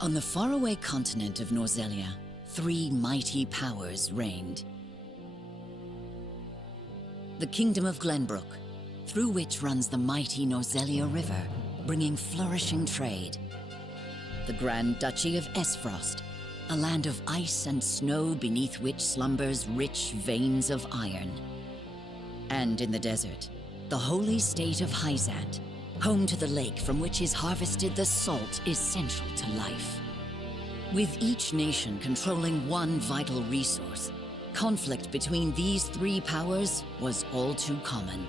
On the faraway continent of Norzelia, three mighty powers reigned. The Kingdom of Glenbrook, through which runs the mighty Norzelia River, bringing flourishing trade. The Grand Duchy of Esfrost, a land of ice and snow beneath which slumbers rich veins of iron. And in the desert, the holy state of Hyzant, home to the lake from which is harvested the salt essential to life. With each nation controlling one vital resource, conflict between these three powers was all too common.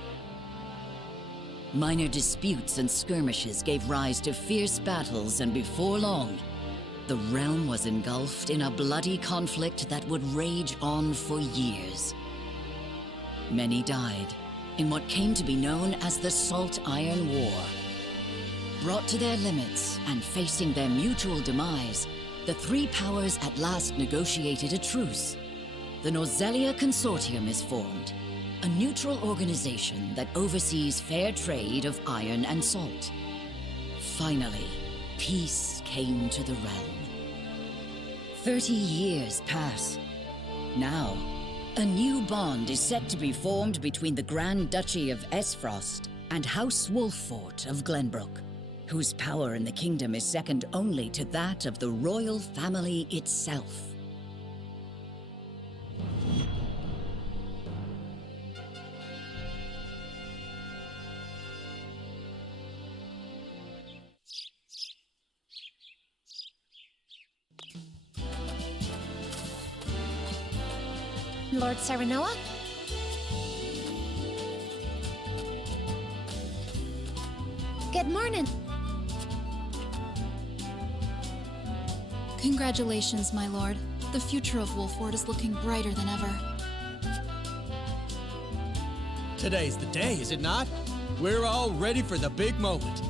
Minor disputes and skirmishes gave rise to fierce battles, and before long, the realm was engulfed in a bloody conflict that would rage on for years. Many died in what came to be known as the Salt Iron War. Brought to their limits and facing their mutual demise, the three powers at last negotiated a truce. The Norzelia Consortium is formed, a neutral organization that oversees fair trade of iron and salt. Finally, peace came to the realm. 30 years pass. Now, a new bond is set to be formed between the Grand Duchy of Esfrost and House Wolffort of Glenbrook, whose power in the kingdom is second only to that of the royal family itself. Lord Serenoa? Good morning. Congratulations, my lord. The future of Wolffort is looking brighter than ever. Today's the day, is it not? We're all ready for the big moment.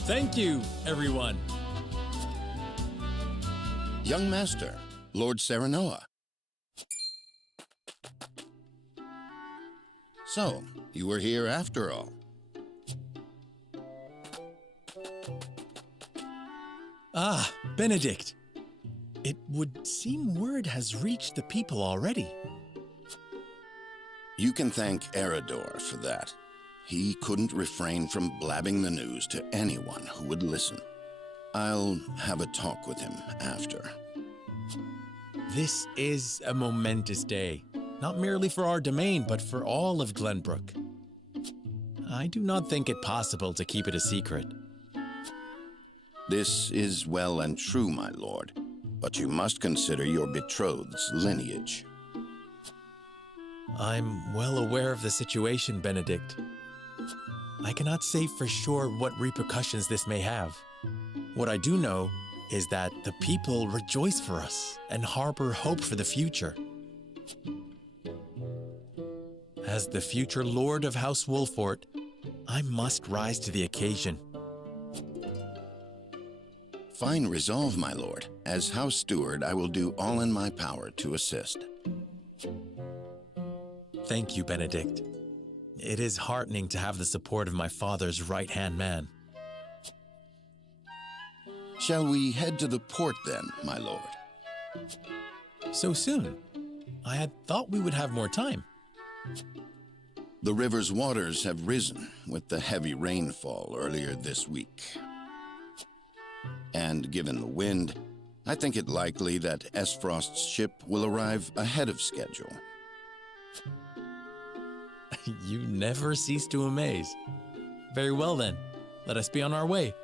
Thank you, everyone. Young Master, Lord Serenoa. So, you were here after all. Ah, Benedict. It would seem word has reached the people already. You can thank Eridor for that. He couldn't refrain from blabbing the news to anyone who would listen. I'll have a talk with him after. This is a momentous day, not merely for our domain, but for all of Glenbrook. I do not think it possible to keep it a secret. This is well and true, my lord, but you must consider your betrothed's lineage. I'm well aware of the situation, Benedict. I cannot say for sure what repercussions this may have. What I do know is that the people rejoice for us and harbor hope for the future. As the future Lord of House Wolffort, I must rise to the occasion. Fine resolve, my lord. As House Steward, I will do all in my power to assist. Thank you, Benedict. It is heartening to have the support of my father's right-hand man. Shall we head to the port then, my lord? So soon? I had thought we would have more time. The river's waters have risen with the heavy rainfall earlier this week. And given the wind, I think it likely that Esfrost's ship will arrive ahead of schedule. You never cease to amaze. Very well then, let us be on our way.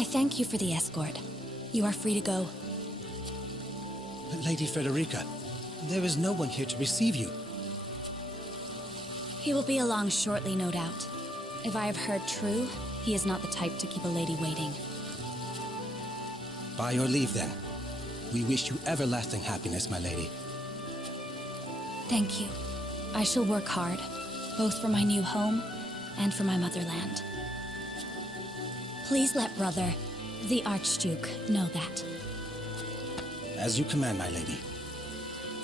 I thank you for the escort. You are free to go. But Lady Frederica, there is no one here to receive you. He will be along shortly, no doubt. If I have heard true, he is not the type to keep a lady waiting. By your leave, then. We wish you everlasting happiness, my lady. Thank you. I shall work hard, both for my new home and for my motherland. Please let brother, the Archduke, know that. As you command, my lady.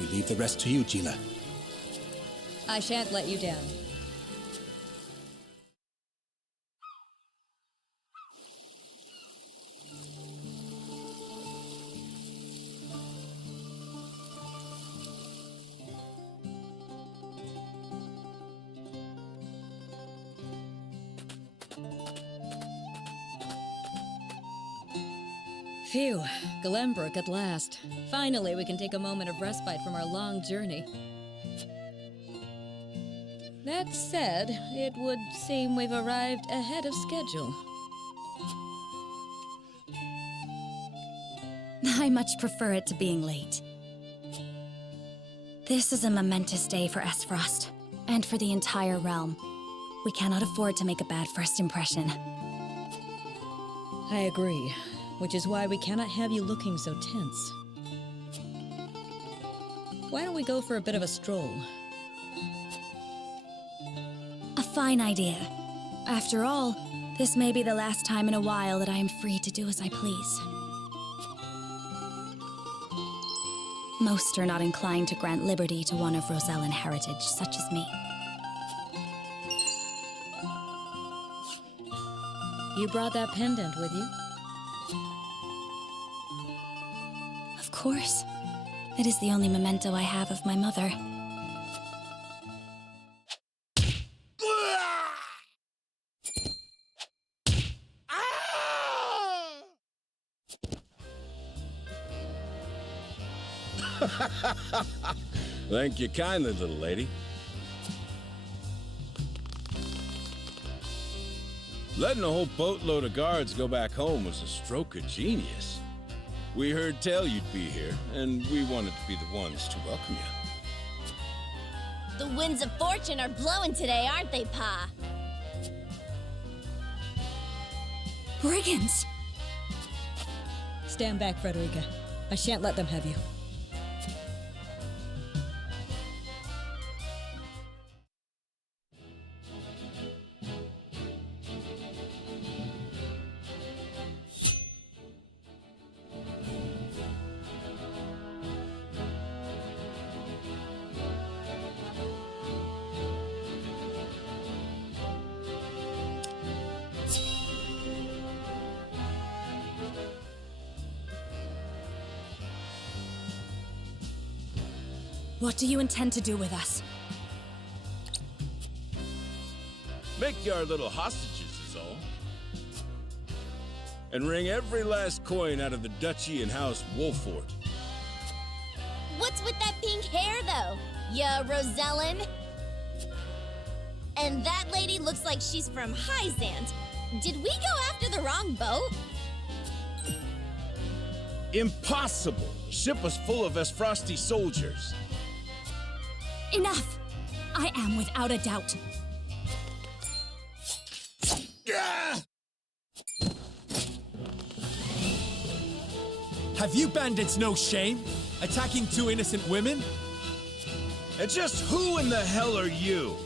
We leave the rest to you, Gila. I shan't let you down. Phew, Glenbrook at last. Finally, we can take a moment of respite from our long journey. That said, it would seem we've arrived ahead of schedule. I much prefer it to being late. This is a momentous day for Esfrost, and for the entire realm. We cannot afford to make a bad first impression. I agree, which is why we cannot have you looking so tense. Why don't we go for a bit of a stroll? A fine idea. After all, this may be the last time in a while that I am free to do as I please. Most are not inclined to grant liberty to one of Rosellan heritage, such as me. You brought that pendant with you? Of course. It is the only memento I have of my mother. Thank you kindly, little lady. Letting a whole boatload of guards go back home was a stroke of genius. We heard tell you'd be here, and we wanted to be the ones to welcome you. The winds of fortune are blowing today, aren't they, Pa? Brigands! Stand back, Frederica. I shan't let them have you. What do you intend to do with us? Make you our little hostages is all. And wring every last coin out of the duchy and House Wolfort. What's with that pink hair, though? Ya Rosellan? And that lady looks like she's from Hyzant. Did we go after the wrong boat? Impossible! The ship was full of Esfrosti soldiers. Enough! I am without a doubt. Have you bandits no shame? Attacking two innocent women? And just who in the hell are you?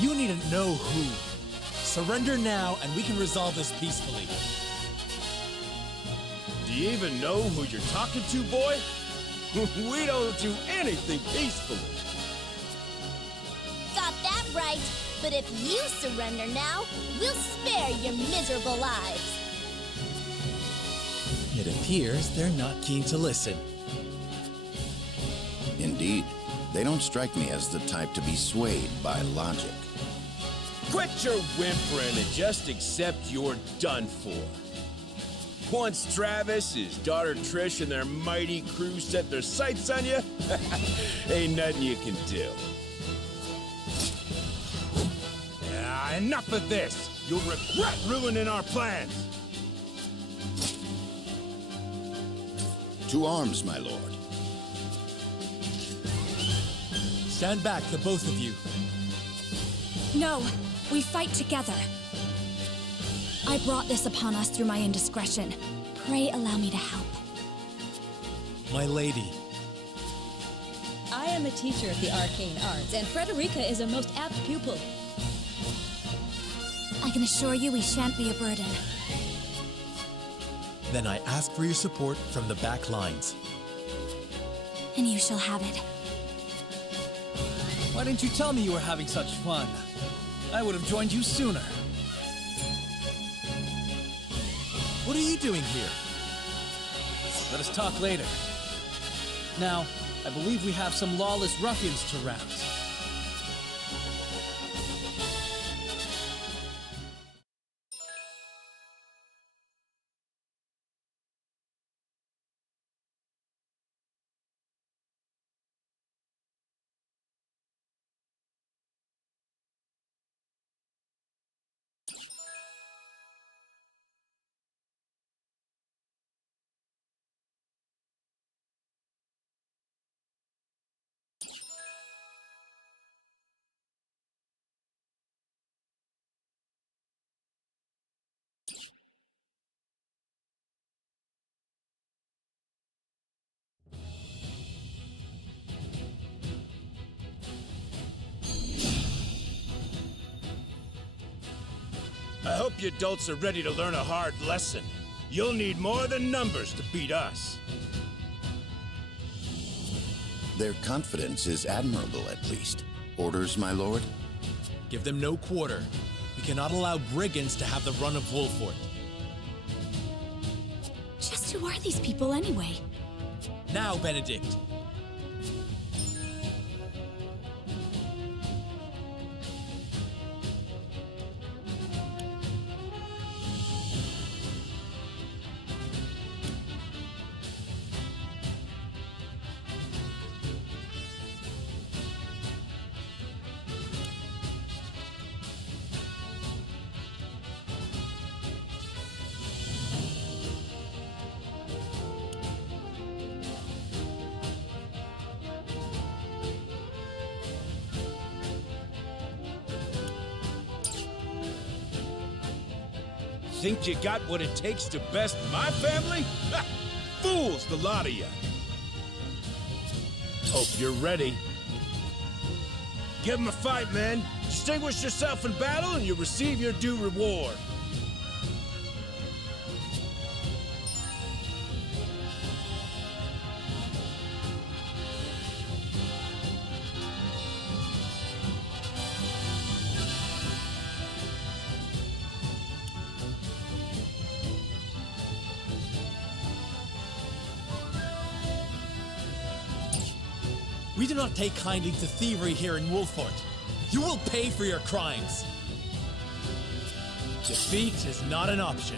You need to know who. Surrender now, and we can resolve this peacefully. Do you even know who you're talking to, boy? We don't do anything peacefully. Got that right. But if you surrender now, we'll spare your miserable lives. It appears they're not keen to listen. Indeed, they don't strike me as the type to be swayed by logic. Quit your whimpering and just accept you're done for. Once Travis, his daughter Trish, and their mighty crew set their sights on you, ain't nothing you can do. Enough of this! You'll regret ruining our plans! To arms, my lord. Stand back, the both of you. No, we fight together. I brought this upon us through my indiscretion. Pray allow me to help. My lady. I am a teacher of the arcane arts, and Frederica is a most apt pupil. I can assure you we shan't be a burden. Then I ask for your support from the back lines. And you shall have it. Why didn't you tell me you were having such fun? I would have joined you sooner. What are you doing here? Let us talk later. Now, I believe we have some lawless ruffians to rouse. I hope you adults are ready to learn a hard lesson. You'll need more than numbers to beat us. Their confidence is admirable, at least. Orders, my lord? Give them no quarter. We cannot allow brigands to have the run of Wolfort. Just who are these people anyway? Now, Benedict. Think you got what it takes to best my family? Ha! Fools, the lot of you! Hope you're ready. Give 'em a fight, men. Distinguish yourself in battle and you'll receive your due reward. We do not take kindly to thievery here in Wolfort. You will pay for your crimes. Defeat is not an option.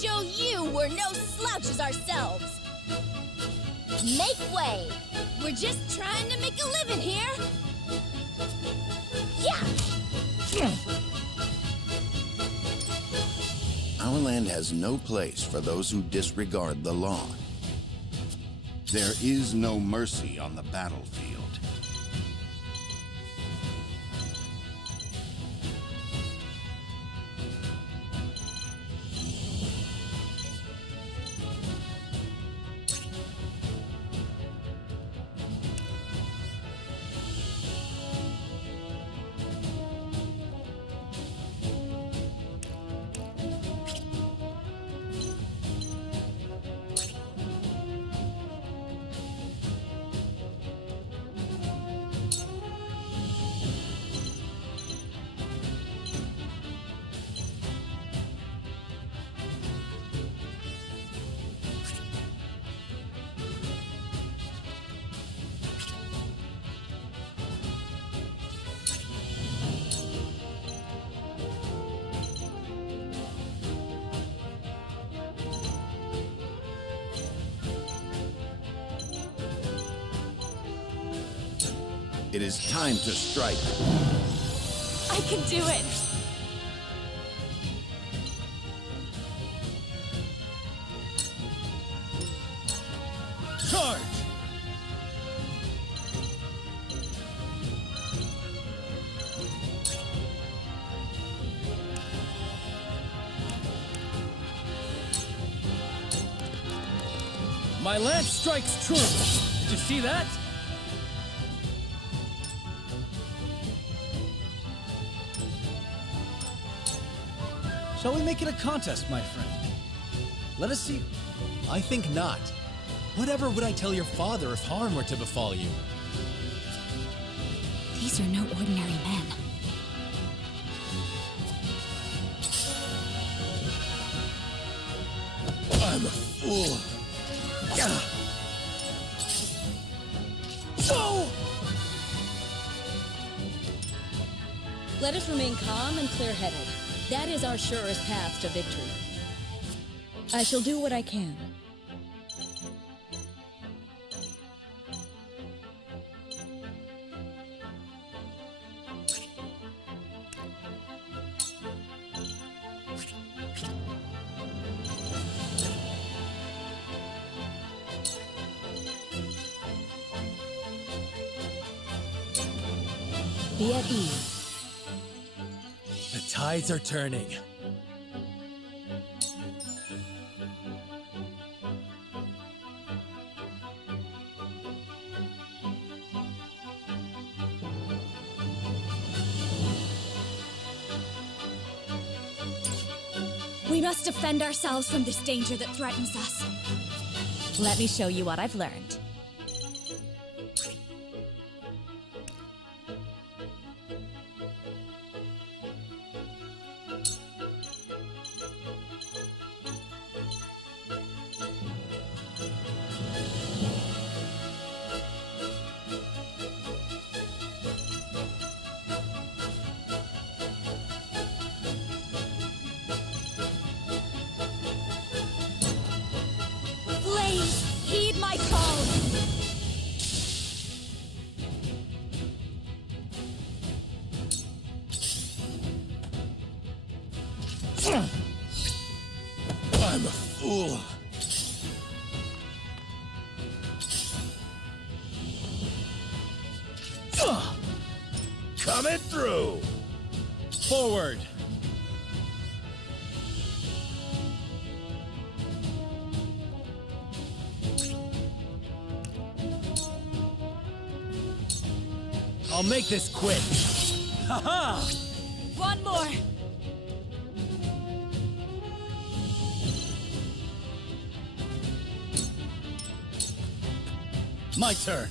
show you we're no slouches ourselves. Make way. We're just trying to make a living here. Yeah. Our land has no place for those who disregard the law. There is no mercy on the battlefield. It is time to strike. I can do it! Charge! My lance strikes true. Did you see that? Shall we make it a contest, my friend? Let us see. I think not. Whatever would I tell your father if harm were to befall you? These are no ordinary men. I'm a fool. So! Let us remain calm and clear-headed. That is our surest path to victory. I shall do what I can. Be at ease. The tides are turning. We must defend ourselves from this danger that threatens us. Let me show you what I've learned. Heed my call! I'm a fool. Coming through. Forward! I'll make this quick. Ha-ha! One more! My turn.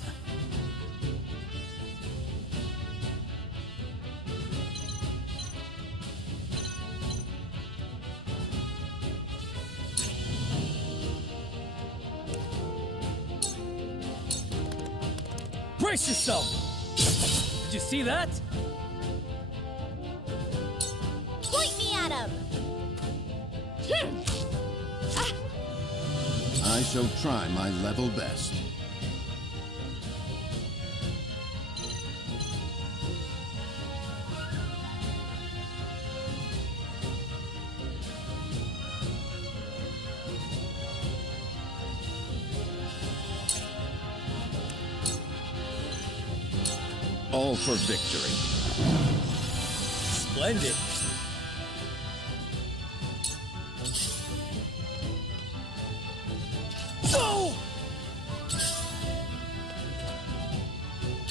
Brace yourself! Did you see that? Point me at him! I shall try my level best. All for victory. Splendid. Go!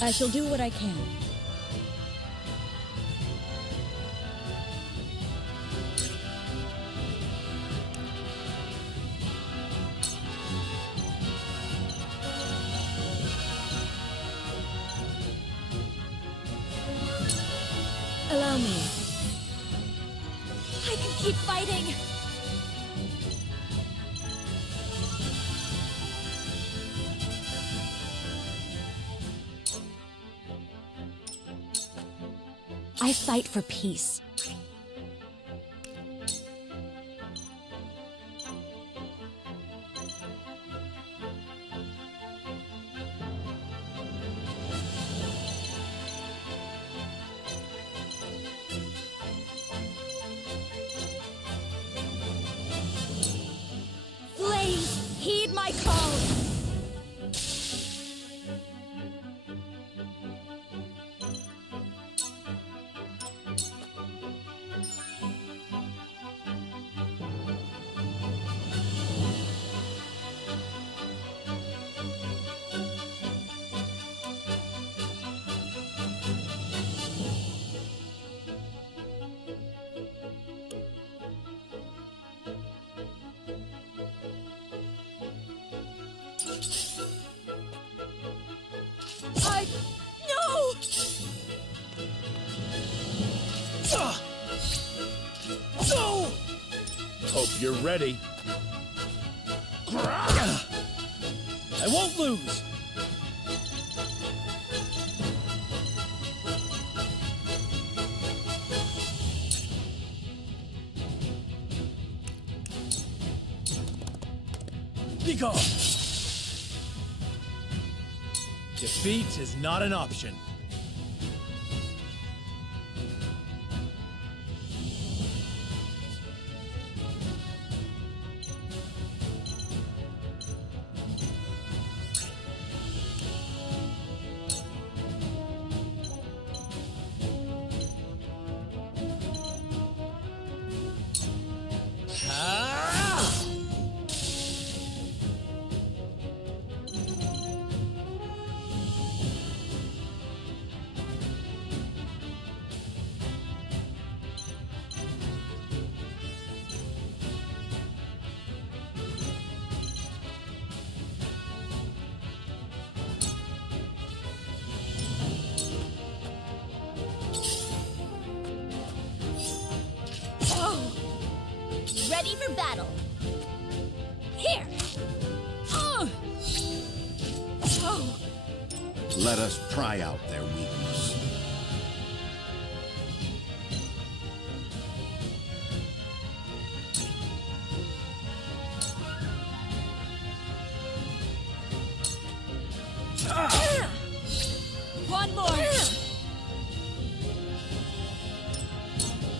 I shall do what I can. Allow me. I can keep fighting! I fight for peace. Flames, heed my call! No! Go! Hope you're ready. I won't lose. Be gone. Defeat is not an option. Ready for battle. Here! Oh! Let us try out their weakness. One more!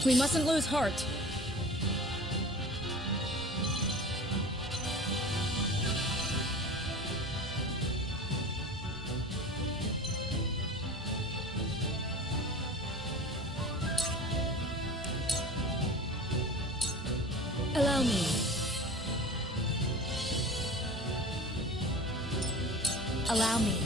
We mustn't lose heart. Allow me. Allow me.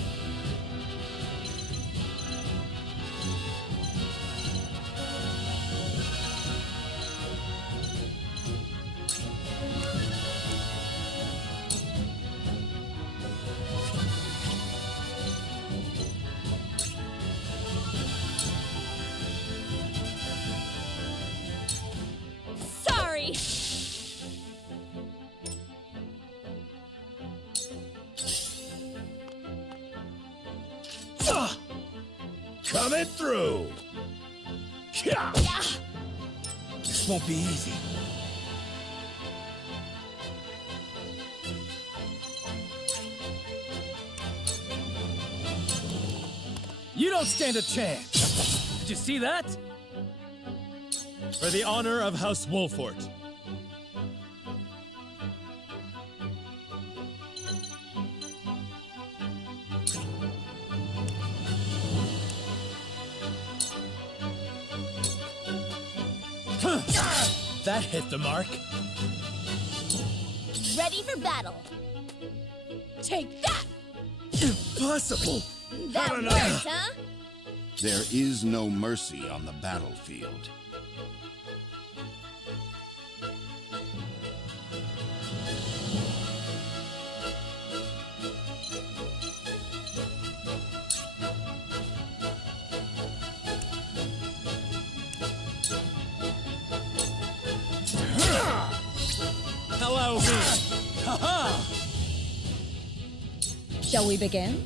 Sorry! Coming through. Yeah. This won't be easy. You don't stand a chance. Did you see that? For the honor of House Wolfort. That hit the mark. Ready for battle. Take that! Impossible! That worked, huh? There is no mercy on the battlefield. Hello, me! Ha-ha! Shall we begin?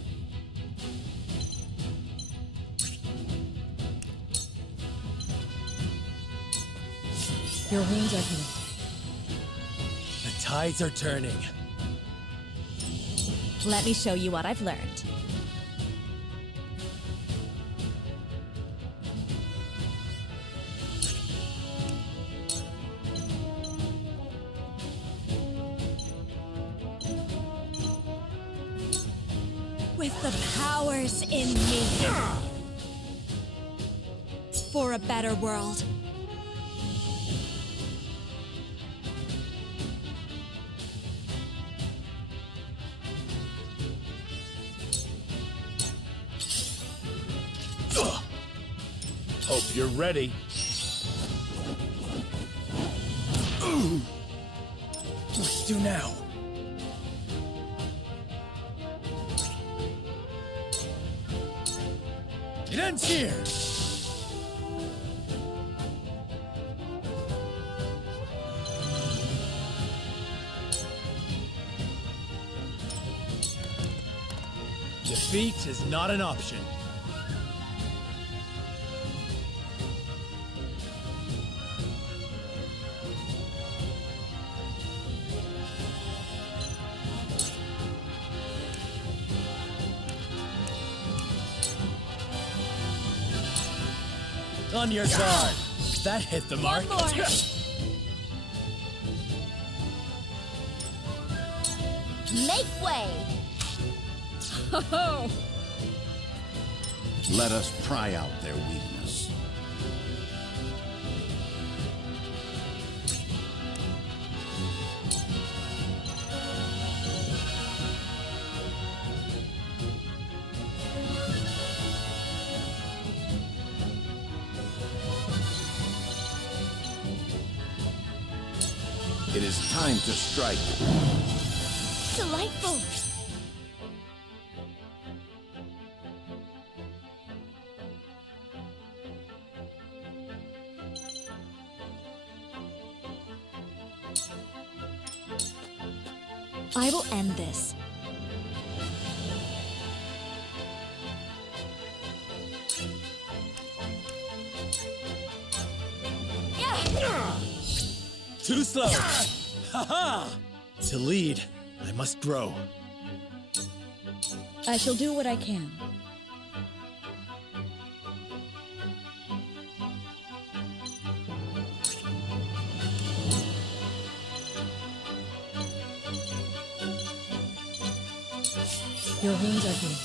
Your wounds are healed. The tides are turning. Let me show you what I've learned. With the powers in me. For a better world. Hope you're ready. What to do now? It ends here! Defeat is not an option. On your guard. That hit the mark. One more. Make way. Oh, Let us pry out their weakness. It is time to strike. Delightful. I will end this. Too slow. Ha-ha! To lead, I must grow. I shall do what I can. Your wounds are healed.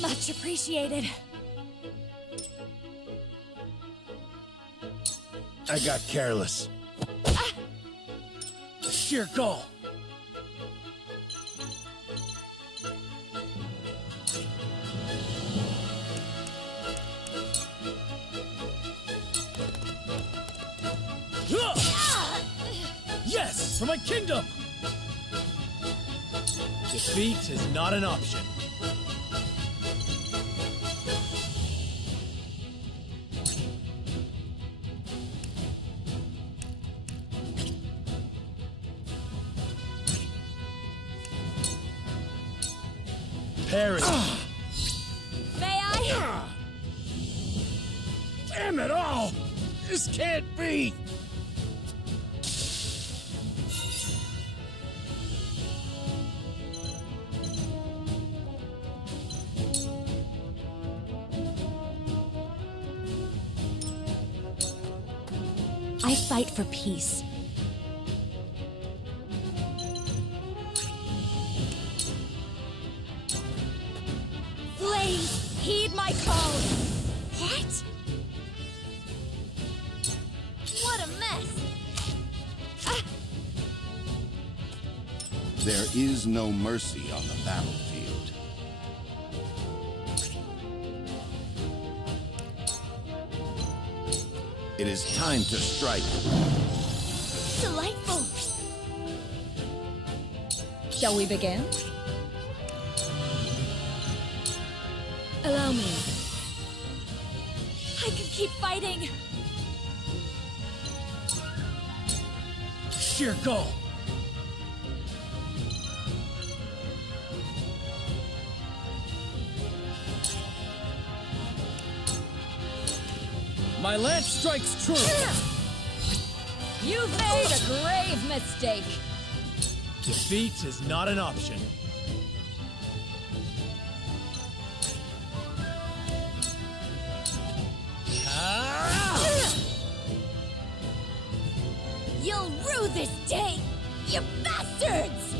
Much appreciated. I got careless. Sheer goal. Yes, for my kingdom. Defeat is not an option. Parry. May I? Damn it all! This can't be! I fight for peace. Flames, heed my call! What? What a mess! There is no mercy on the battlefield. It is time to strike. Delightful! Shall we begin? Allow me. I can keep fighting! Sheer goal! My lance strikes true! You've made a grave mistake! Defeat is not an option. You'll rue this day, you bastards!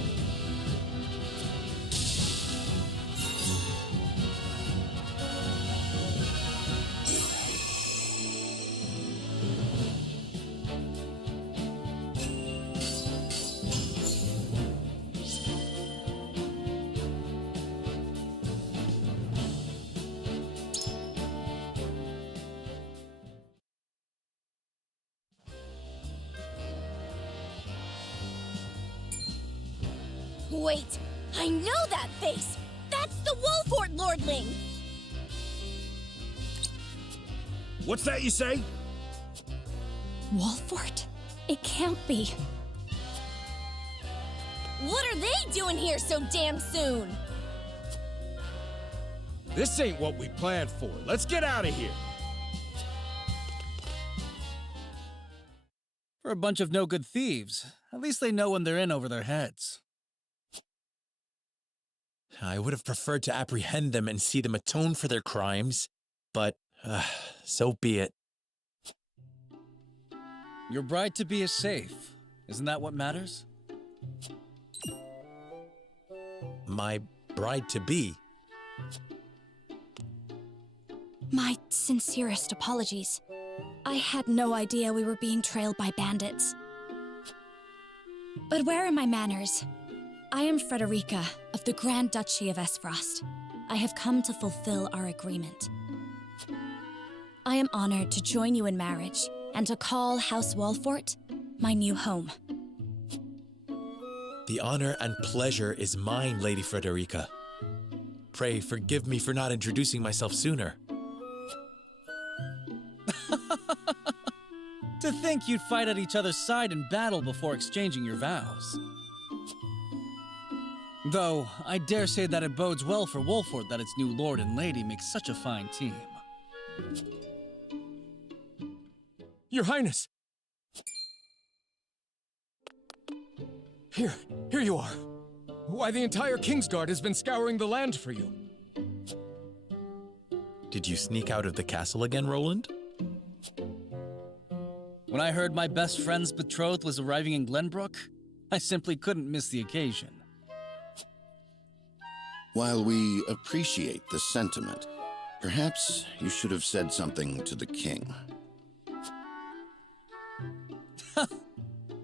Wait, I know that face! That's the Wolfort Lordling! What's that you say? Wolfort? It can't be. What are they doing here so damn soon? This ain't what we planned for. Let's get out of here. For a bunch of no-good thieves, at least they know when they're in over their heads. I would have preferred to apprehend them and see them atone for their crimes, but so be it. Your bride-to-be is safe. Isn't that what matters? My bride-to-be? My sincerest apologies. I had no idea we were being trailed by bandits. But where are my manners? I am Frederica of the Grand Duchy of Esfrost. I have come to fulfill our agreement. I am honored to join you in marriage and to call House Wolfort my new home. The honor and pleasure is mine, Lady Frederica. Pray forgive me for not introducing myself sooner. To think you'd fight at each other's side in battle before exchanging your vows. Though, I dare say that it bodes well for Wolfort that its new lord and lady make such a fine team. Your Highness! Here you are. Why, the entire Kingsguard has been scouring the land for you. Did you sneak out of the castle again, Roland? When I heard my best friend's betrothed was arriving in Glenbrook, I simply couldn't miss the occasion. While we appreciate the sentiment, perhaps you should have said something to the king.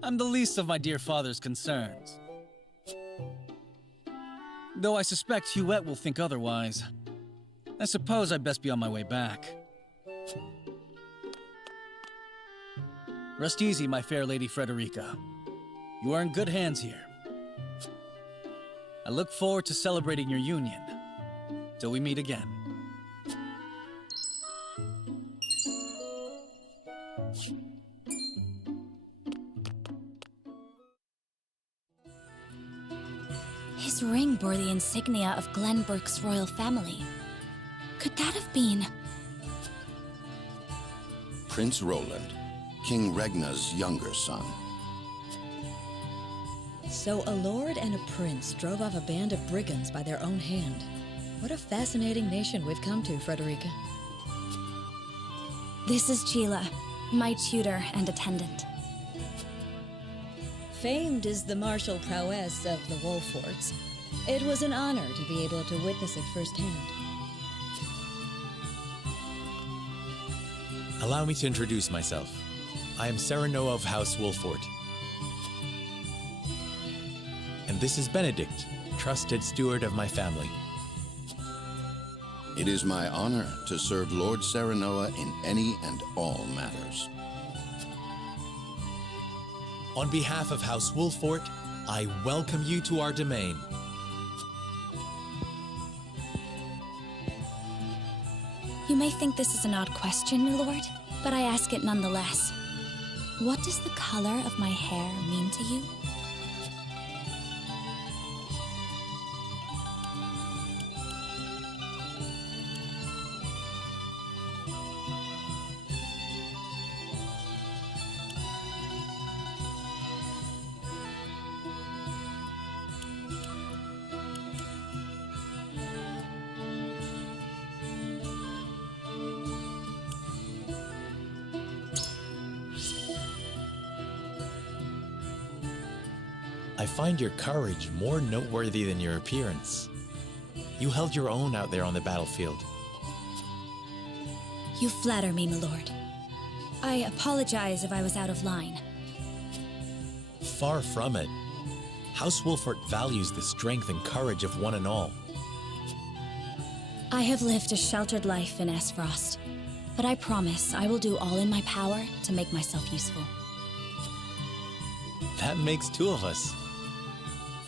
I'm the least of my dear father's concerns. Though I suspect Huette will think otherwise. I suppose I'd best be on my way back. Rest easy, my fair Lady Frederica. You are in good hands here. I look forward to celebrating your union. Till we meet again. His ring bore the insignia of Glenbrook's royal family. Could that have been... Prince Roland, King Regna's younger son. So a lord and a prince drove off a band of brigands by their own hand. What a fascinating nation we've come to, Frederica. This is Sheila, My tutor and attendant. Famed is the martial prowess of the Wolforts. It was an honor to be able to witness it firsthand. Allow me to introduce myself. I am Serenoa of House Wolfort. And this is Benedict, trusted steward of my family. It is my honor to serve Lord Serenoa in any and all matters. On behalf of House Wolfort, I welcome you to our domain. You may think this is an odd question, my lord, but I ask it nonetheless. What does the color of my hair mean to you? I find your courage more noteworthy than your appearance. You held your own out there on the battlefield. You flatter me, my lord. I apologize if I was out of line. Far from it. House Wolfort values the strength and courage of one and all. I have lived a sheltered life in Esfrost, but I promise I will do all in my power to make myself useful. That makes two of us.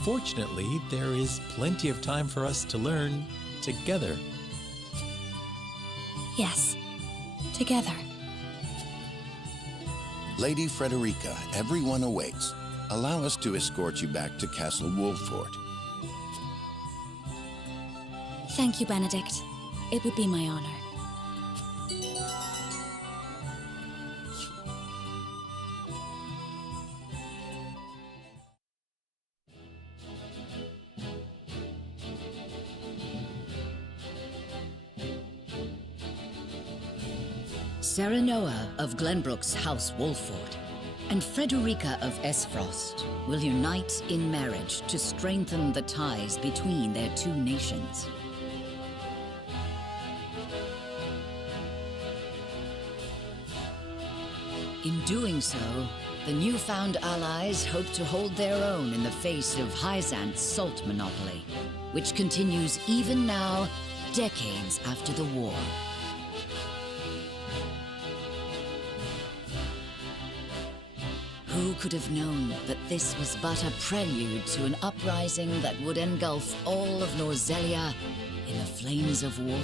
Fortunately, there is plenty of time for us to learn together. Yes, together. Lady Frederica, everyone awaits. Allow us to escort you back to Castle Wolfort. Thank you, Benedict. It would be my honor. Serenoa of Glenbrook's House Wolfort and Frederica of Esfrost will unite in marriage to strengthen the ties between their two nations. In doing so, the newfound allies hope to hold their own in the face of Hyzant's salt monopoly, which continues even now, decades after the war. Who could have known that this was but a prelude to an uprising that would engulf all of Norzelia in the flames of war?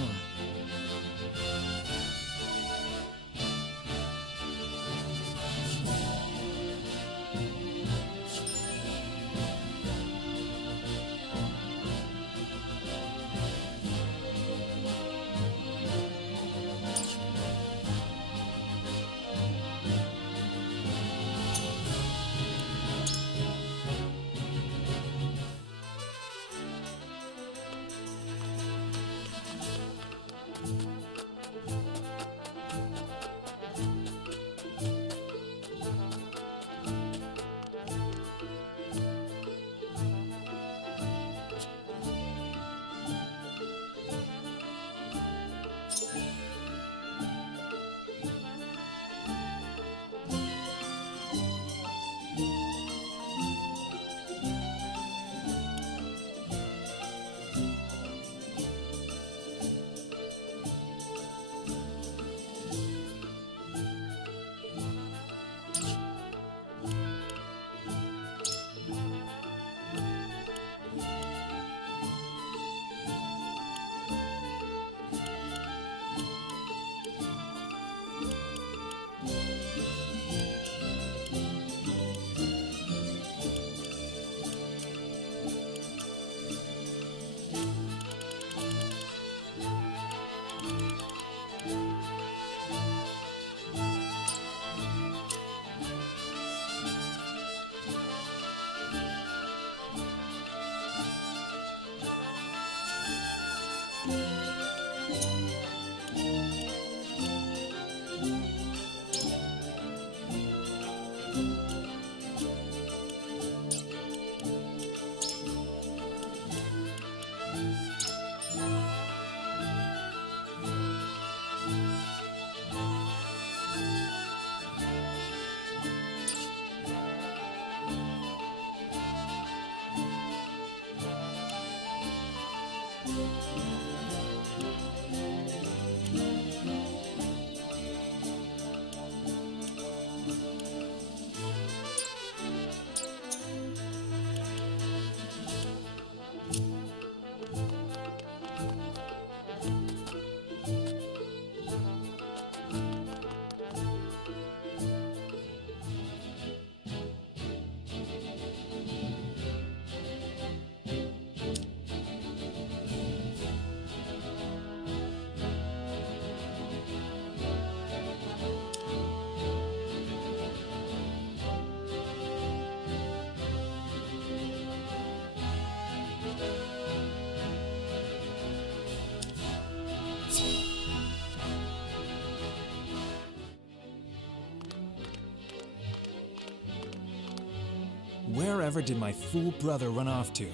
Wherever did my fool brother run off to?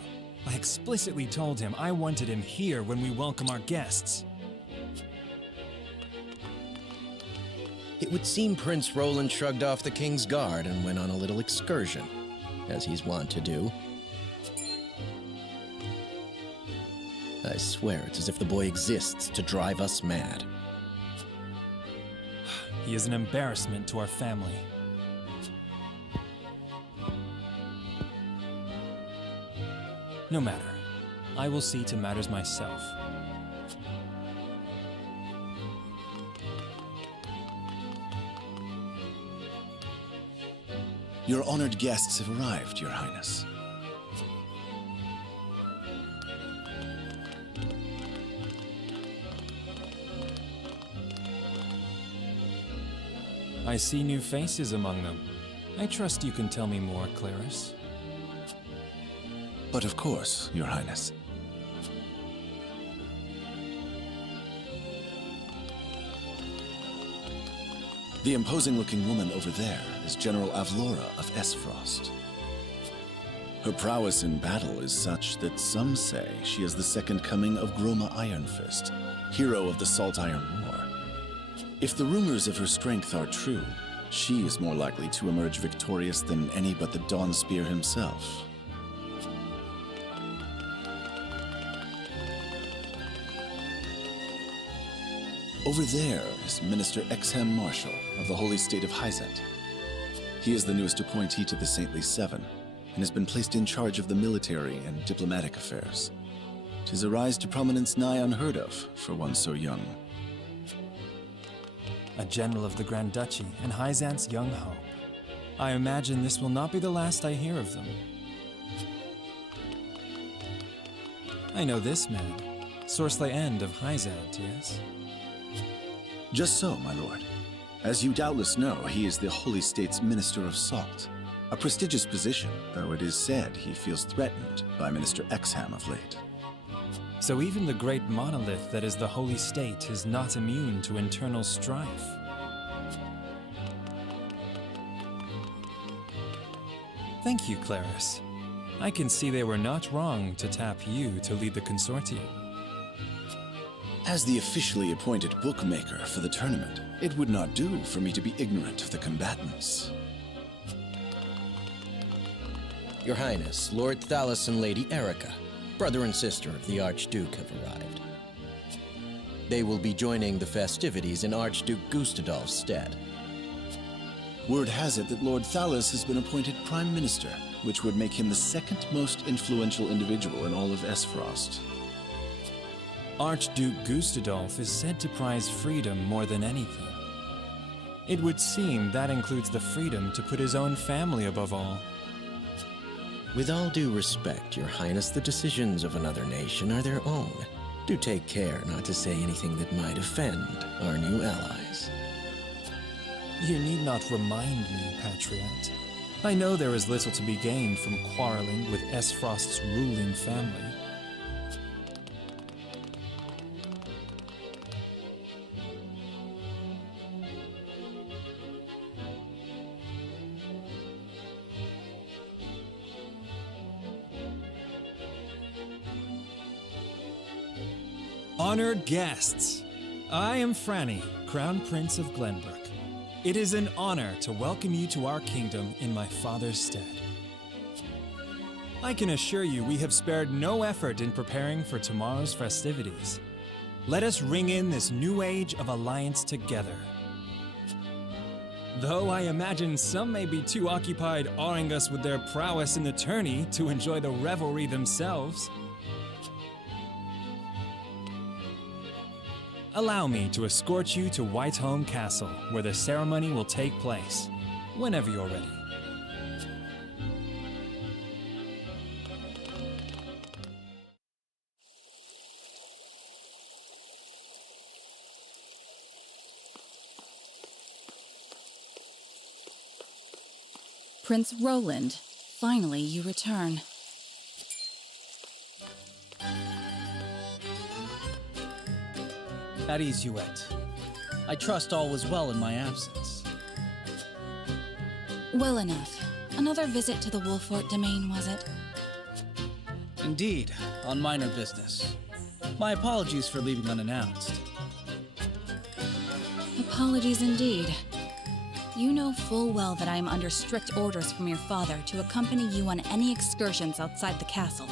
I explicitly told him I wanted him here when we welcome our guests. It would seem Prince Roland shrugged off the King's Guard and went on a little excursion, as he's wont to do. I swear it's as if the boy exists to drive us mad. He is an embarrassment to our family. No matter. I will see to matters myself. Your honored guests have arrived, Your Highness. I see new faces among them. I trust you can tell me more, Clarice. But of course, Your Highness. The imposing-looking woman over there is General Avlora of Esfrost. Her prowess in battle is such that some say she is the second coming of Groma Ironfist, hero of the Salt Iron War. If the rumors of her strength are true, she is more likely to emerge victorious than any but the Dawnspear himself. Over there is Minister Exham Marshall of the Holy State of Hyzet. He is the newest appointee to the Saintly Seven, and has been placed in charge of the military and diplomatic affairs. 'Tis a rise to prominence nigh unheard of for one so young. A general of the Grand Duchy and Hyzant's young hope. I imagine this will not be the last I hear of them. I know this man, Sorsley End of Hyzant, yes? Just so, my lord. As you doubtless know, he is the Holy State's Minister of Salt. A prestigious position, though it is said he feels threatened by Minister Exham of late. So even the great monolith that is the Holy State is not immune to internal strife. Thank you, Clarice. I can see they were not wrong to tap you to lead the consortium. As the officially appointed bookmaker for the tournament, it would not do for me to be ignorant of the combatants. Your Highness, Lord Thalos and Lady Erica, brother and sister of the Archduke, have arrived. They will be joining the festivities in Archduke Gustadolf's stead. Word has it that Lord Thalos has been appointed Prime Minister, which would make him the second most influential individual in all of Esfrost. Archduke Gustadolf is said to prize freedom more than anything. It would seem that includes the freedom to put his own family above all. With all due respect, Your Highness, the decisions of another nation are their own. Do take care not to say anything that might offend our new allies. You need not remind me, Patriot. I know there is little to be gained from quarreling with Esfrost's ruling family. Honored guests, I am Franny, Crown Prince of Glenbrook. It is an honor to welcome you to our kingdom in my father's stead. I can assure you we have spared no effort in preparing for tomorrow's festivities. Let us ring in this new age of alliance together. Though I imagine some may be too occupied awing us with their prowess in the tourney to enjoy the revelry themselves. Allow me to escort you to Whitehome Castle, where the ceremony will take place, whenever you're ready. Prince Roland, finally you return. At ease, Youette. I trust all was well in my absence. Well enough. Another visit to the Wolfort domain, was it? Indeed, on minor business. My apologies for leaving unannounced. Apologies indeed. You know full well that I am under strict orders from your father to accompany you on any excursions outside the castle.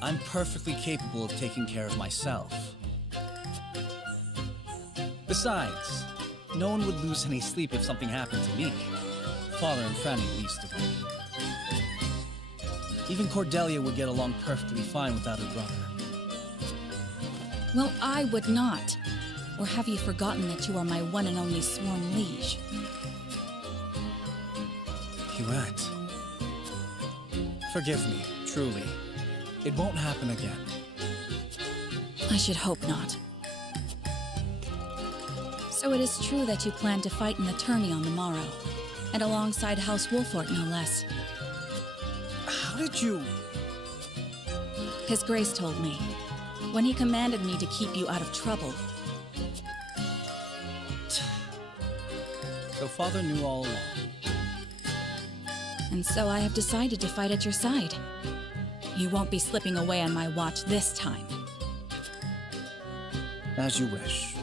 I'm perfectly capable of taking care of myself. Besides, no one would lose any sleep if something happened to me. Father and Franny least of all. Even Cordelia would get along perfectly fine without her brother. Well, I would not. Or have you forgotten that you are my one and only sworn liege? Youette. Forgive me, truly. It won't happen again. I should hope not. So it is true that you plan to fight in the tourney on the morrow, and alongside House Wolfort, no less. How did you... His Grace told me, when he commanded me to keep you out of trouble. So Father knew all along. And so I have decided to fight at your side. You won't be slipping away on my watch this time. As you wish.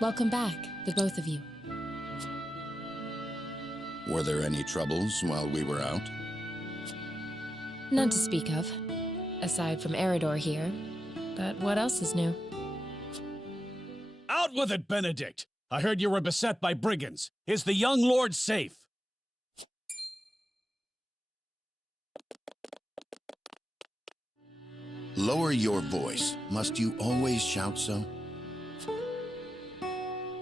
Welcome back, the both of you. Were there any troubles while we were out? None to speak of, aside from Eridor here. But what else is new? Out with it, Benedict! I heard you were beset by brigands. Is the young lord safe? Lower your voice. Must you always shout so?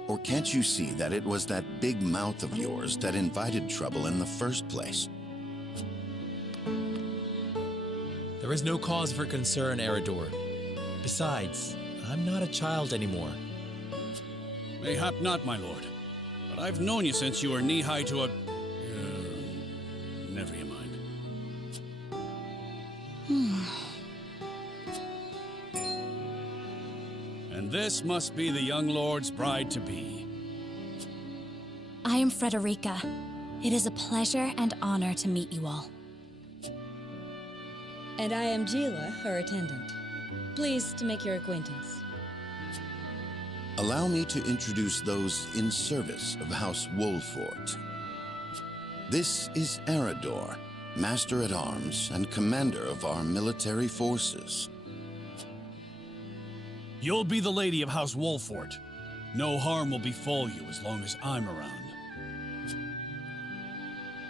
Or can't you see that it was that big mouth of yours that invited trouble in the first place? There is no cause for concern, Eridor. Besides, I'm not a child anymore. Mayhap not, my lord. But I've known you since you were knee-high to a... never you mind. And this must be the young lord's bride-to-be. I am Frederica. It is a pleasure and honor to meet you all. And I am Gila, her attendant. Pleased to make your acquaintance. Allow me to introduce those in service of House Wolfort. This is Eridor, Master-at-Arms and Commander of our military forces. You'll be the lady of House Wolfort. No harm will befall you as long as I'm around.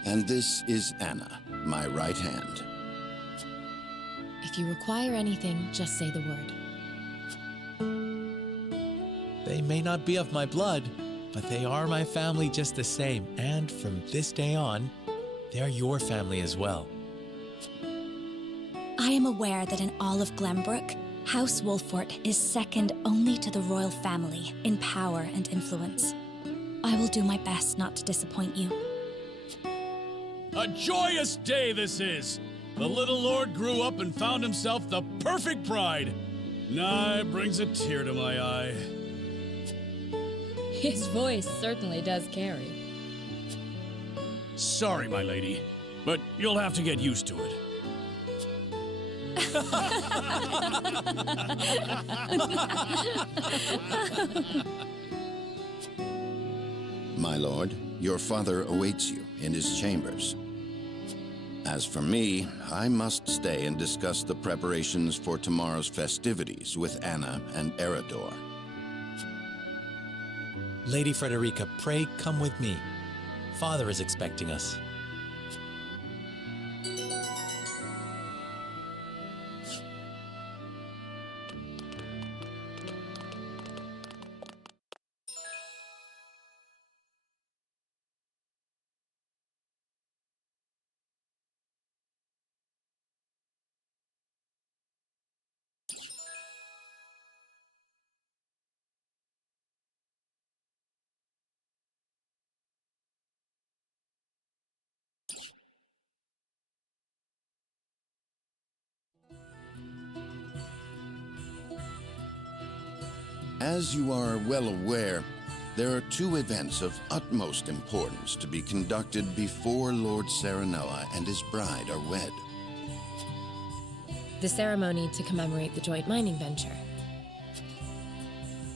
And this is Anna, my right hand. If you require anything, just say the word. They may not be of my blood, but they are my family just the same, and from this day on, they're your family as well. I am aware that in all of Glenbrook, House Wolfort is second only to the royal family in power and influence. I will do my best not to disappoint you. A joyous day this is! The little lord grew up and found himself the perfect bride. Nah, it brings a tear to my eye. His voice certainly does carry. Sorry, my lady, but you'll have to get used to it. My lord, your father awaits you in his chambers. As for me, I must stay and discuss the preparations for tomorrow's festivities with Anna and Eridor. Lady Frederica, pray come with me. Father is expecting us. As you are well aware, there are two events of utmost importance to be conducted before Lord Serenoa and his bride are wed. The ceremony to commemorate the joint mining venture.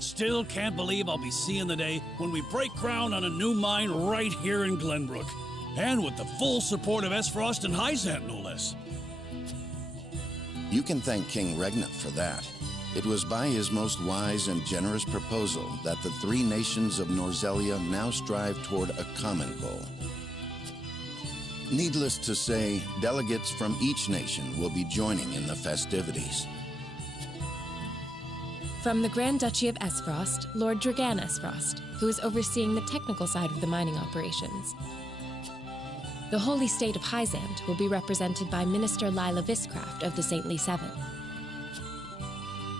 Still can't believe I'll be seeing the day when we break ground on a new mine right here in Glenbrook. And with the full support of Esfrost and Hyzant, no less. You can thank King Regna for that. It was by his most wise and generous proposal that the three nations of Norzelia now strive toward a common goal. Needless to say, delegates from each nation will be joining in the festivities. From the Grand Duchy of Esfrost, Lord Dragan Esfrost, who is overseeing the technical side of the mining operations. The Holy State of Hyzant will be represented by Minister Lila Viscraft of the Saintly Seven.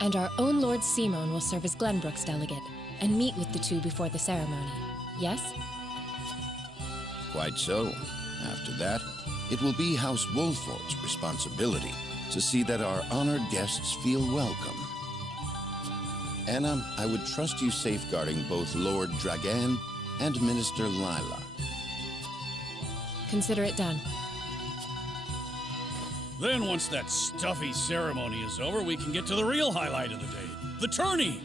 And our own Lord Simon will serve as Glenbrook's delegate and meet with the two before the ceremony. Yes? Quite so. After that, it will be House Wolfort's responsibility to see that our honored guests feel welcome. Anna, I would trust you safeguarding both Lord Dragan and Minister Lila. Consider it done. Then once that stuffy ceremony is over, we can get to the real highlight of the day, the tourney!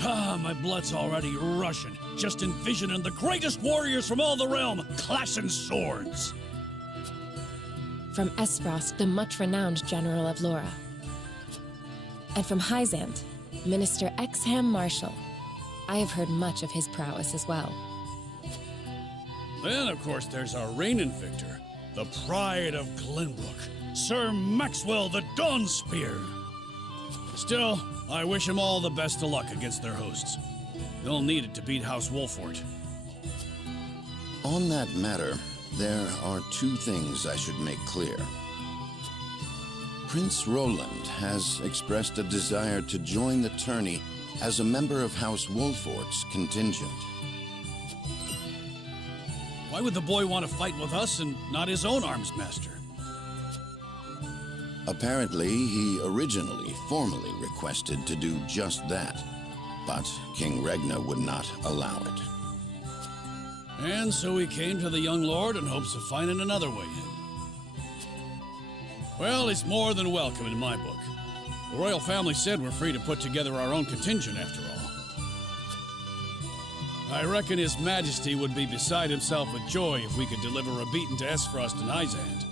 Ah, my blood's already rushing, just envisioning the greatest warriors from all the realm clashing swords. From Esfrost, the much-renowned General of Laura. And from Hyzant, Minister Exham Marshall. I have heard much of his prowess as well. Then, of course, there's our reigning victor, the pride of Glenbrook, Sir Maxwell the Dawnspear. Still, I wish him all the best of luck against their hosts. They'll need it to beat House Wolfort. On that matter, there are two things I should make clear. Prince Roland has expressed a desire to join the tourney as a member of House Wolfort's contingent. Why would the boy want to fight with us and not his own arms master? Apparently, he originally formally requested to do just that, but King Regna would not allow it. And so he came to the young lord in hopes of finding another way in. Well, he's more than welcome in my book. The royal family said we're free to put together our own contingent after all. I reckon His Majesty would be beside himself with joy if we could deliver a beating to Esfrost and Hyzant.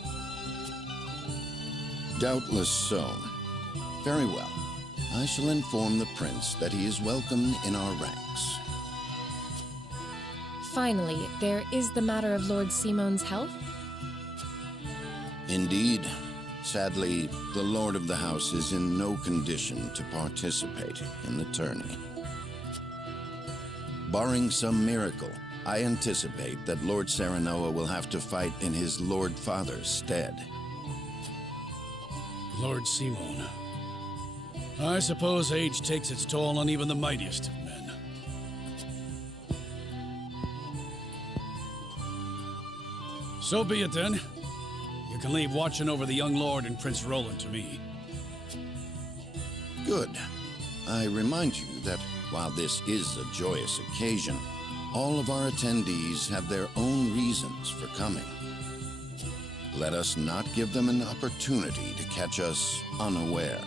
Doubtless so. Very well. I shall inform the prince that he is welcome in our ranks. Finally, there is the matter of Lord Simon's health. Indeed. Sadly, the Lord of the House is in no condition to participate in the tourney. Barring some miracle, I anticipate that Lord Serenoa will have to fight in his Lord Father's stead. Lord Simon. I suppose age takes its toll on even the mightiest of men. So be it then. You can leave watching over the young lord and Prince Roland to me. Good. I remind you that while this is a joyous occasion, all of our attendees have their own reasons for coming. Let us not give them an opportunity to catch us unaware.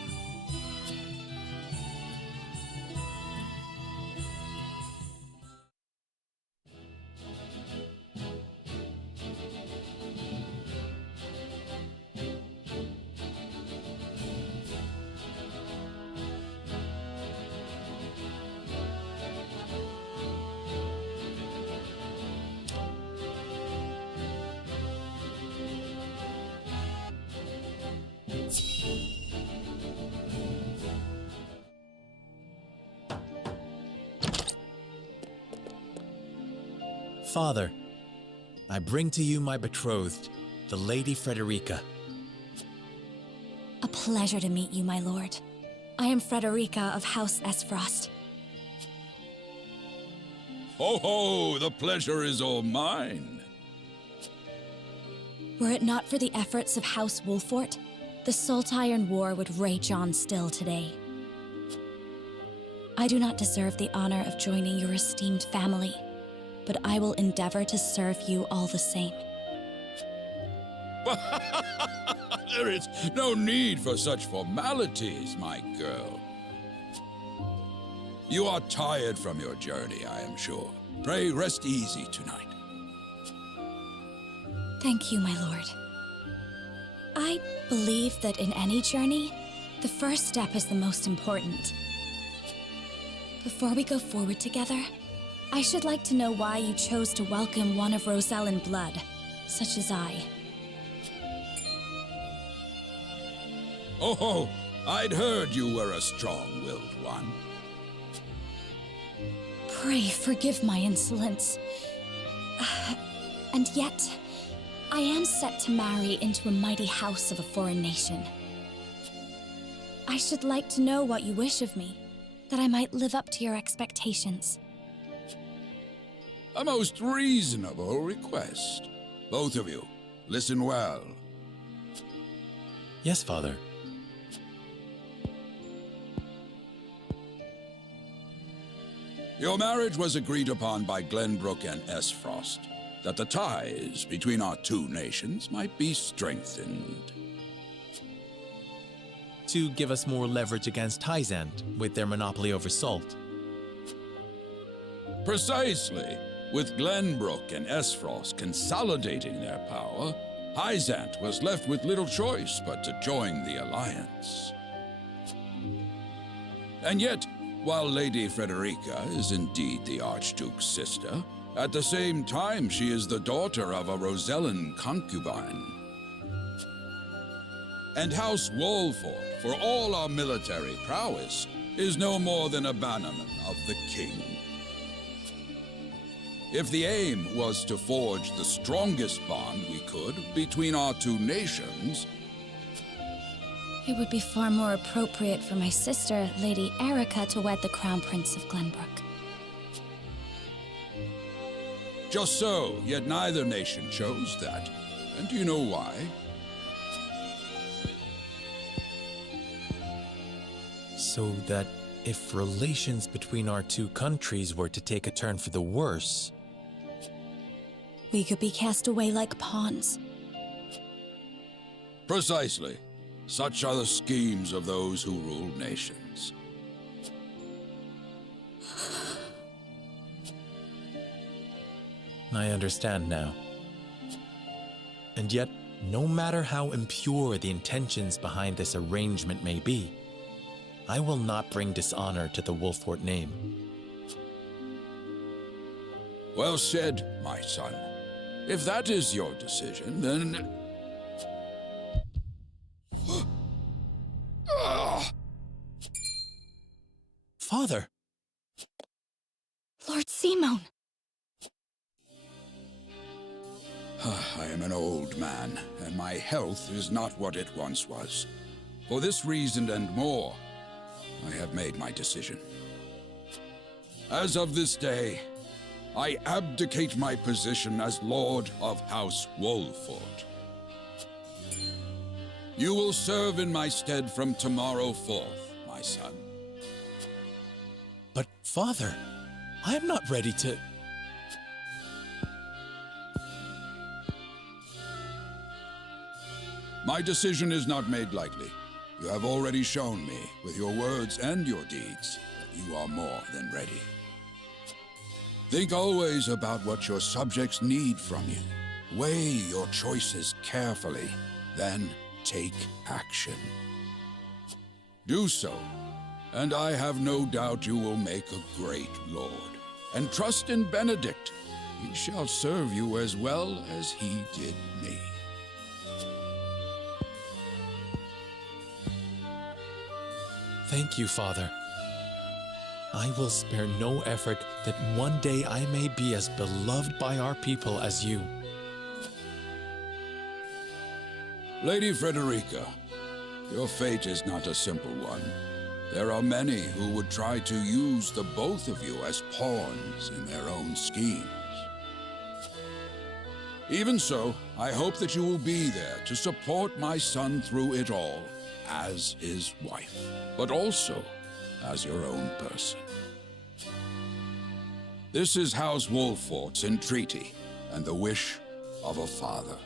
Father, I bring to you my betrothed, the Lady Frederica. A pleasure to meet you, my lord. I am Frederica of House Esfrost. Ho ho, the pleasure is all mine. Were it not for the efforts of House Wolfort, the Saltiron War would rage on still today. I do not deserve the honor of joining your esteemed family, but I will endeavor to serve you all the same. There is no need for such formalities, my girl. You are tired from your journey, I am sure. Pray rest easy tonight. Thank you, my lord. I believe that in any journey, the first step is the most important. Before we go forward together, I should like to know why you chose to welcome one of Rosellan blood, such as I. Oh, I'd heard you were a strong-willed one. Pray forgive my insolence. And yet, I am set to marry into a mighty house of a foreign nation. I should like to know what you wish of me, that I might live up to your expectations. A most reasonable request. Both of you, listen well. Yes, Father. Your marriage was agreed upon by Glenbrook and Esfrost, that the ties between our two nations might be strengthened. To give us more leverage against Hyzant with their monopoly over salt. Precisely. With Glenbrook and Esfrost consolidating their power, Hyzant was left with little choice but to join the alliance. And yet, while Lady Frederica is indeed the Archduke's sister, at the same time she is the daughter of a Rosellan concubine. And House Wolfort, for all our military prowess, is no more than a bannerman of the king. If the aim was to forge the strongest bond we could between our two nations, It would be far more appropriate for my sister, Lady Erica, to wed the Crown Prince of Glenbrook. just so, yet neither nation chose that. And do you know why? So that if relations between our two countries were to take a turn for the worse, we could be cast away like pawns. Precisely. Such are the schemes of those who rule nations. I understand now. And yet, no matter how impure the intentions behind this arrangement may be, I will not bring dishonor to the Wolfort name. Well said, my son. If that is your decision, then... Father! Lord Simone! I am an old man, and my health is not what it once was. For this reason and more, I have made my decision. As of this day, I abdicate my position as Lord of House Wolford. You will serve in my stead from tomorrow forth, my son. But, Father, I am not ready to... My decision is not made lightly. You have already shown me, with your words and your deeds, that you are more than ready. Think always about what your subjects need from you. Weigh your choices carefully, then take action. Do so, and I have no doubt you will make a great lord. And trust in Benedict. He shall serve you as well as he did me. Thank you, Father. I will spare no effort that one day I may be as beloved by our people as you. Lady Frederica, your fate is not a simple one. There are many who would try to use the both of you as pawns in their own schemes. Even so, I hope that you will be there to support my son through it all, as his wife, but also as your own person. This is House Wolford's entreaty and the wish of a father.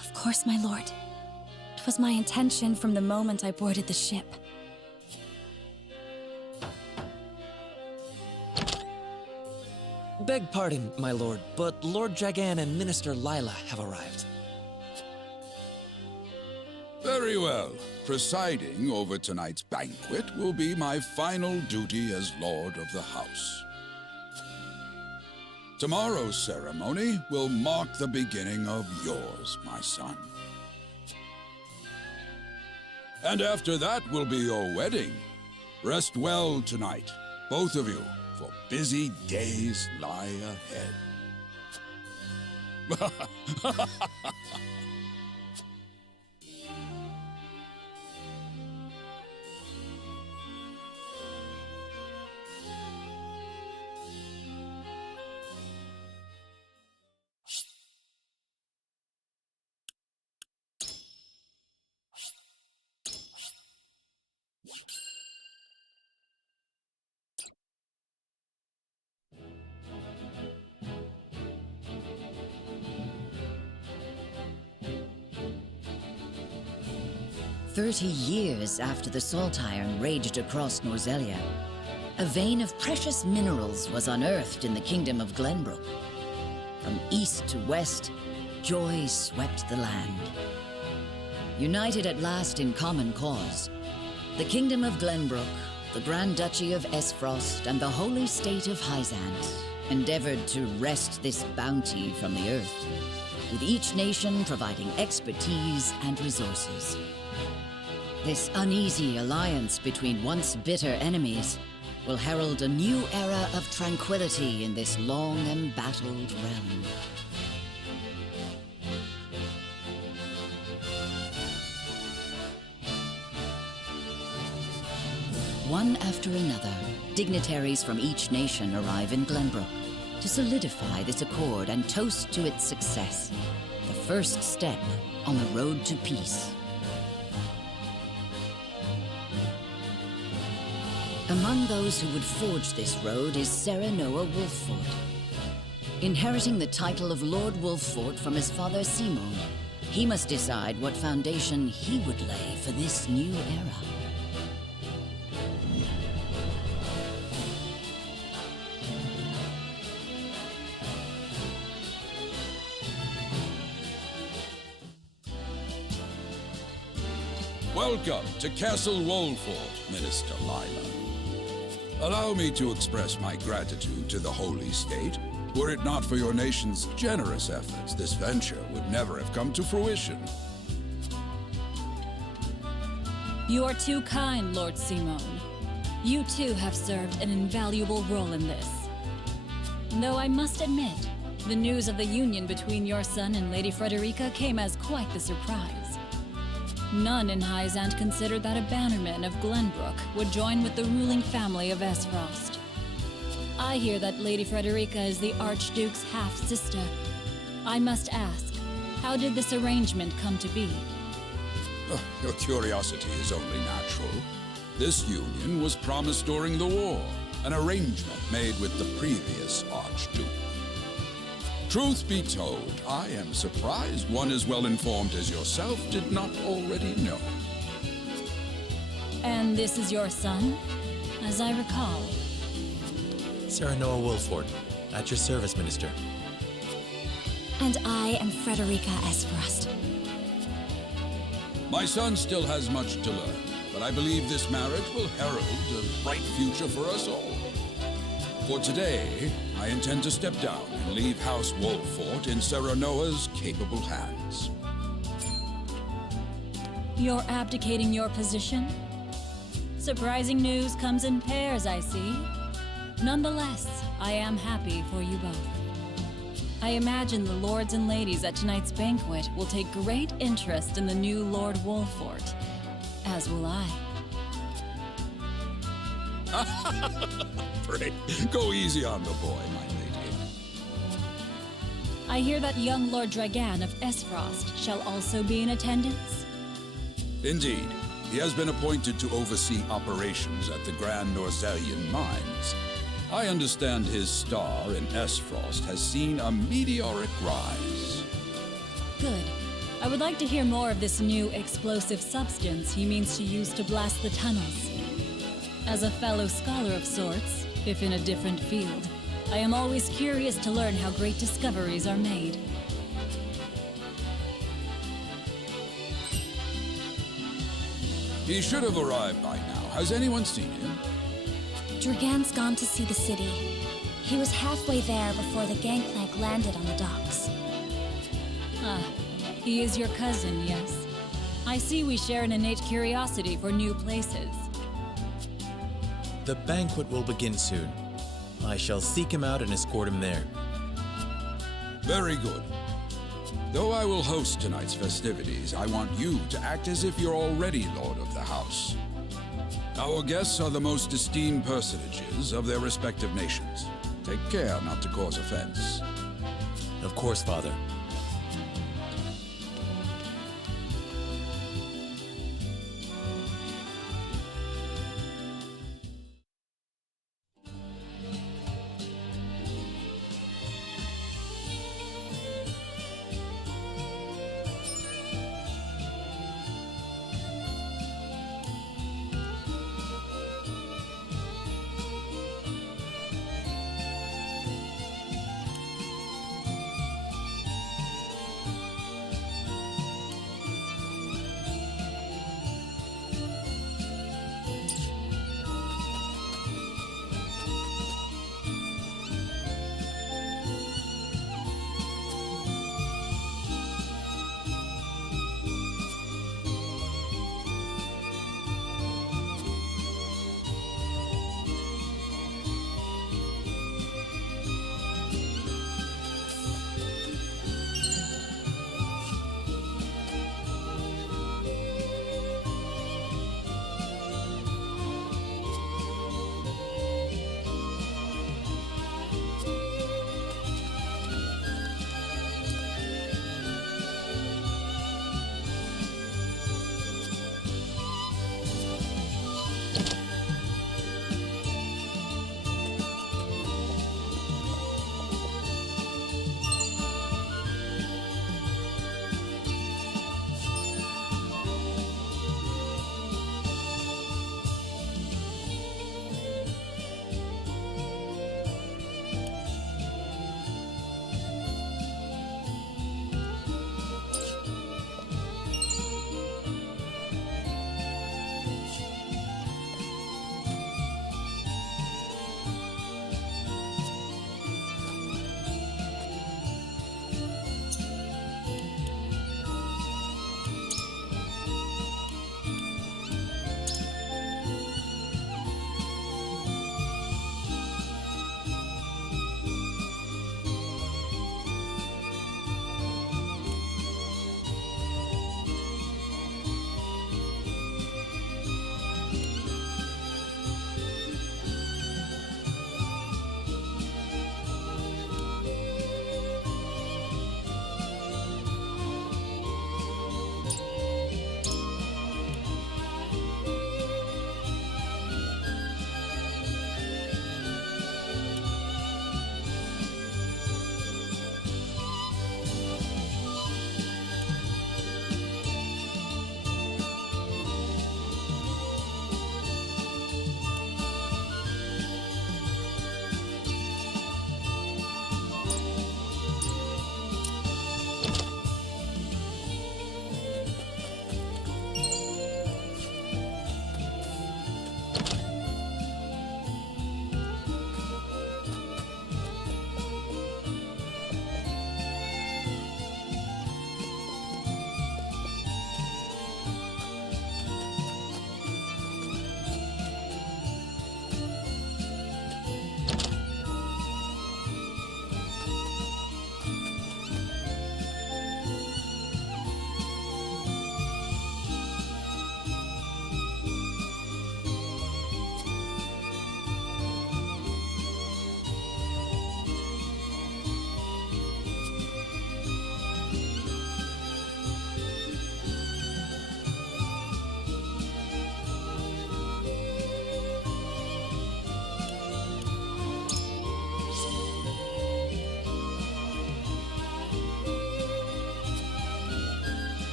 Of course, my lord. It was my intention from the moment I boarded the ship. Beg pardon, my lord, but Lord Dragan and Minister Lila have arrived. Very well. Presiding over tonight's banquet will be my final duty as Lord of the House. Tomorrow's ceremony will mark the beginning of yours, my son. And after that will be your wedding. Rest well tonight, both of you, for busy days lie ahead. "30 years after the salt iron raged across Norzelia, a vein of precious minerals was unearthed in the kingdom of Glenbrook. From east to west, joy swept the land. United at last in common cause, the kingdom of Glenbrook, the Grand Duchy of Esfrost, and the holy state of Hyzant endeavored to wrest this bounty from the earth, with each nation providing expertise and resources. This uneasy alliance between once bitter enemies will herald a new era of tranquility in this long embattled realm. One after another, dignitaries from each nation arrive in Glenbrook to solidify this accord and toast to its success, the first step on the road to peace. Among those who would forge this road is Serenoa Wolfford. Inheriting the title of Lord Wolfford from his father Simon, he must decide what foundation he would lay for this new era. Welcome to Castle Wolford, Minister Lila. Allow me to express my gratitude to the Holy State. Were it not for your nation's generous efforts, this venture would never have come to fruition. You are too kind, Lord Simon. You too have served an invaluable role in this. Though I must admit, the news of the union between your son and Lady Frederica came as quite the surprise. None in Hyzant considered that a bannerman of Glenbrook would join with the ruling family of Esfrost. I hear that Lady Frederica is the Archduke's half-sister. I must ask, how did this arrangement come to be? Oh, your curiosity is only natural. This union was promised during the war, an arrangement made with the previous Archduke. Truth be told, I am surprised one as well informed as yourself did not already know. And this is your son, as I recall. Serenoa Wolford, at your service, Minister. And I am Frederica Esfrost. My son still has much to learn, but I believe this marriage will herald a bright future for us all. For today, I intend to step down and leave House Wolford in Serenoa's capable hands. You're abdicating your position? Surprising news comes in pairs, I see. Nonetheless, I am happy for you both. I imagine the lords and ladies at tonight's banquet will take great interest in the new Lord Wolford, as will I. Pray, go easy on the boy, my lady. I hear that young Lord Dragan of Esfrost shall also be in attendance. Indeed, he has been appointed to oversee operations at the Grand Norzelian mines. I understand his star in Esfrost has seen a meteoric rise. Good. I would like to hear more of this new explosive substance he means to use to blast the tunnels. As a fellow scholar of sorts, if in a different field, I am always curious to learn how great discoveries are made. He should have arrived by now. Has anyone seen him? Dragan's gone to see the city. He was halfway there before the gangplank landed on the docks. Ah, he is your cousin, yes. I see we share an innate curiosity for new places. The banquet will begin soon. I shall seek him out and escort him there. Very good. Though I will host tonight's festivities, I want you to act as if you're already Lord of the House. Our guests are the most esteemed personages of their respective nations. Take care not to cause offense. Of course, Father.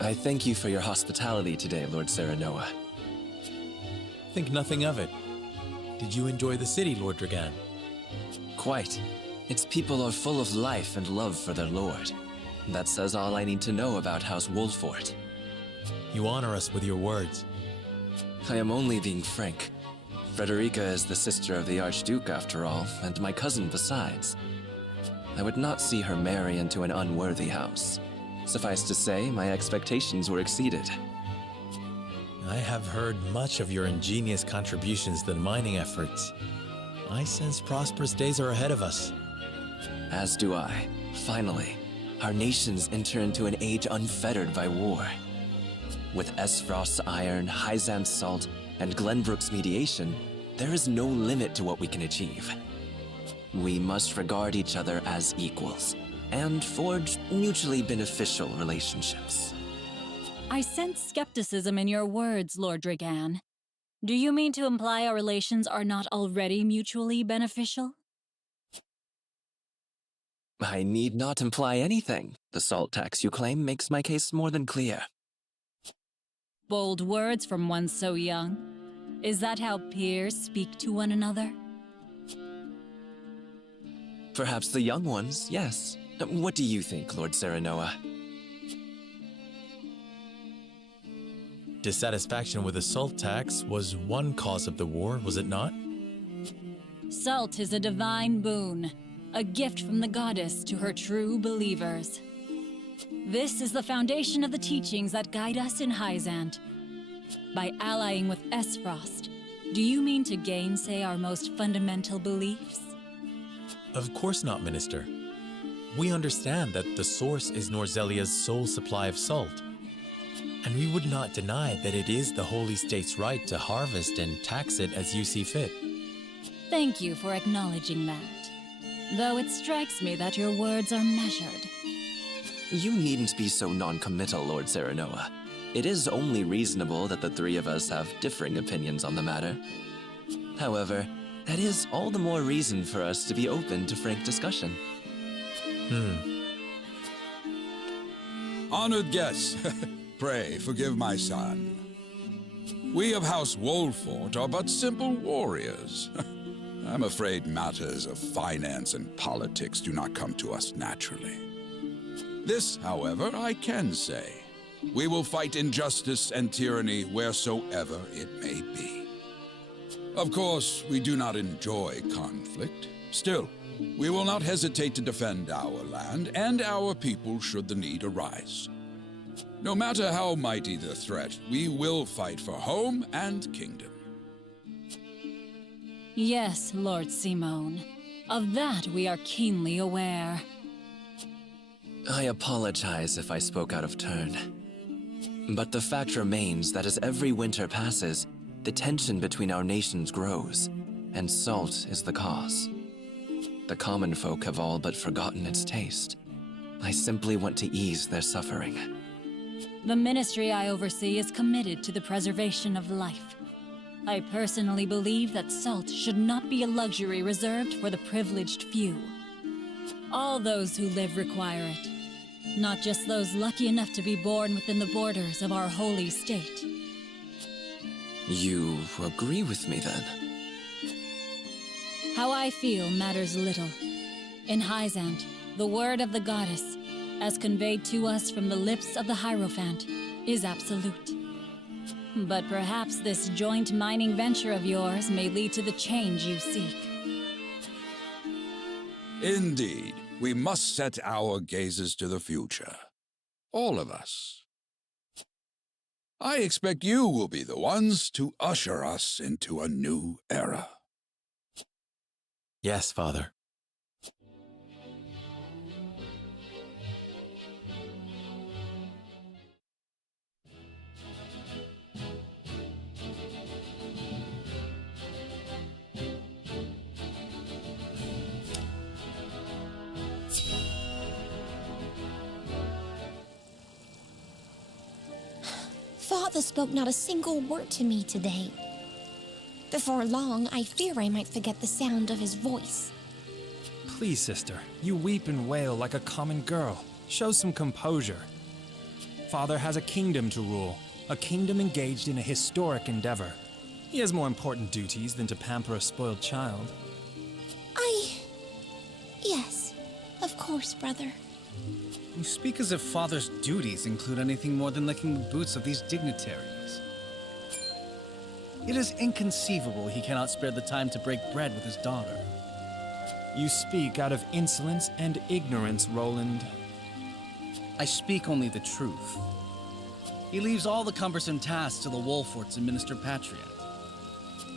I thank you for your hospitality today, Lord Serenoa. Think nothing of it. Did you enjoy the city, Lord Dragan? Quite. Its people are full of life and love for their lord. That says all I need to know about House Wolfort. You honor us with your words. I am only being frank. Frederica is the sister of the Archduke, after all, and my cousin besides. I would not see her marry into an unworthy house. Suffice to say, my expectations were exceeded. I have heard much of your ingenious contributions to the mining efforts. I sense prosperous days are ahead of us. As do I. Finally, our nations enter into an age unfettered by war. With Esfrost's iron, Hyzan's salt, and Glenbrook's mediation, there is no limit to what we can achieve. We must regard each other as equals, and forge mutually beneficial relationships. I sense skepticism in your words, Lord Dragan. Do you mean to imply our relations are not already mutually beneficial? I need not imply anything. The salt tax you claim makes my case more than clear. Bold words from one so young. Is that how peers speak to one another? Perhaps the young ones, yes. What do you think, Lord Serenoa? Dissatisfaction with the salt tax was one cause of the war, was it not? Salt is a divine boon, a gift from the goddess to her true believers. This is the foundation of the teachings that guide us in Hyzant. By allying with Esfrost, do you mean to gainsay our most fundamental beliefs? Of course not, Minister. We understand that the source is Norzelia's sole supply of salt. And we would not deny that it is the Holy State's right to harvest and tax it as you see fit. Thank you for acknowledging that. Though it strikes me that your words are measured. You needn't be so non-committal, Lord Serenoa. It is only reasonable that the three of us have differing opinions on the matter. However, that is all the more reason for us to be open to frank discussion. Honored guests, pray forgive my son. We of House Wolfort are but simple warriors. I'm afraid matters of finance and politics do not come to us naturally. This, however, I can say. We will fight injustice and tyranny wheresoever it may be. Of course, we do not enjoy conflict. Still, we will not hesitate to defend our land and our people should the need arise. No matter how mighty the threat, we will fight for home and kingdom. Yes, Lord Simone. Of that we are keenly aware. I apologize if I spoke out of turn. But the fact remains that as every winter passes, the tension between our nations grows, and salt is the cause. The common folk have all but forgotten its taste. I simply want to ease their suffering. The ministry I oversee is committed to the preservation of life. I personally believe that salt should not be a luxury reserved for the privileged few. All those who live require it, not just those lucky enough to be born within the borders of our holy state. You agree with me, then? How I feel matters little. In Hyzant, the word of the goddess, as conveyed to us from the lips of the Hierophant, is absolute. But perhaps this joint mining venture of yours may lead to the change you seek. Indeed, we must set our gazes to the future. All of us. I expect you will be the ones to usher us into a new era. Yes, Father. Father spoke not a single word to me today. Before long, I fear I might forget the sound of his voice. Please, sister, you weep and wail like a common girl. Show some composure. father has a kingdom to rule, a kingdom engaged in a historic endeavor. He has more important duties than to pamper a spoiled child. Yes, of course, brother. You speak as if father's duties include anything more than licking the boots of these dignitaries. It is inconceivable he cannot spare the time to break bread with his daughter. You speak out of insolence and ignorance, Roland. I speak only the truth. He leaves all the cumbersome tasks to the Wolforts and Minister Patriot.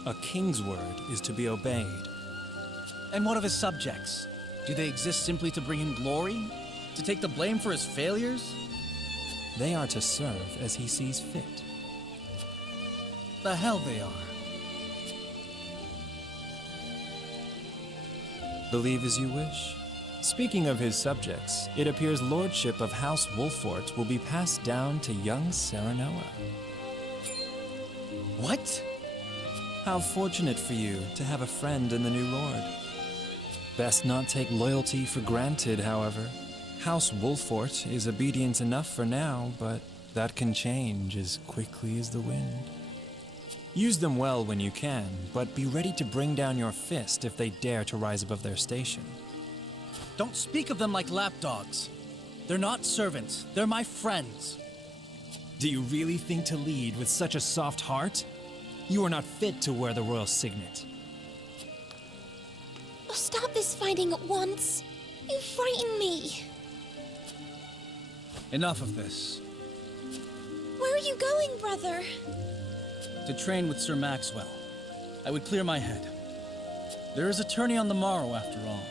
A king's word is to be obeyed. And what of his subjects? Do they exist simply to bring him glory? To take the blame for his failures? They are to serve as he sees fit. The hell they are. Believe as you wish. Speaking of his subjects, it appears lordship of House Wolfort will be passed down to young Serenoa. What? How fortunate for you to have a friend in the new lord. Best not take loyalty for granted, however. House Wolfort is obedient enough for now, but that can change as quickly as the wind. Use them well when you can, but be ready to bring down your fist if they dare to rise above their station. Don't speak of them like lapdogs. They're not servants, they're my friends. Do you really think to lead with such a soft heart? You are not fit to wear the royal signet. Oh, stop this fighting at once. You frighten me. Enough of this. Where are you going, brother? To train with Sir Maxwell. I would clear my head. There is a tourney on the morrow, after all.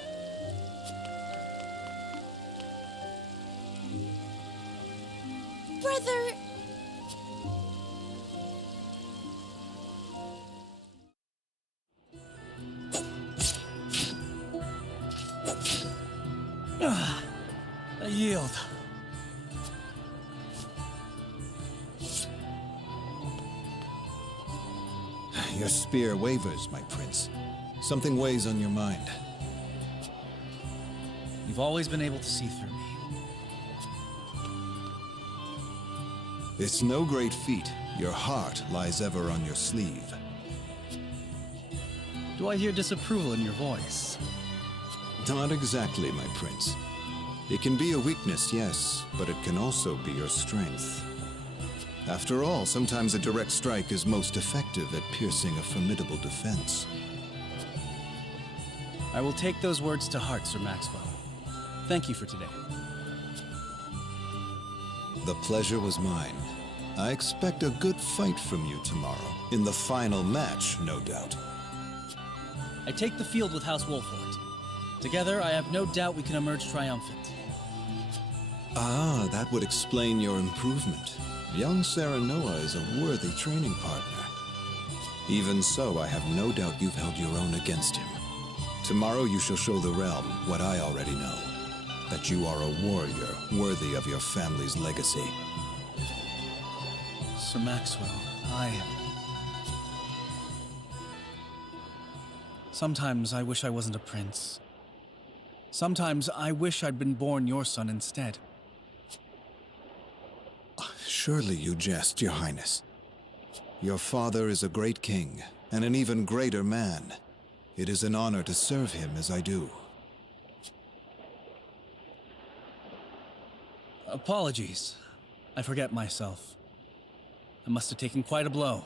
Brother... I yield. Your spear wavers, my prince. Something weighs on your mind. You've always been able to see through me. It's no great feat. Your heart lies ever on your sleeve. Do I hear disapproval in your voice? Not exactly, my prince. It can be a weakness, yes, but it can also be your strength. After all, sometimes a direct strike is most effective at piercing a formidable defense. I will take those words to heart, Sir Maxwell. Thank you for today. The pleasure was mine. I expect a good fight from you tomorrow. In the final match, no doubt. I take the field with House Wolfort. Together, I have no doubt we can emerge triumphant. Ah, that would explain your improvement. Young Serenoa is a worthy training partner. Even so, I have no doubt you've held your own against him. Tomorrow you shall show the realm what I already know. That you are a warrior worthy of your family's legacy. Sir Maxwell, Sometimes I wish I wasn't a prince. Sometimes I wish I'd been born your son instead. Surely you jest, Your Highness. Your father is a great king, and an even greater man. It is an honor to serve him as I do. Apologies. I forget myself. I must have taken quite a blow.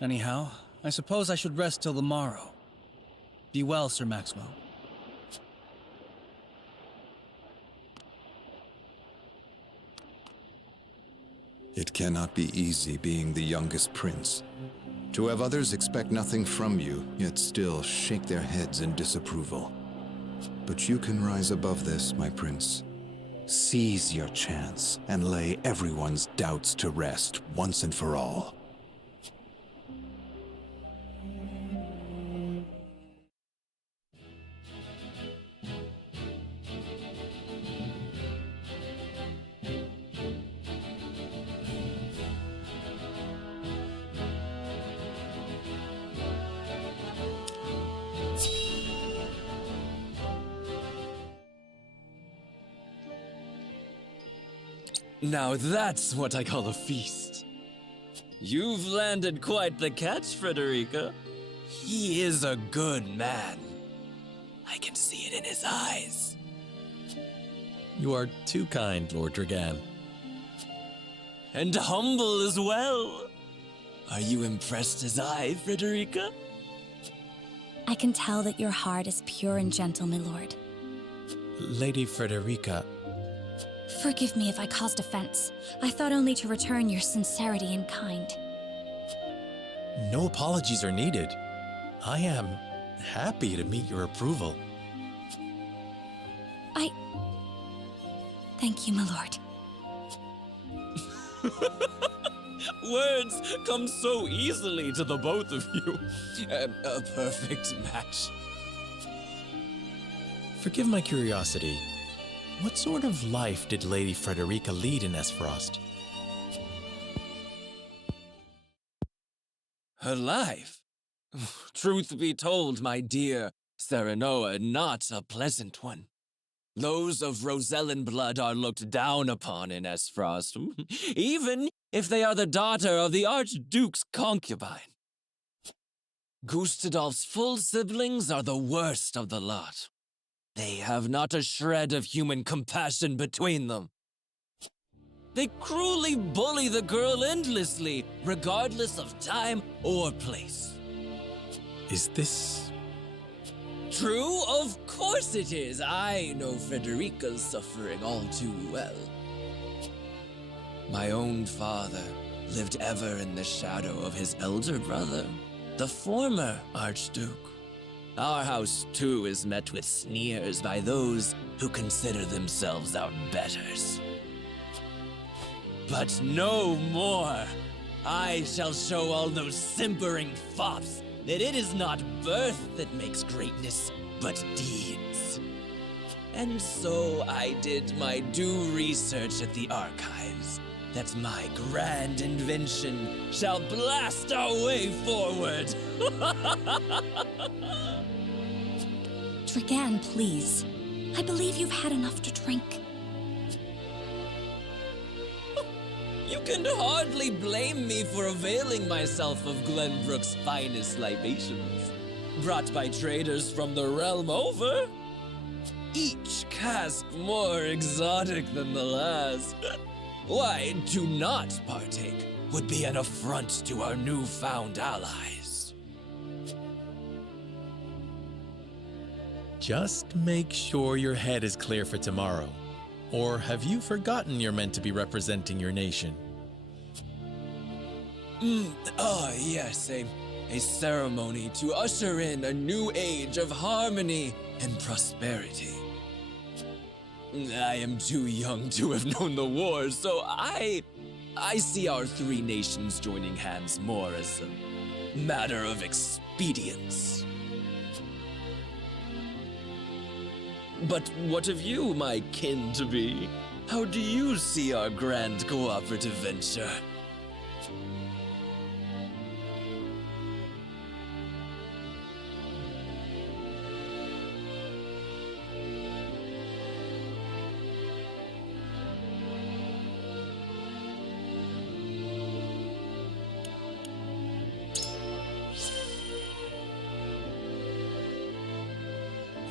Anyhow, I suppose I should rest till the morrow. Be well, Sir Maxwell. It cannot be easy being the youngest prince. To have others expect nothing from you, yet still shake their heads in disapproval. But you can rise above this, my prince. Seize your chance and lay everyone's doubts to rest once and for all. Now that's what I call a feast. You've landed quite the catch, Frederica. He is a good man. I can see it in his eyes. You are too kind, Lord Dragan. And humble as well. Are you impressed as I, Frederica? I can tell that your heart is pure and gentle, my lord. Lady Frederica, Forgive me if I caused offense. I thought only to return your sincerity and kind. no apologies are needed. I am happy to meet your approval. Thank you, my lord. Words come so easily to the both of you. A perfect match. Forgive my curiosity. What sort of life did Lady Frederica lead in Esfrost? Her life? Truth be told, my dear Serenoa, not a pleasant one. Those of Rosellan blood are looked down upon in Esfrost, even if they are the daughter of the Archduke's concubine. Gustadolf's full siblings are the worst of the lot. They have not a shred of human compassion between them. They cruelly bully the girl endlessly, regardless of time or place. Is this... True, of course it is. I know Frederica's suffering all too well. My own father lived ever in the shadow of his elder brother, the former Archduke. Our house, too, is met with sneers by those who consider themselves our betters. But no more! I shall show all those simpering fops that it is not birth that makes greatness, but deeds. And so I did my due research at the archives, that my grand invention shall blast our way forward. Dragan, please. I believe you've had enough to drink. You can hardly blame me for availing myself of Glenbrook's finest libations, brought by traders from the realm over. Each cask more exotic than the last. Why, to not partake would be an affront to our newfound allies. Just make sure your head is clear for tomorrow. Or have you forgotten you're meant to be representing your nation? Yes, a ceremony to usher in a new age of harmony and prosperity. I am too young to have known the war, so I see our three nations joining hands more as a matter of expedience. But what of you, my kin-to-be? How do you see our grand cooperative venture?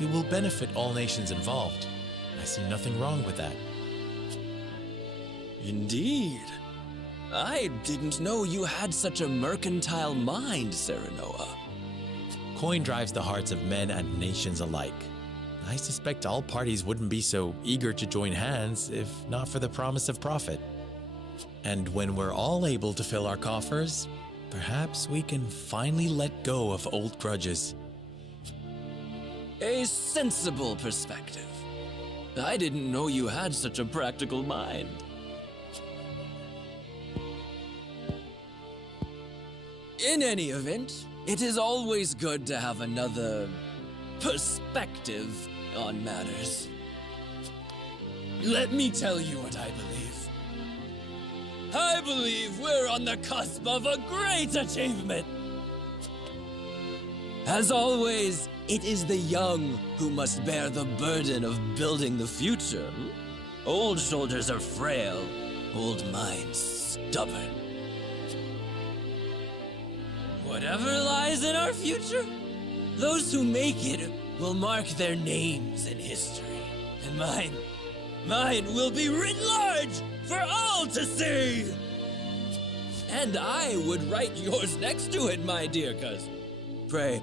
It will benefit all nations involved. I see nothing wrong with that. Indeed. I didn't know you had such a mercantile mind, Serenoa. Coin drives the hearts of men and nations alike. I suspect all parties wouldn't be so eager to join hands if not for the promise of profit. And when we're all able to fill our coffers, perhaps we can finally let go of old grudges. A sensible perspective. I didn't know you had such a practical mind. In any event, it is always good to have another perspective on matters. Let me tell you what I believe. I believe we're on the cusp of a great achievement. As always, it is the young who must bear the burden of building the future. Old shoulders are frail, old minds stubborn. Whatever lies in our future, those who make it will mark their names in history. And mine will be written large for all to see! And I would write yours next to it, my dear cousin. Pray,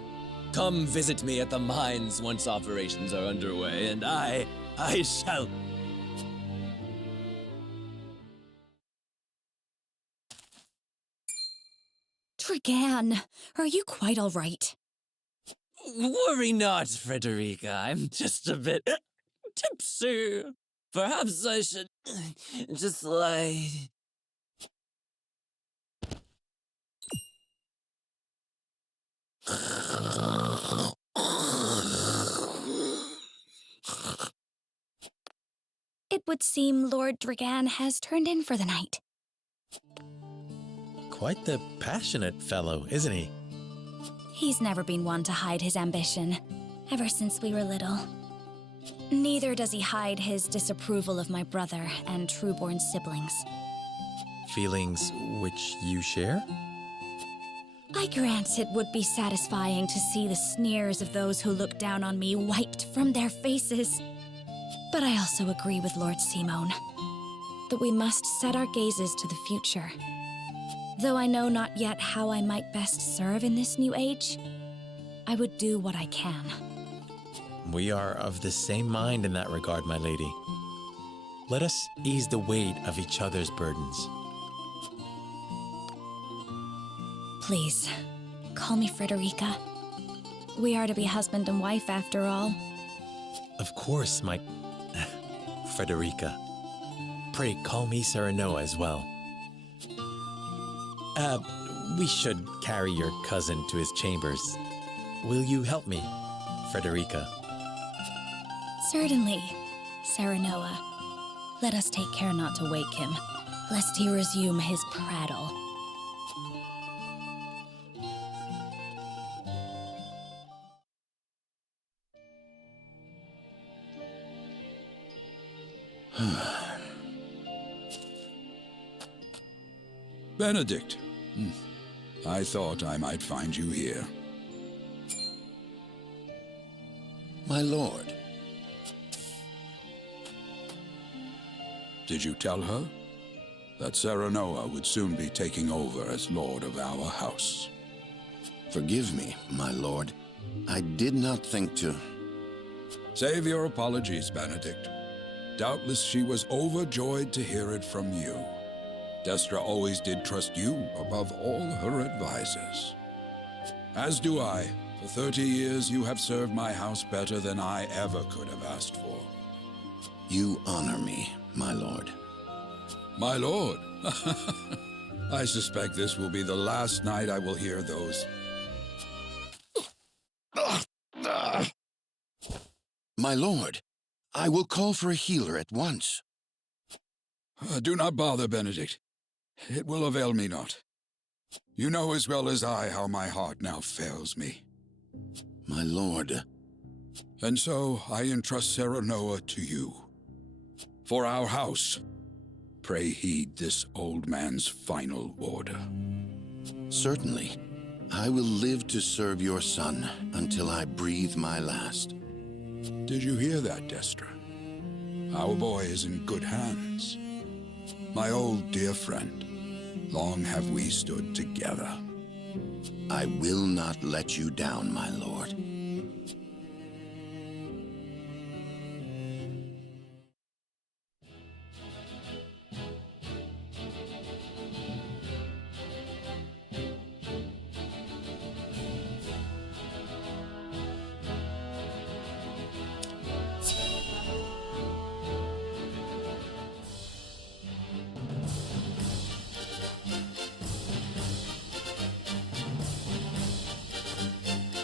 come visit me at the mines once operations are underway, and I shall... Dragan, are you quite all right? Worry not, Frederica. I'm just a bit tipsy. Perhaps I should just lie. It would seem Lord Dragan has turned in for the night. Quite the passionate fellow, isn't he? He's never been one to hide his ambition, ever since we were little. Neither does he hide his disapproval of my brother and true-born siblings. Feelings which you share? I grant it would be satisfying to see the sneers of those who look down on me wiped from their faces. But I also agree with Lord Simone that we must set our gazes to the future. Though I know not yet how I might best serve in this new age, I would do what I can. We are of the same mind in that regard, my lady. Let us ease the weight of each other's burdens. Please, call me Frederica. We are to be husband and wife after all. Of course, my... Frederica. Pray call me Serenoa as well. We should carry your cousin to his chambers. Will you help me, Frederica? Certainly, Serenoa. Let us take care not to wake him, lest he resume his prattle. Benedict. I thought I might find you here. My lord. Did you tell her that Serenoa would soon be taking over as lord of our house? Forgive me, my lord. I did not think to... Save your apologies, Benedict. Doubtless she was overjoyed to hear it from you. Destra always did trust you above all her advisors. As do I. For 30 years you have served my house better than I ever could have asked for. You honor me, my lord. My lord? I suspect this will be the last night I will hear those. My lord, I will call for a healer at once. Do not bother, Benedict. It will avail me not. You know as well as I how my heart now fails me. My lord. And so I entrust Serenoa to you. For our house, pray heed this old man's final order. Certainly. I will live to serve your son until I breathe my last. Did you hear that, Destra? Our boy is in good hands. My old dear friend, long have we stood together. I will not let you down, my lord.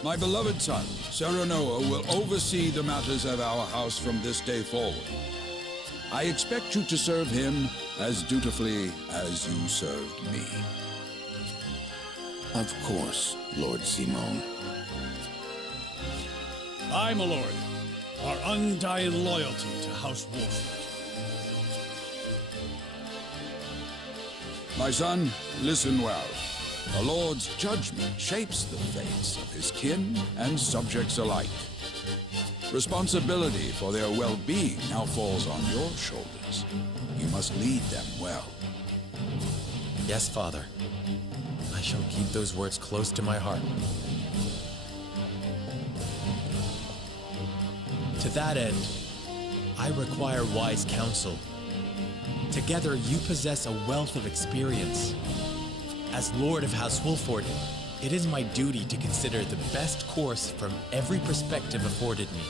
My beloved son, Serenoa, will oversee the matters of our house from this day forward. I expect you to serve him as dutifully as you served me. Of course, Lord Simone. Aye, my lord. Our undying loyalty to House Wolfwood. My son, listen well. The Lord's judgment shapes the fates of his kin and subjects alike. Responsibility for their well-being now falls on your shoulders. You must lead them well. Yes, Father. I shall keep those words close to my heart. To that end, I require wise counsel. Together, you possess a wealth of experience. As Lord of House Wolford, it is my duty to consider the best course from every perspective afforded me.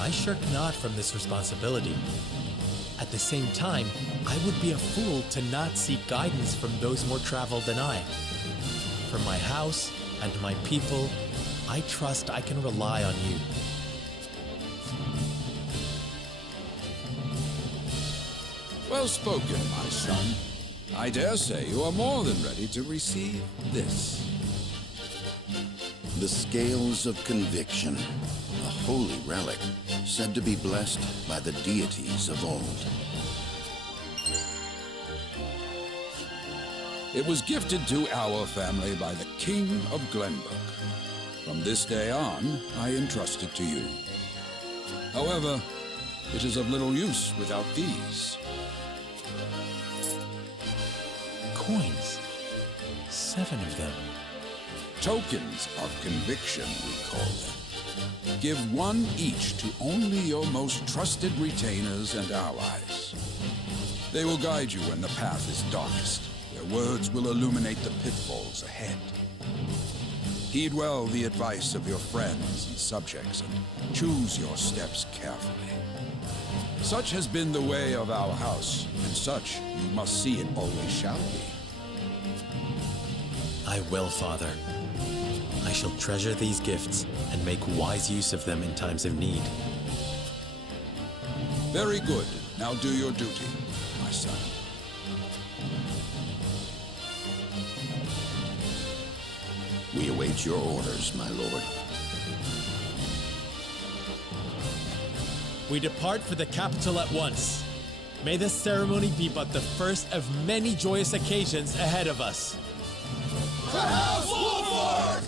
I shirk not from this responsibility. At the same time, I would be a fool to not seek guidance from those more traveled than I. For my house and my people, I trust I can rely on you. Well spoken, my son. I dare say you are more than ready to receive this. The Scales of Conviction, a holy relic said to be blessed by the deities of old. It was gifted to our family by the King of Glenbrook. From this day on, I entrust it to you. However, it is of little use without these. Coins. 7 of them. Tokens of conviction, we call them. Give one each to only your most trusted retainers and allies. They will guide you when the path is darkest. Their words will illuminate the pitfalls ahead. Heed well the advice of your friends and subjects and choose your steps carefully. Such has been the way of our house, and such you must see it always shall be. I will, Father. I shall treasure these gifts and make wise use of them in times of need. Very good. Now do your duty, my son. We await your orders, my lord. We depart for the capital at once. May this ceremony be but the first of many joyous occasions ahead of us. To House Wolford!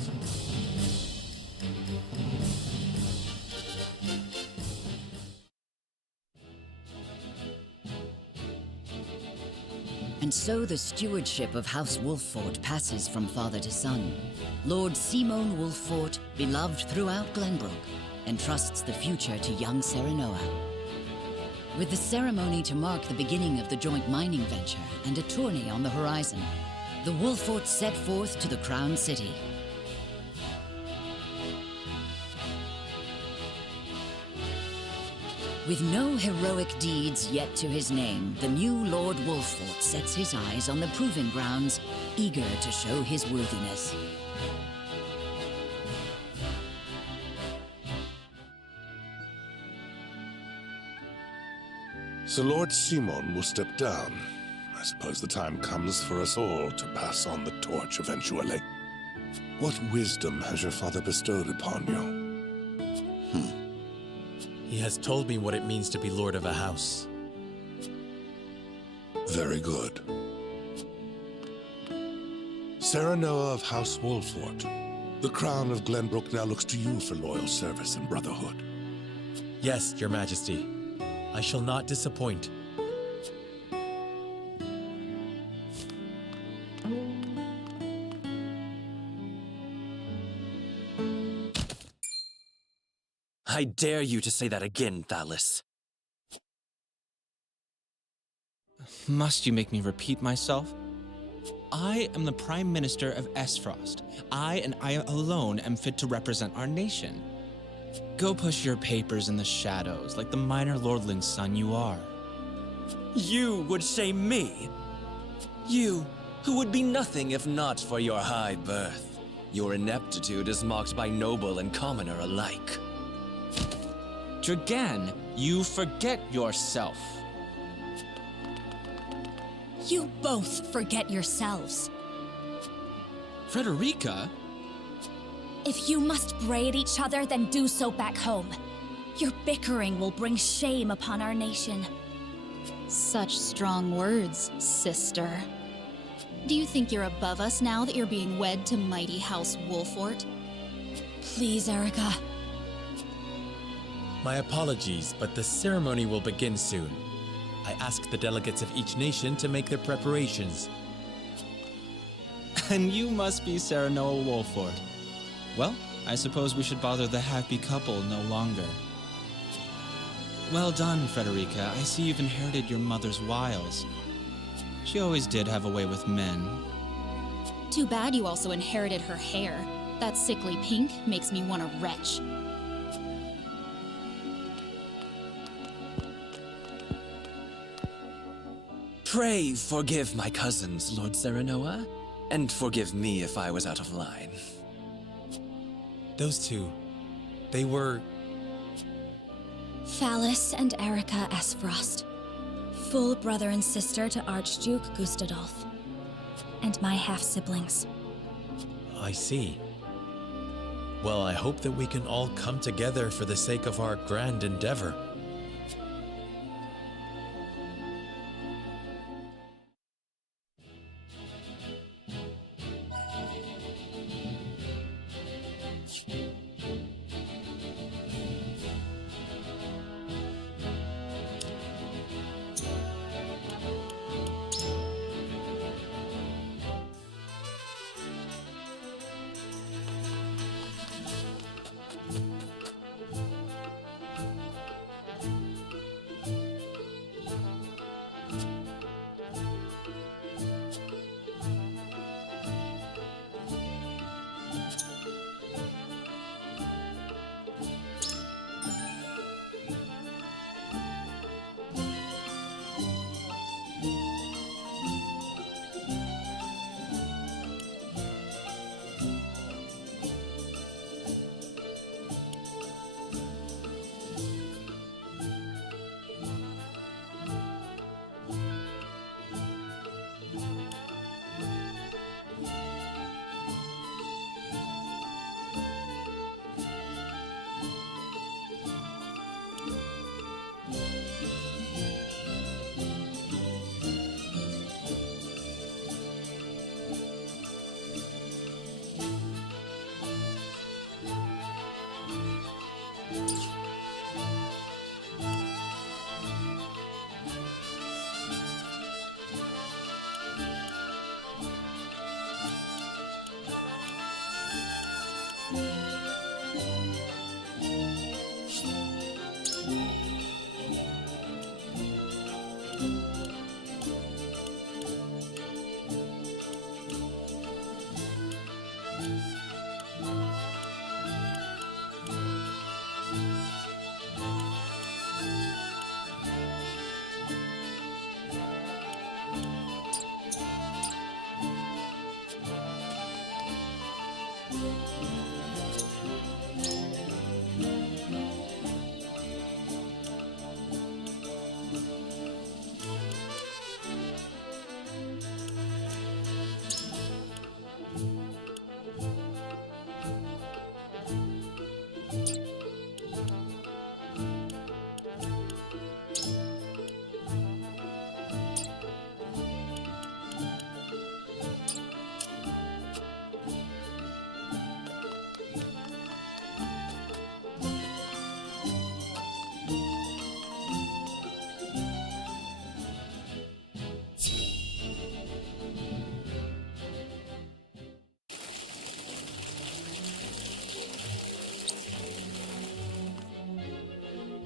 And so the stewardship of House Wolffort passes from father to son. Lord Simon Wolffort, beloved throughout Glenbrook, entrusts the future to young Serenoa. With the ceremony to mark the beginning of the joint mining venture and a tourney on the horizon, the Wolfforts set forth to the Crown City. With no heroic deeds yet to his name, the new Lord Wolffort sets his eyes on the proving grounds, eager to show his worthiness. So Lord Simon will step down. I suppose the time comes for us all to pass on the torch eventually. What wisdom has your father bestowed upon you? He has told me what it means to be lord of a house. Very good. Serenoa of House Wolfort, the crown of Glenbrook now looks to you for loyal service and brotherhood. Yes, Your Majesty. I shall not disappoint. I dare you to say that again, Thalis. Must you make me repeat myself? I am the Prime Minister of Esfrost. I and I alone am fit to represent our nation. Go push your papers in the shadows like the minor lordling's son you are. You would shame me? You, who would be nothing if not for your high birth. Your ineptitude is mocked by noble and commoner alike. Dragan, you forget yourself. You both forget yourselves. Frederica? If you must braid each other, then do so back home. Your bickering will bring shame upon our nation. Such strong words, sister. Do you think you're above us now that you're being wed to mighty House Wolfort? Please, Erica. My apologies, but the ceremony will begin soon. I ask the delegates of each nation to make their preparations. And you must be Sarah Noah Wolfort. Well, I suppose we should bother the happy couple no longer. Well done, Frederica. I see you've inherited your mother's wiles. She always did have a way with men. Too bad you also inherited her hair. That sickly pink makes me want to retch. Pray forgive my cousins, Lord Serenoa, and forgive me if I was out of line. Those two, they were... Phallus and Erica Esfrost. Full brother and sister to Archduke Gustadolf. And my half-siblings. I see. Well, I hope that we can all come together for the sake of our grand endeavor.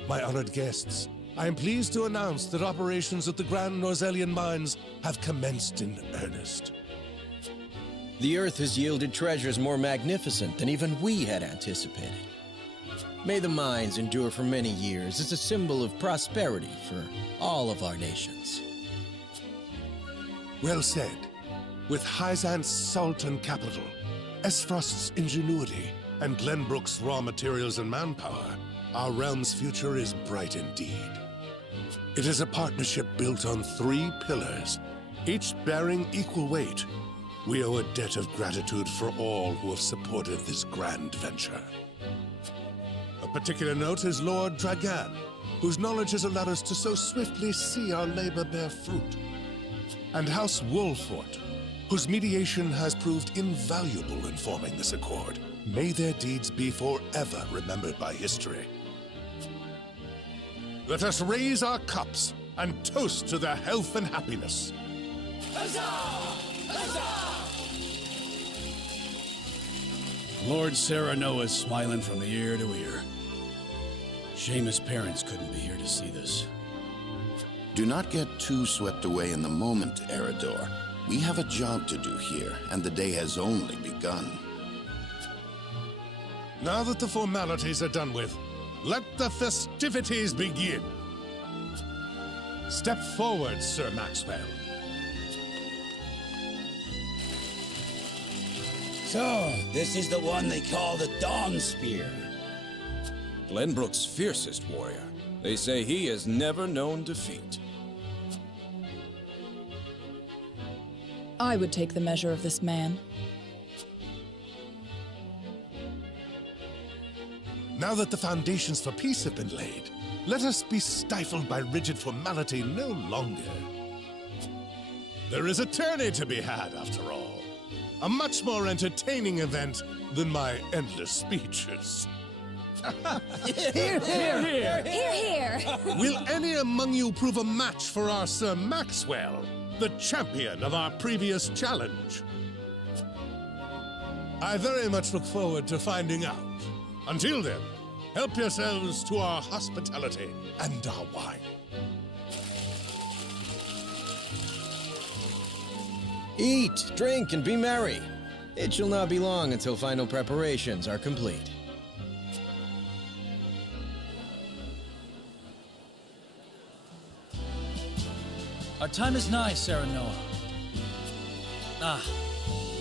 My honored guests, I am pleased to announce that operations at the Grand Norzelian mines have commenced in earnest. The Earth has yielded treasures more magnificent than even we had anticipated. May the mines endure for many years as a symbol of prosperity for all of our nations. Well said. With Hyzant's salt and capital, Esfrost's ingenuity, and Glenbrook's raw materials and manpower, our realm's future is bright indeed. It is a partnership built on 3 pillars, each bearing equal weight. We owe a debt of gratitude for all who have supported this grand venture. A particular note is Lord Dragan, whose knowledge has allowed us to so swiftly see our labor bear fruit. And House Wolfort, whose mediation has proved invaluable in forming this accord. May their deeds be forever remembered by history. Let us raise our cups and toast to their health and happiness. Huzzah! Huzzah! Lord Sereno is smiling from ear to ear. Shame his parents couldn't be here to see this. Do not get too swept away in the moment, Eridor. We have a job to do here, and the day has only begun. Now that the formalities are done with, let the festivities begin. Step forward, Sir Maxwell. So, this is the one they call the Dawn Spear. Glenbrook's fiercest warrior. They say he has never known defeat. I would take the measure of this man. Now that the foundations for peace have been laid, let us be stifled by rigid formality no longer. There is a tourney to be had, after all. A much more entertaining event than my endless speeches. Hear, hear, hear. Hear, hear. Will any among you prove a match for our Sir Maxwell, the champion of our previous challenge? I very much look forward to finding out. Until then, help yourselves to our hospitality and our wine. Eat, drink, and be merry. It shall not be long until final preparations are complete. Our time is nigh, Serenoa. Ah,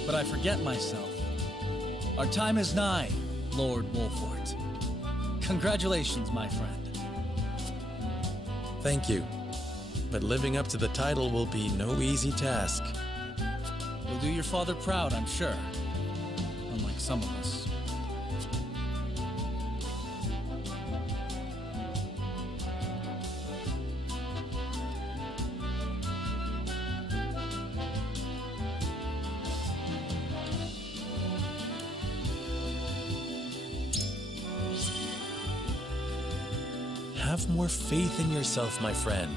but I forget myself. Our time is nigh, Lord Wolfort. Congratulations, my friend. Thank you. But living up to the title will be no easy task. You'll do your father proud, I'm sure. Unlike some of us. Have more faith in yourself, my friend.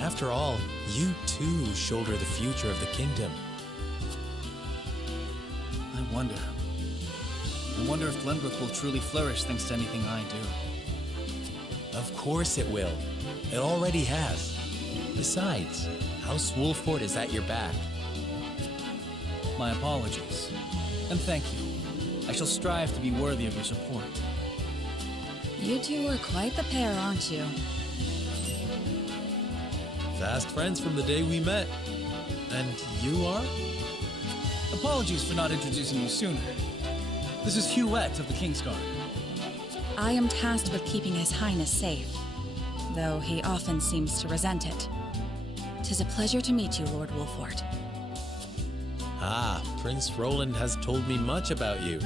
After all, you too shoulder the future of the kingdom. I wonder if Glenbrook will truly flourish thanks to anything I do. Of course it will. It already has. Besides, House Wolfort is at your back. My apologies. And thank you. I shall strive to be worthy of your support. You two are quite the pair, aren't you? Fast friends from the day we met. And you are? Apologies for not introducing you sooner. This is Huette of the Kingsguard. I am tasked with keeping His Highness safe, though he often seems to resent it. 'Tis a pleasure to meet you, Lord Wolfort. Ah, Prince Roland has told me much about you.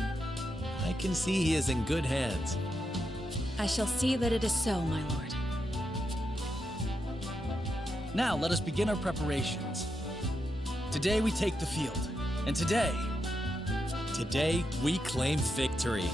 I can see he is in good hands. I shall see that it is so, my lord. Now let us begin our preparations. Today we take the field, and today we claim victory.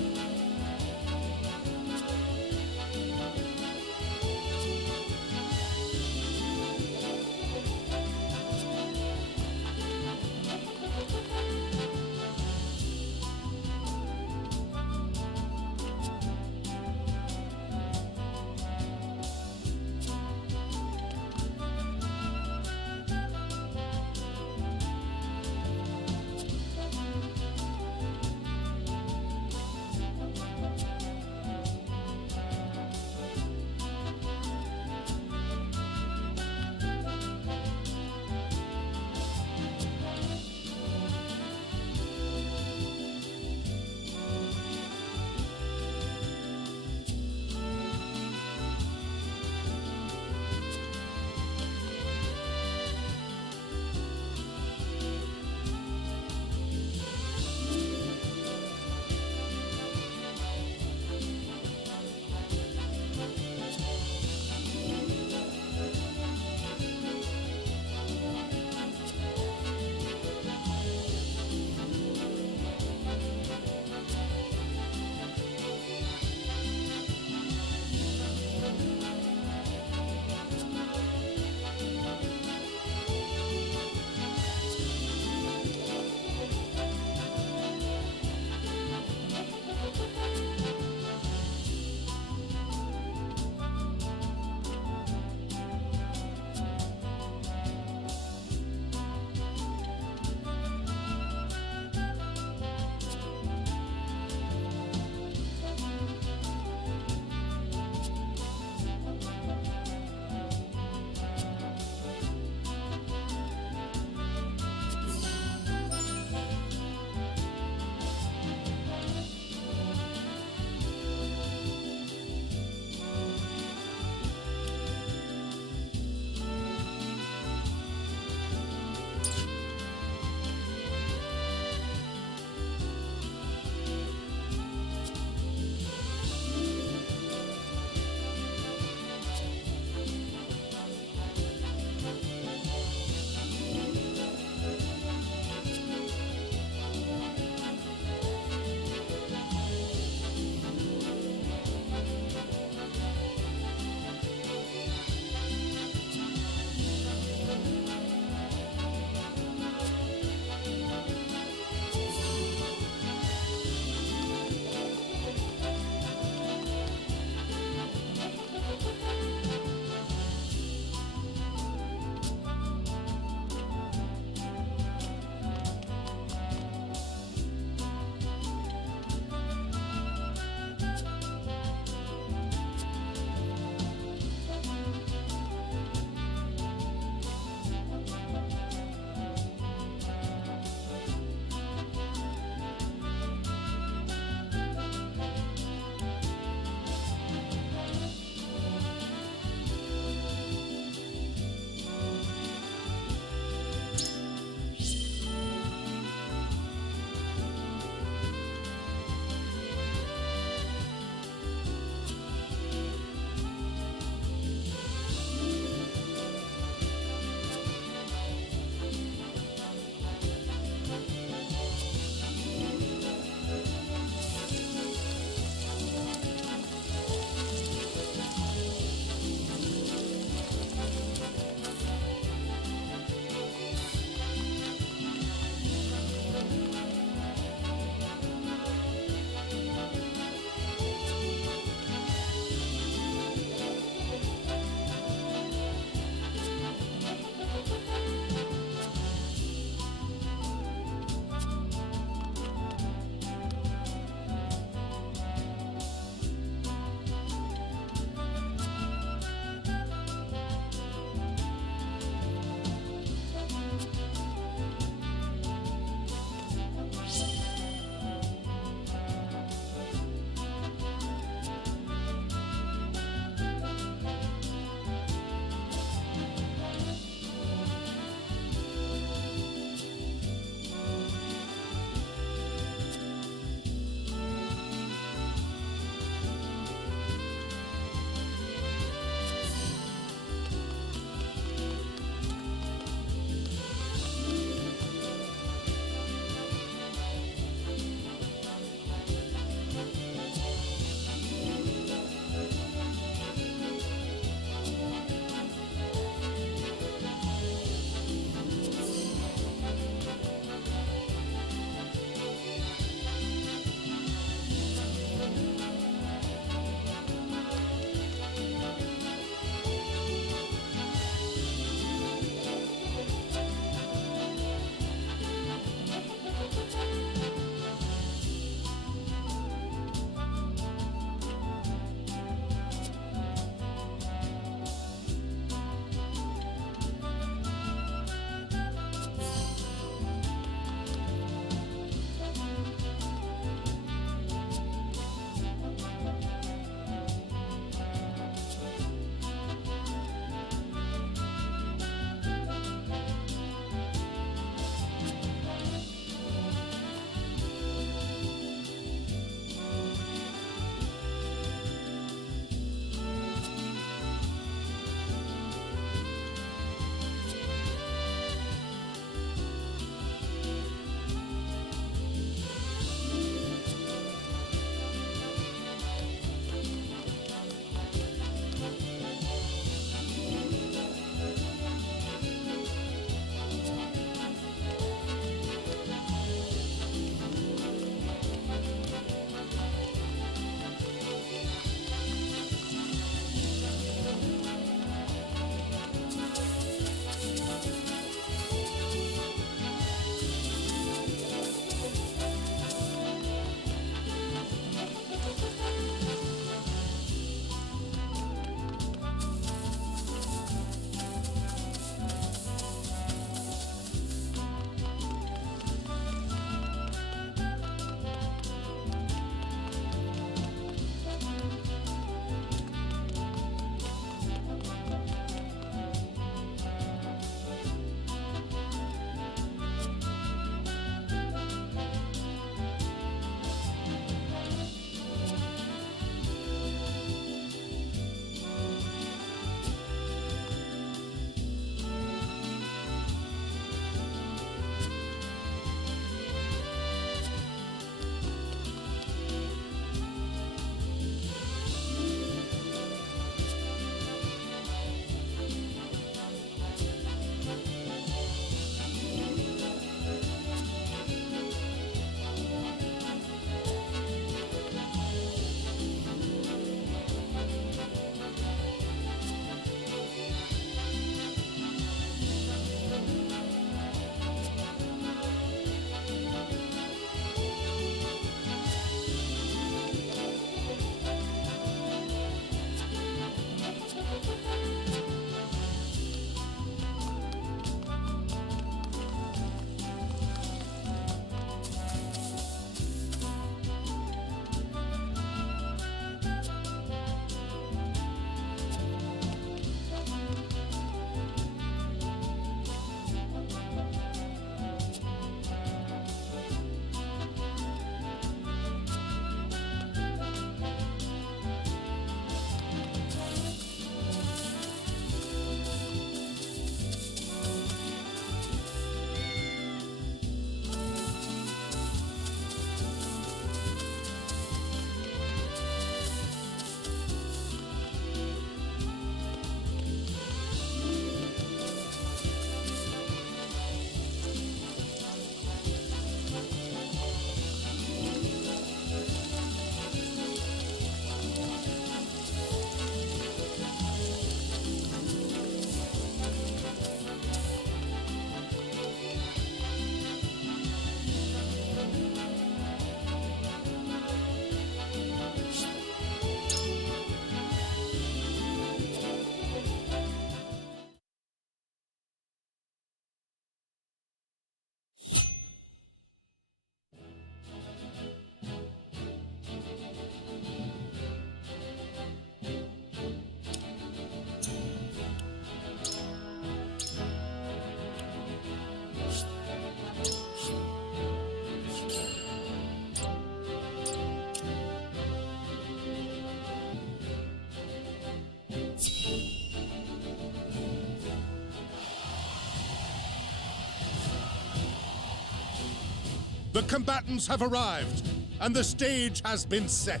The combatants have arrived, and the stage has been set.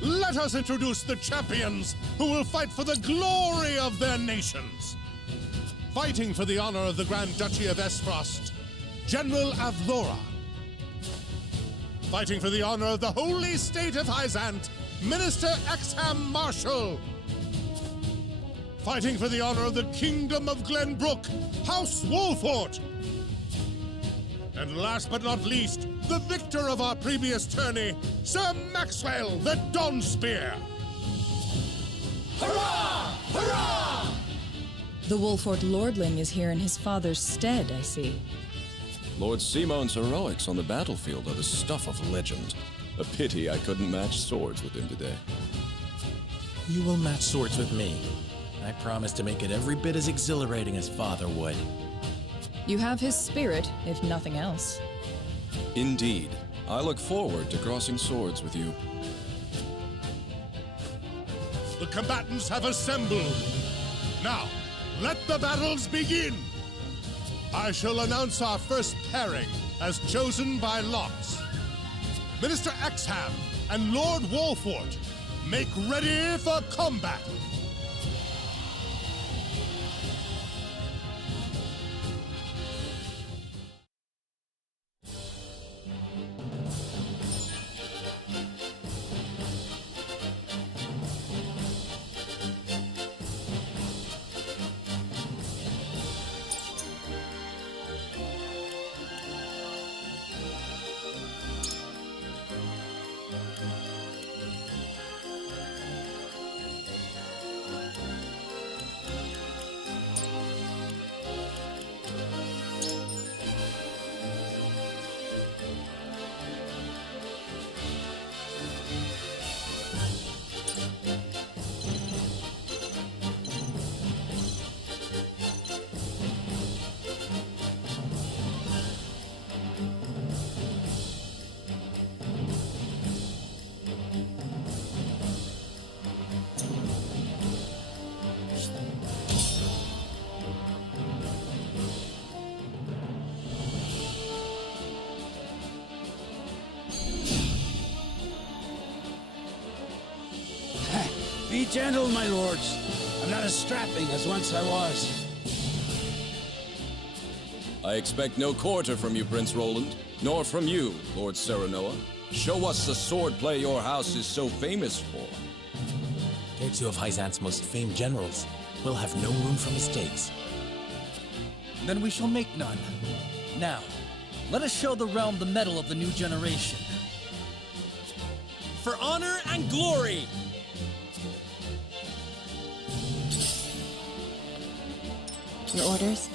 Let us introduce the champions who will fight for the glory of their nations. Fighting for the honor of the Grand Duchy of Esfrost, General Avlora. Fighting for the honor of the Holy State of Hyzant, Minister Exham Marshal. Fighting for the honor of the Kingdom of Glenbrook, House Wolfort. And last but not least, the victor of our previous tourney, Sir Maxwell the Dawnspear. Hurrah! Hurrah! The Wolfort Lordling is here in his father's stead, I see. Lord Simone's heroics on the battlefield are the stuff of legend. A pity I couldn't match swords with him today. You will match swords with me. I promise to make it every bit as exhilarating as Father would. You have his spirit, if nothing else. Indeed. I look forward to crossing swords with you. The combatants have assembled. Now, let the battles begin! I shall announce our first pairing as chosen by lots. Minister Exham and Lord Wolfort, make ready for combat! Be gentle, my lords. I'm not as strapping as once I was. I expect no quarter from you, Prince Roland, nor from you, Lord Serenoa. Show us the swordplay your house is so famous for. They're two of Hyzant's most famed generals. We'll have no room for mistakes. Then we shall make none. Now, let us show the realm the mettle of the new generation. For honor and glory! Your orders?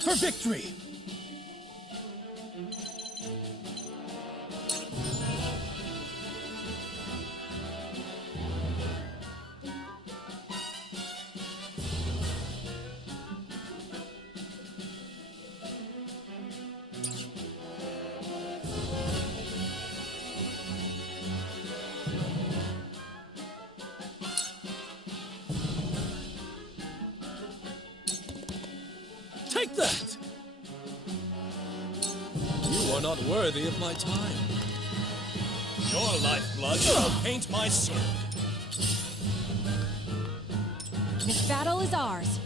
For victory! Take that! You are not worthy of my time. Your lifeblood shall paint my sword. This battle is ours.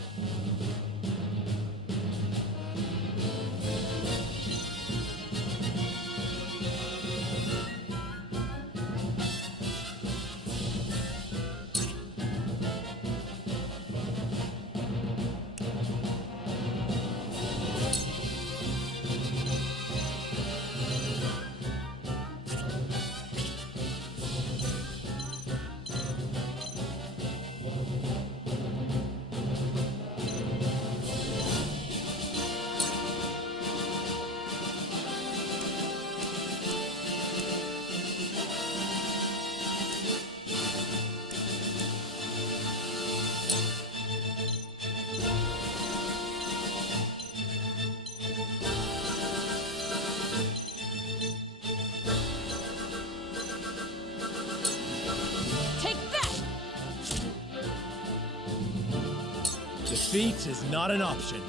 Defeat is not an option.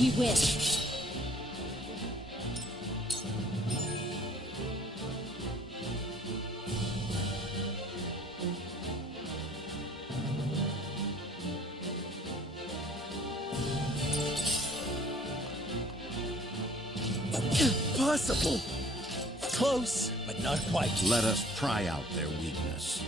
We win. Impossible! Close, but not quite. Let us try out their weakness.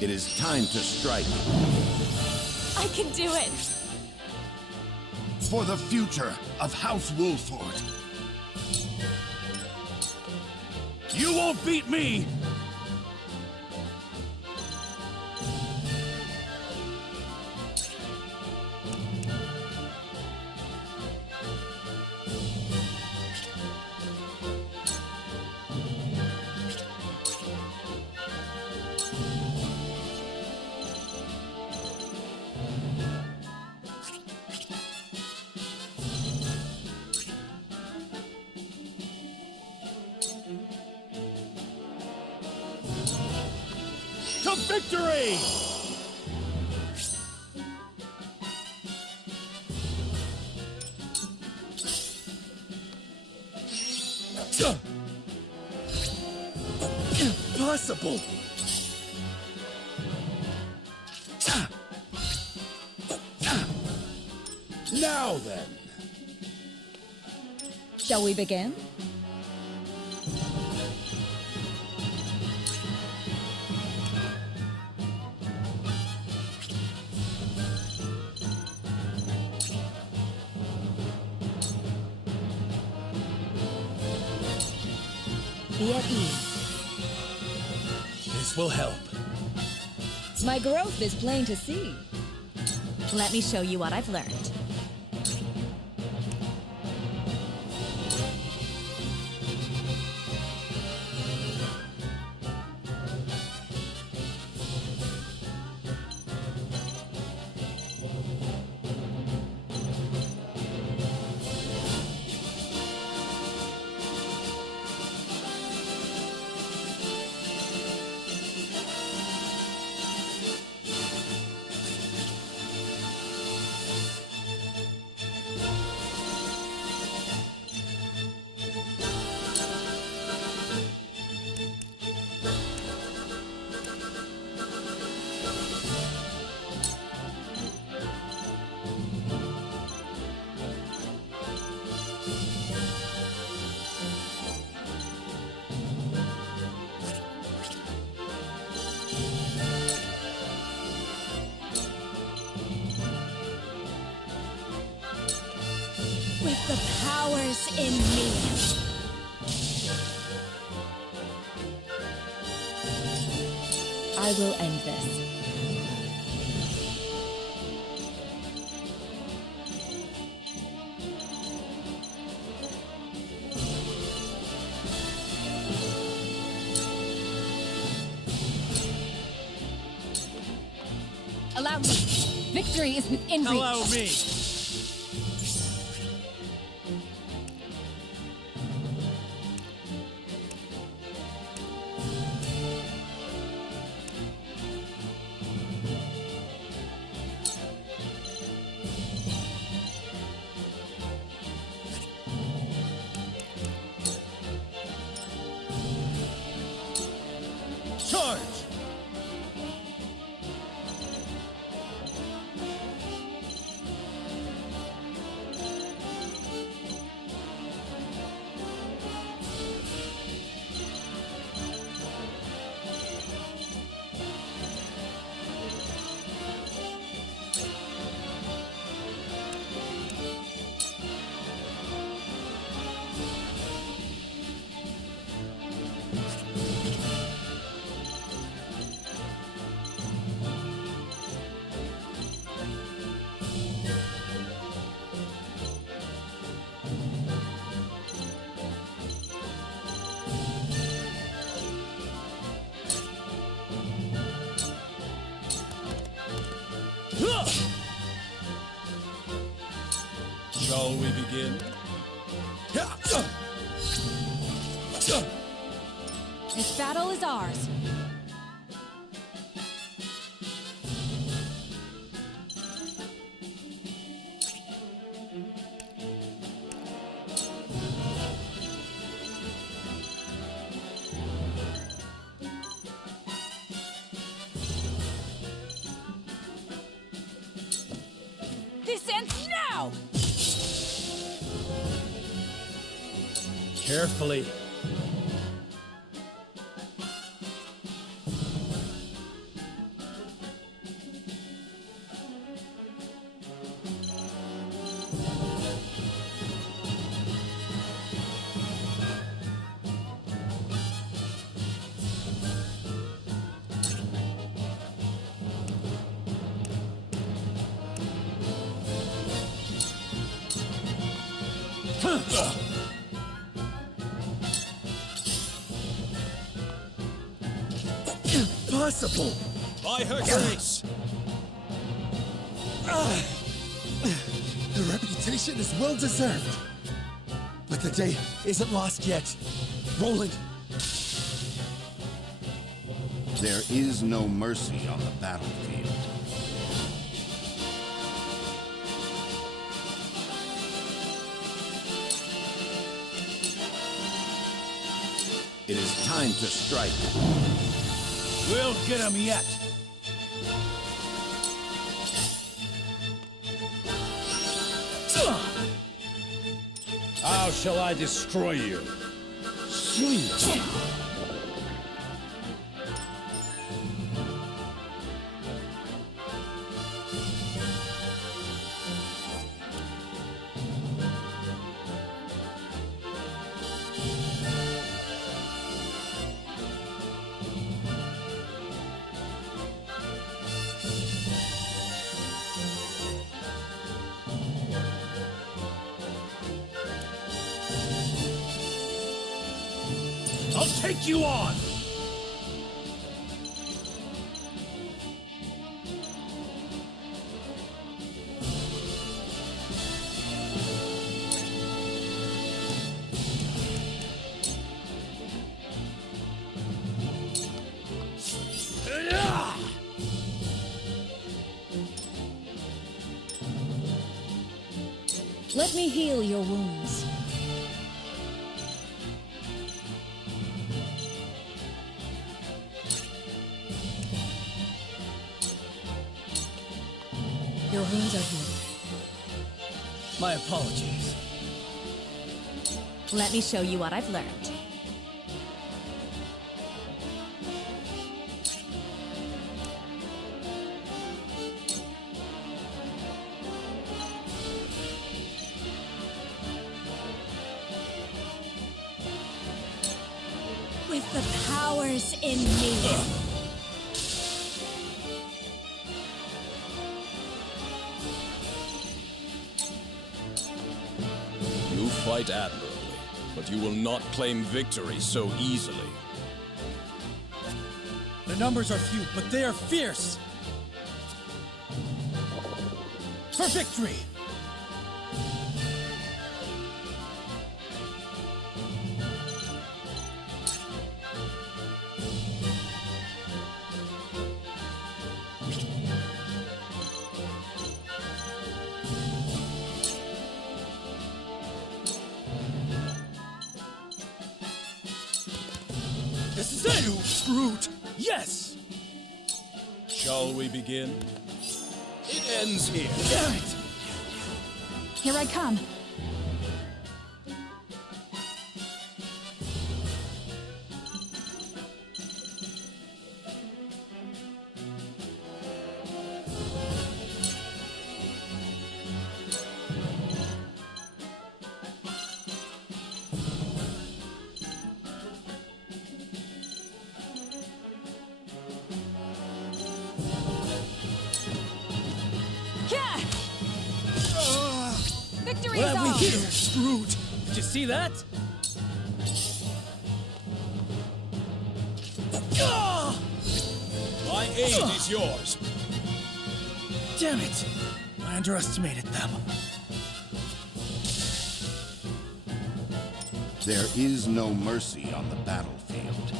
It is time to strike. I can do it! For the future of House Wolford. You won't beat me! To victory! Impossible! Now then. Shall we begin? Be at ease. This will help. My growth is plain to see. Let me show you what I've learned. With the powers in me. I will end this. Allow me. Victory is within reach. Allow me. Shall we begin? This battle is ours. This ends now! Carefully. Impossible! By Hercules! The reputation is well deserved. But the day isn't lost yet. Roland! There is no mercy on the battlefield. It is time to strike. We'll get him yet! How shall I destroy you? Sweet! I'll take you on! Let me heal your wounds. Your wounds are healed. My apologies. Let me show you what I've learned. With the powers in me. You fight admirably, but you will not claim victory so easily. The numbers are few, but they are fierce! For victory! This is it, you brute! Yes! Shall we begin? It ends here. Here I come. Victory What is have we ours! here, brute? Did you see that? My aid is yours. Damn it! I underestimated them. There is no mercy on the battlefield.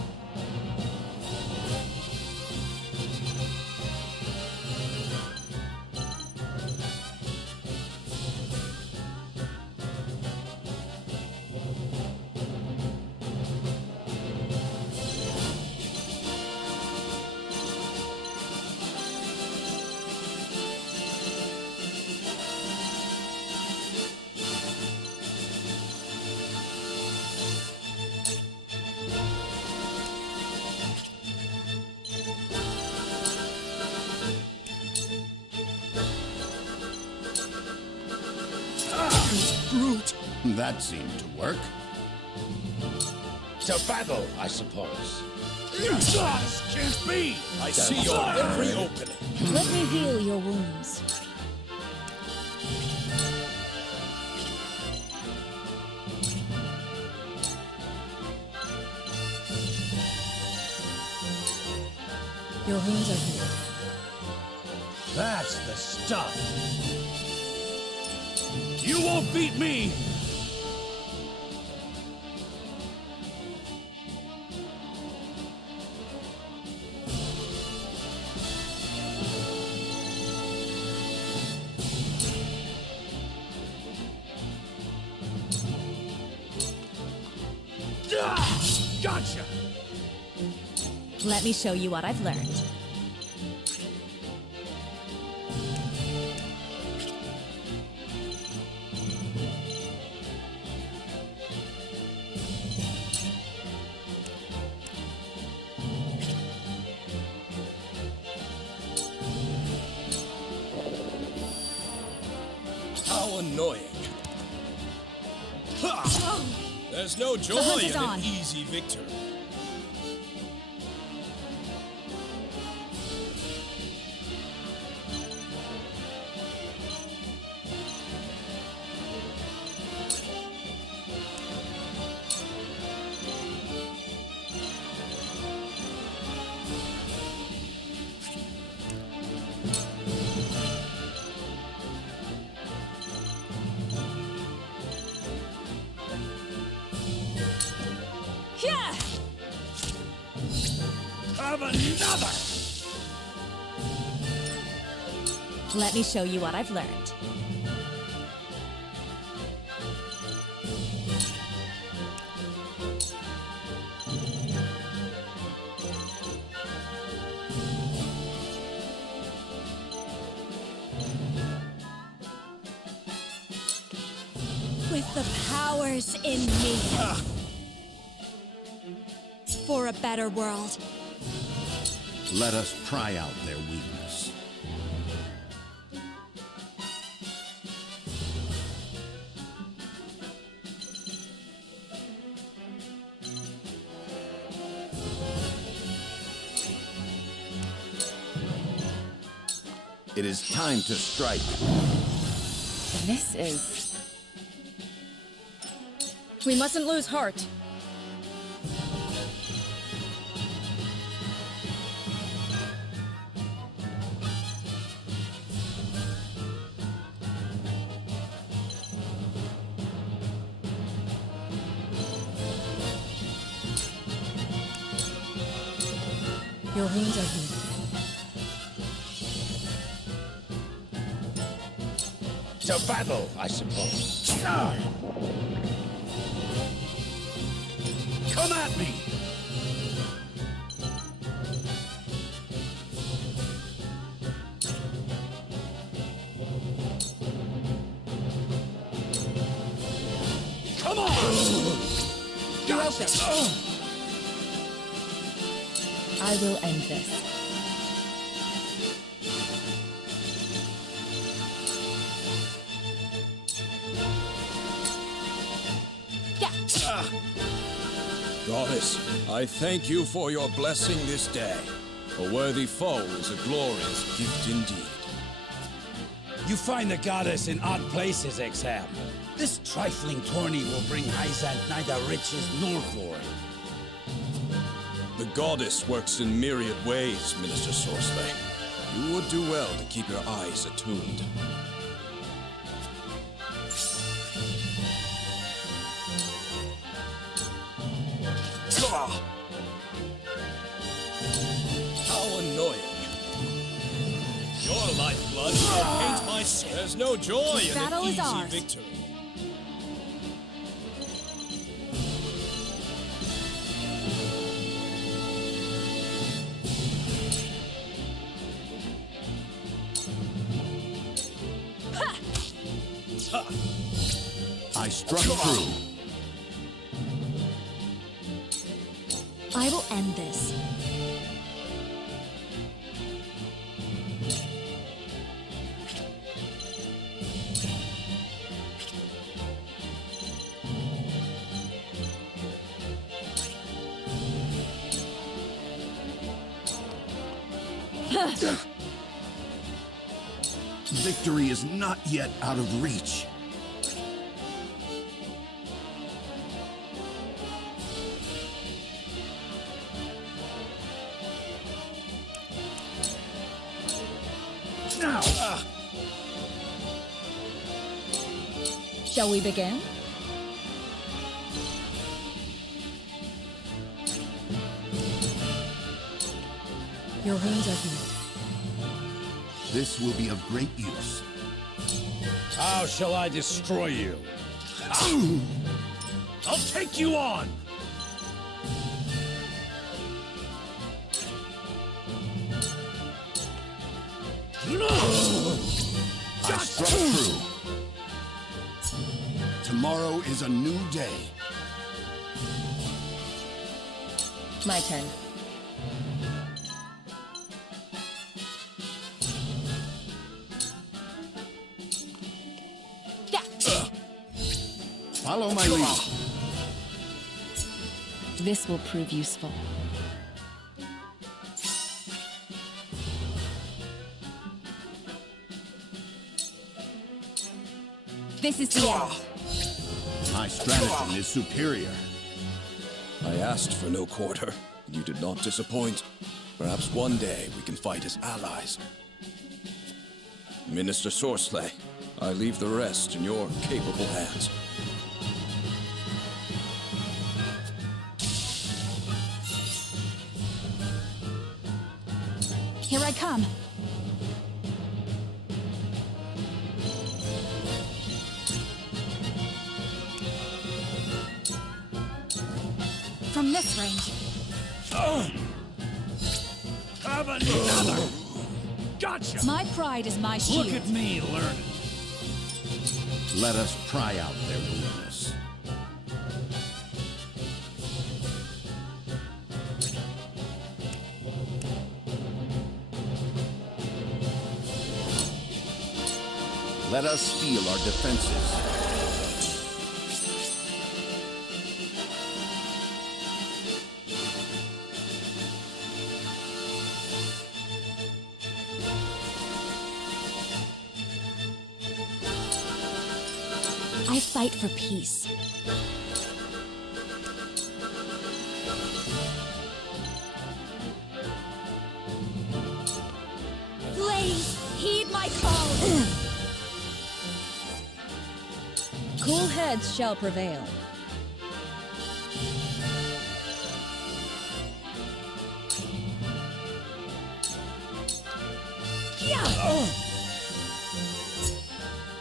Brute! That seemed to work. To battle, I suppose. This can't be! I see your every opening. Let me heal your wounds. Your wounds are healed. That's the stuff! You won't beat me! Gotcha! Let me show you what I've learned. How annoying. Ha! There's no joy The hunt is in on. an easy victory. Yeah! Have another! Let me show you what I've learned. With the powers in me. For a better world. Let us pry out their weakness. It is time to strike. This is... We mustn't lose heart. Your wounds are healed. To battle, I suppose. Come at me! Come on! You're open. I will end this. Goddess, I thank you for your blessing this day. A worthy foe is a glorious gift indeed. You find the goddess in odd places, Exham. This trifling tourney will bring Hyzant neither riches nor glory. The goddess works in myriad ways, Minister Sourcelay. You would do well to keep your eyes attuned. How annoying. Your lifeblood will paint my skin. There's no joy in battle an is easy ours. victory. I struck true. I will end this. Victory is not yet out of reach. Now! Shall we begin? Your wounds are healed. This will be of great use. How shall I destroy you? I'll take you on! I struck true. Tomorrow is a new day. My turn. Follow my lead. This will prove useful. This is the end. My stratagem is superior. I asked for no quarter, and you did not disappoint. Perhaps one day we can fight as allies. Minister Sorsley, I leave the rest in your capable hands. Here I come. From this range. Have another! Gotcha! My pride is my shield. Look at me learning. Let us pry out their weakness. Let us steel our defenses. I fight for peace. Please, heed my call. Cool heads shall prevail.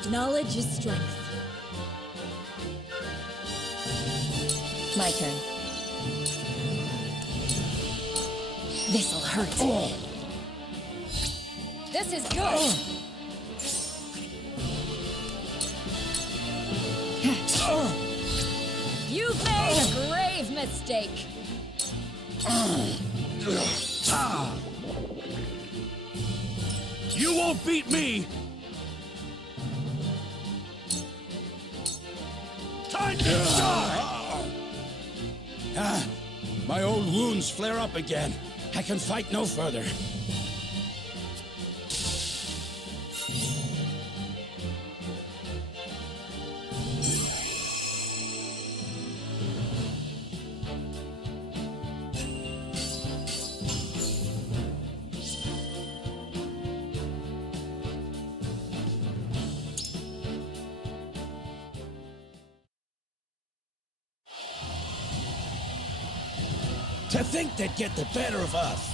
Knowledge is strength. My turn. This'll hurt. This is good. You've made a grave mistake. You won't beat me! Time to die! My old wounds flare up again. I can fight no further. To think they'd get the better of us!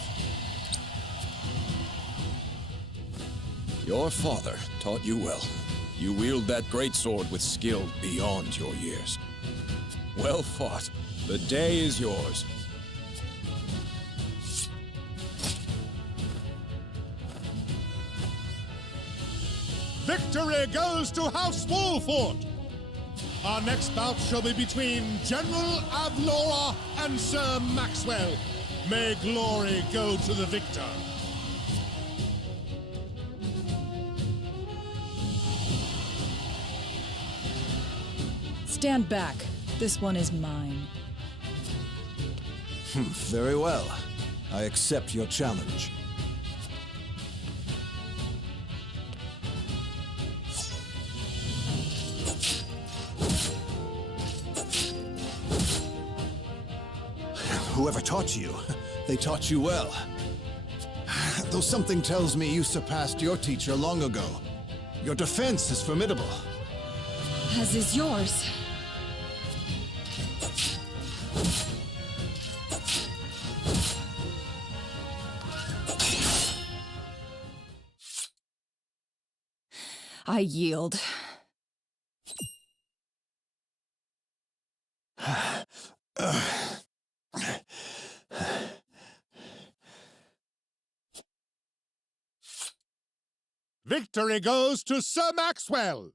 Your father taught you well. You wield that great sword with skill beyond your years. Well fought. The day is yours. Victory goes to House Wolford! Our next bout shall be between General Avlora and Sir Maxwell. May glory go to the victor. Stand back. This one is mine. Very well. I accept your challenge. Whoever taught you, they taught you well. Though something tells me you surpassed your teacher long ago. Your defense is formidable. As is yours. I yield. Victory goes to Sir Maxwell!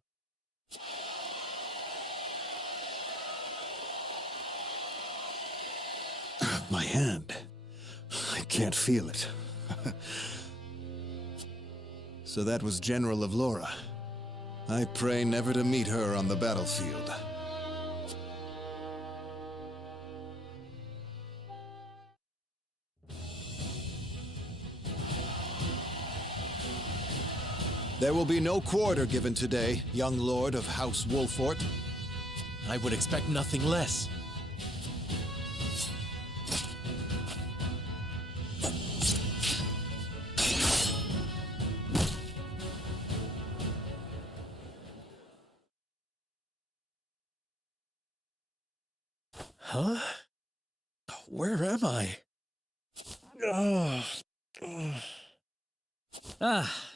My hand. I can't feel it. So that was General Avlora. I pray never to meet her on the battlefield. There will be no quarter given today, young lord of House Wolfort. I would expect nothing less. Huh? Where am I?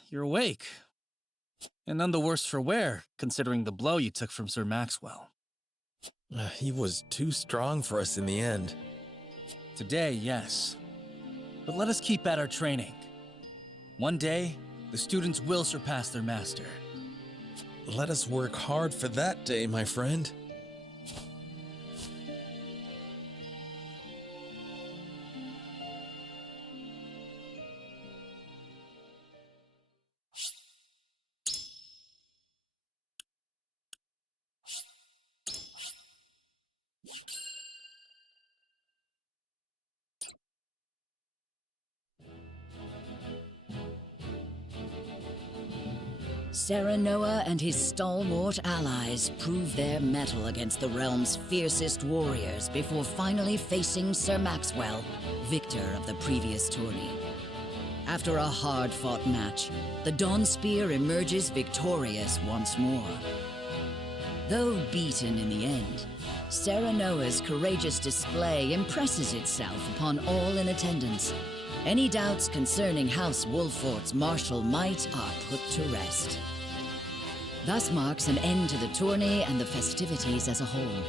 You're awake. And none the worse for wear, considering the blow you took from Sir Maxwell. He was too strong for us in the end. Today, yes. But let us keep at our training. One day, the students will surpass their master. Let us work hard for that day, my friend. Serenoa and his stalwart allies prove their mettle against the realm's fiercest warriors before finally facing Sir Maxwell, victor of the previous tourney. After a hard-fought match, the Dawn Spear emerges victorious once more. Though beaten in the end, Serenoa's courageous display impresses itself upon all in attendance. Any doubts concerning House Wolfort's martial might are put to rest. Thus marks an end to the tourney and the festivities as a whole.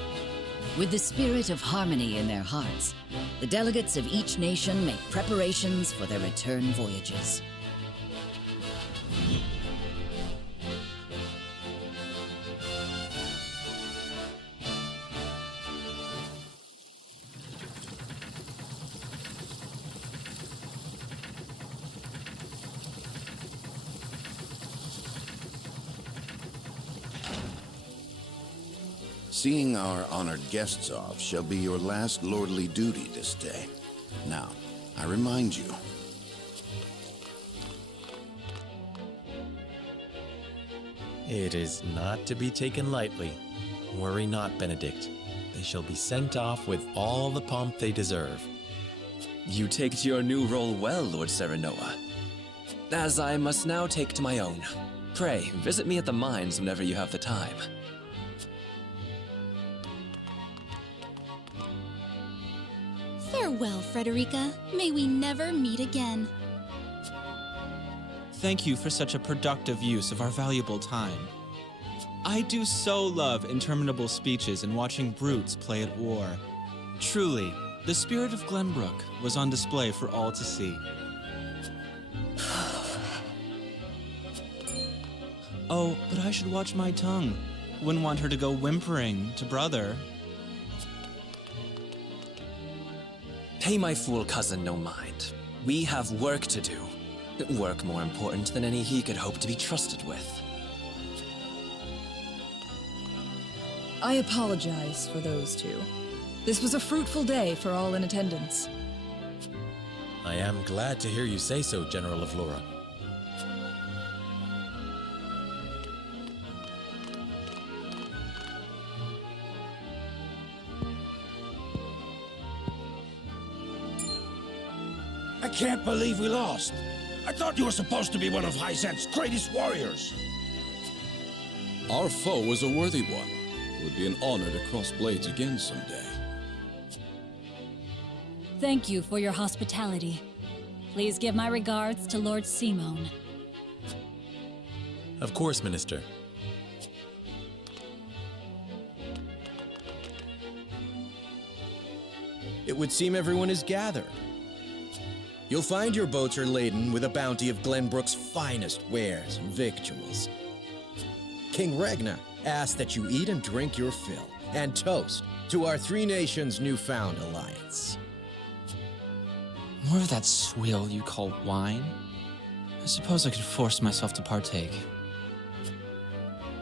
With the spirit of harmony in their hearts, the delegates of each nation make preparations for their return voyages. Seeing our honored guests off shall be your last lordly duty this day. Now, I remind you. It is not to be taken lightly. Worry not, Benedict. They shall be sent off with all the pomp they deserve. You take to your new role well, Lord Serenoa. As I must now take to my own. Pray, visit me at the mines whenever you have the time. Farewell, Frederica. May we never meet again. Thank you for such a productive use of our valuable time. I do so love interminable speeches and watching brutes play at war. Truly, the spirit of Glenbrook was on display for all to see. Oh, but I should watch my tongue. Wouldn't want her to go whimpering to brother. Pay my fool cousin no mind. We have work to do. Work more important than any he could hope to be trusted with. I apologize for those two. This was a fruitful day for all in attendance. I am glad to hear you say so, General of Laura. I can't believe we lost. I thought you were supposed to be one of Hyzant's greatest warriors. Our foe was a worthy one. It would be an honor to cross blades again someday. Thank you for your hospitality. Please give my regards to Lord Simone. Of course, Minister. It would seem everyone is gathered. You'll find your boats are laden with a bounty of Glenbrook's finest wares and victuals. King Regna asks that you eat and drink your fill, and toast to our three nations' newfound alliance. More of that swill you call wine? I suppose I could force myself to partake.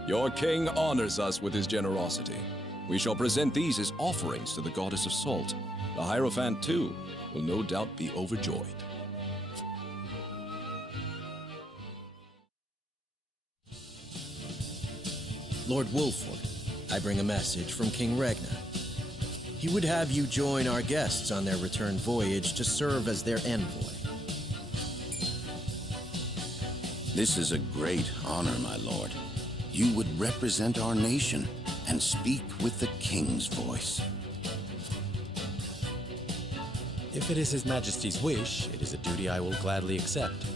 Your king honors us with his generosity. We shall present these as offerings to the goddess of salt. The Hierophant, too, will no doubt be overjoyed. Lord Wolford, I bring a message from King Regna. He would have you join our guests on their return voyage to serve as their envoy. This is a great honor, my lord. You would represent our nation and speak with the king's voice. If it is His Majesty's wish, it is a duty I will gladly accept.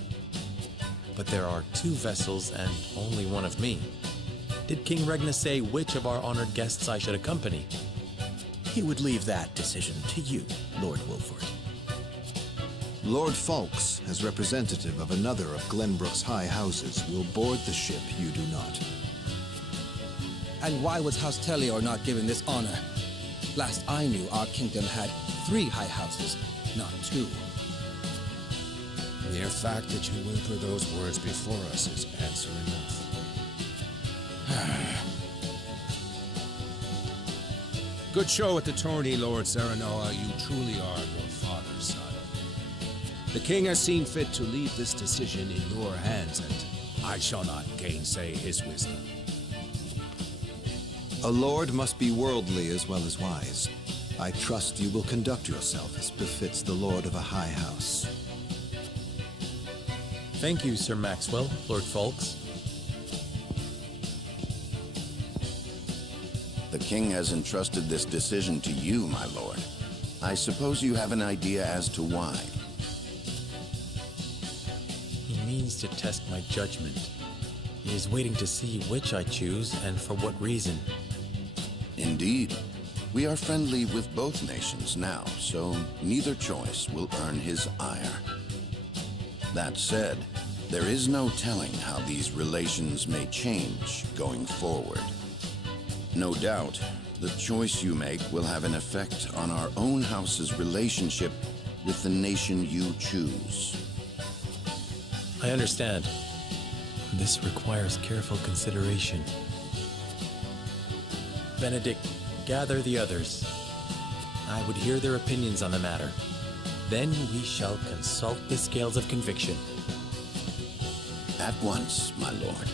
But there are 2 vessels and only one of me. Did King Regna say which of our honored guests I should accompany? He would leave that decision to you, Lord Wolford. Lord Falks, as representative of another of Glenbrook's high houses, will board the ship you do not. And why was House Tellior not given this honor? Last I knew, our kingdom had 3 high houses, not 2. The mere fact that you whimper those words before us is answer enough. Good show at the tourney, Lord Serenoa. You truly are your father's son. The king has seen fit to leave this decision in your hands, and I shall not gainsay his wisdom. A lord must be worldly as well as wise. I trust you will conduct yourself as befits the lord of a high house. Thank you, Sir Maxwell, Lord Falks. The king has entrusted this decision to you, my lord. I suppose you have an idea as to why. He means to test my judgment. He is waiting to see which I choose and for what reason. Indeed. We are friendly with both nations now, so neither choice will earn his ire. That said, there is no telling how these relations may change going forward. No doubt, the choice you make will have an effect on our own house's relationship with the nation you choose. I understand. This requires careful consideration. Benedict, gather the others. I would hear their opinions on the matter. Then we shall consult the scales of conviction. At once, my lord.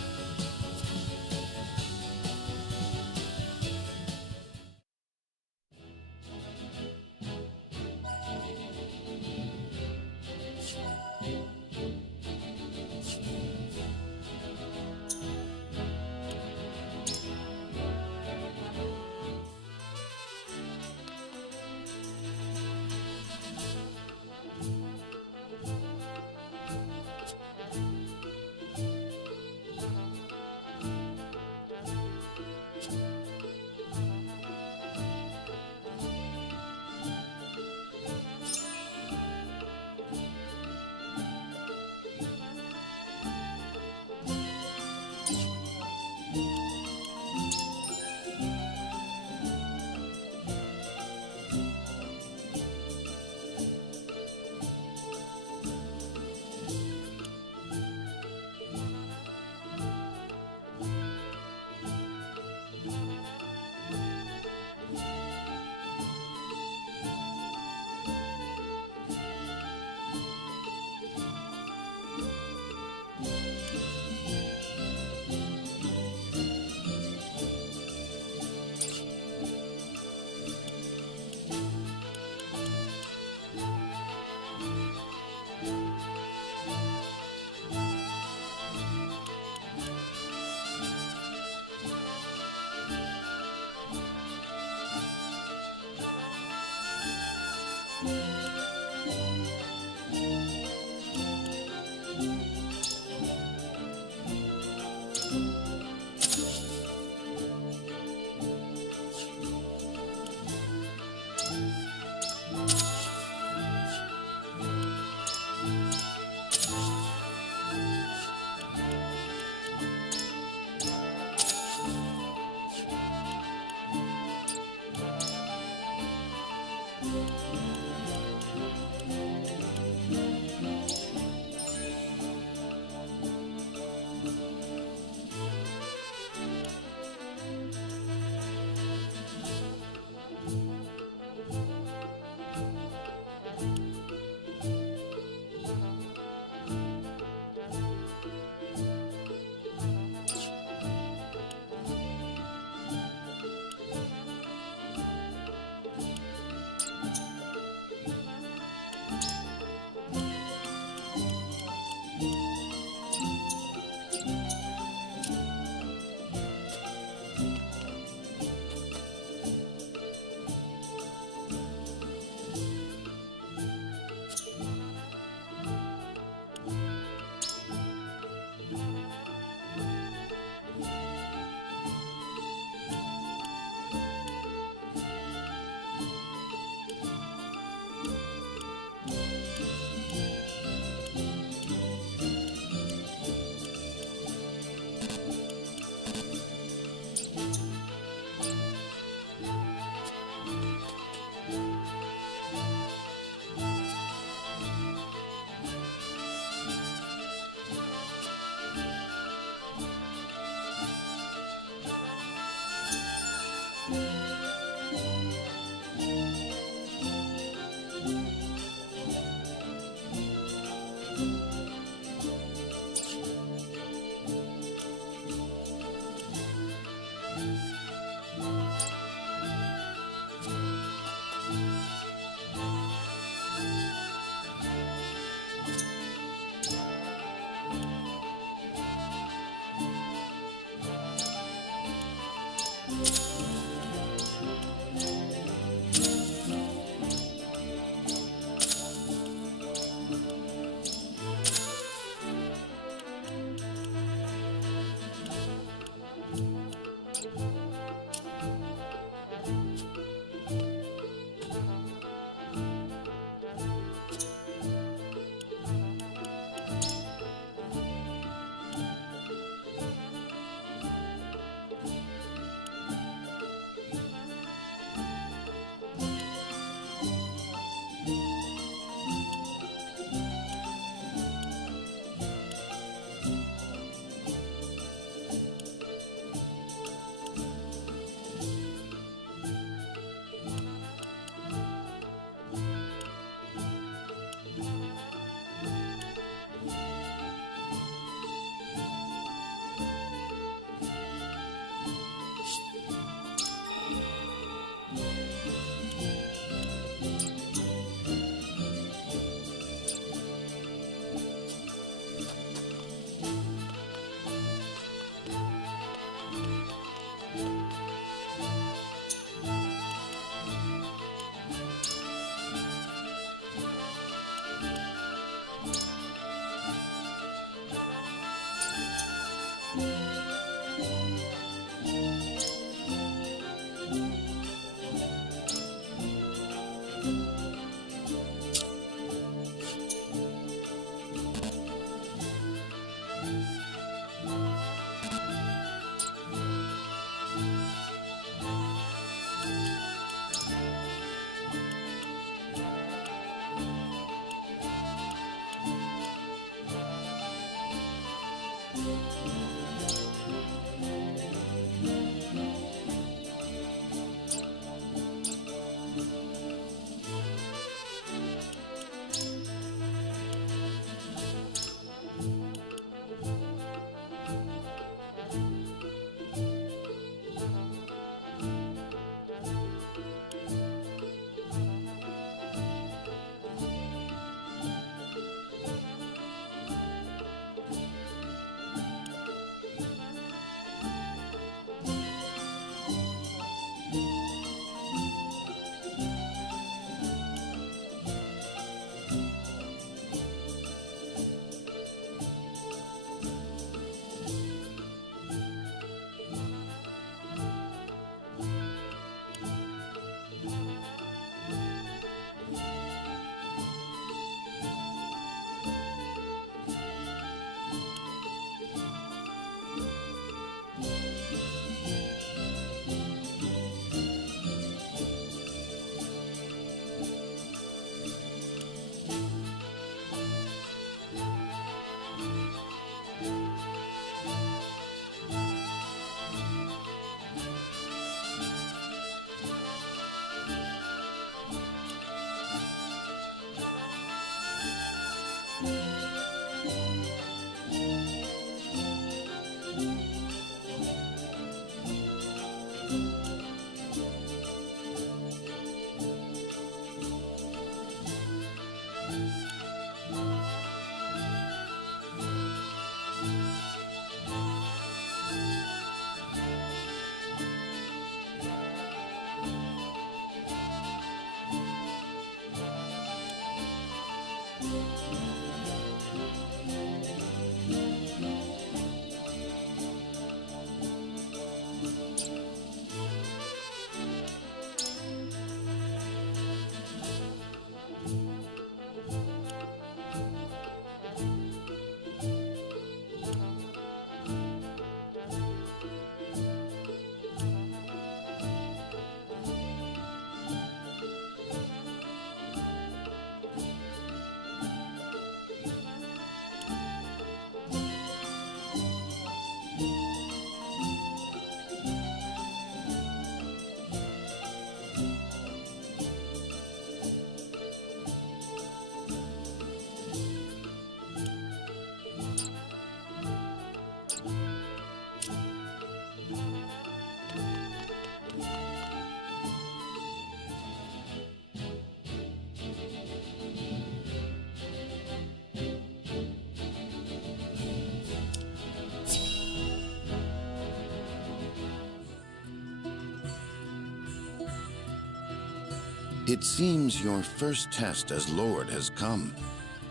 It seems your first test as Lord has come.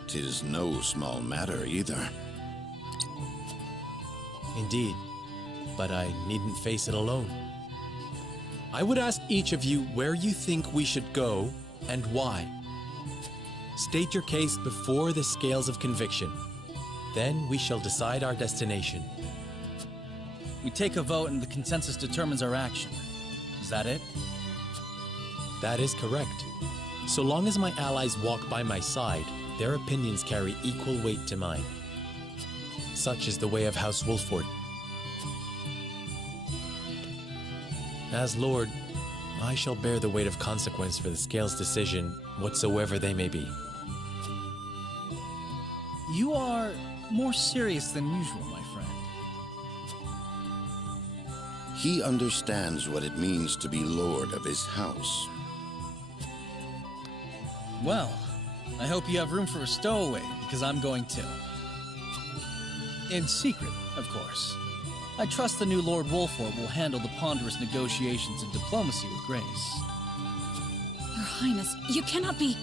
'Tis no small matter either. Indeed, but I needn't face it alone. I would ask each of you where you think we should go and why. State your case before the scales of conviction. Then we shall decide our destination. We take a vote and the consensus determines our action. Is that it? That is correct. So long as my allies walk by my side, their opinions carry equal weight to mine. Such is the way of House Wolford. As Lord, I shall bear the weight of consequence for the Scales' decision, whatsoever they may be. You are more serious than usual, my friend. He understands what it means to be Lord of his house. Well, I hope you have room for a stowaway, because I'm going too. In secret, of course. I trust the new Lord Wolford will handle the ponderous negotiations and diplomacy with grace. Your Highness, you cannot be...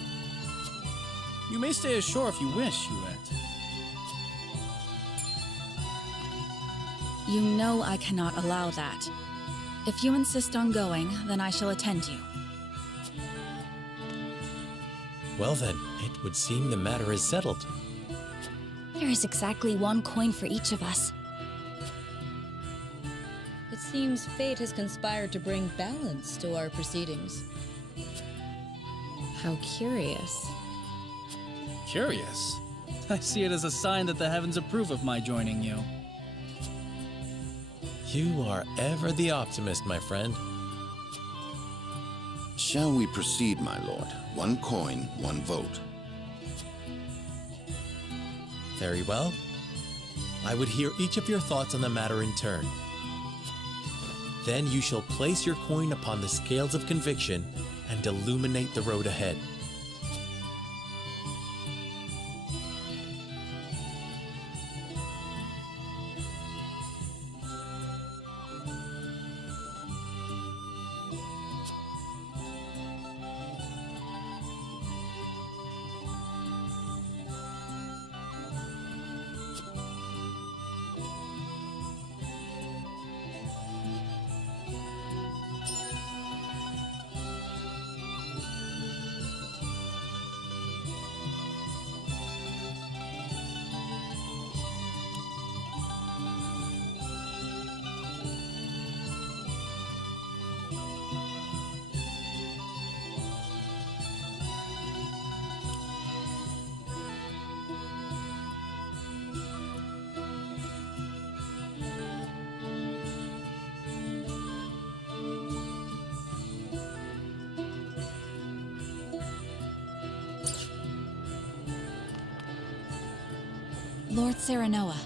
You may stay ashore if you wish, Huette. You know I cannot allow that. If you insist on going, then I shall attend you. Well then, it would seem the matter is settled. There is exactly one coin for each of us. It seems fate has conspired to bring balance to our proceedings. How curious. Curious? I see it as a sign that the heavens approve of my joining you. You are ever the optimist, my friend. Shall we proceed, my lord? One coin, one vote. Very well. I would hear each of your thoughts on the matter in turn. Then you shall place your coin upon the scales of conviction and illuminate the road ahead. Lord Serenoa.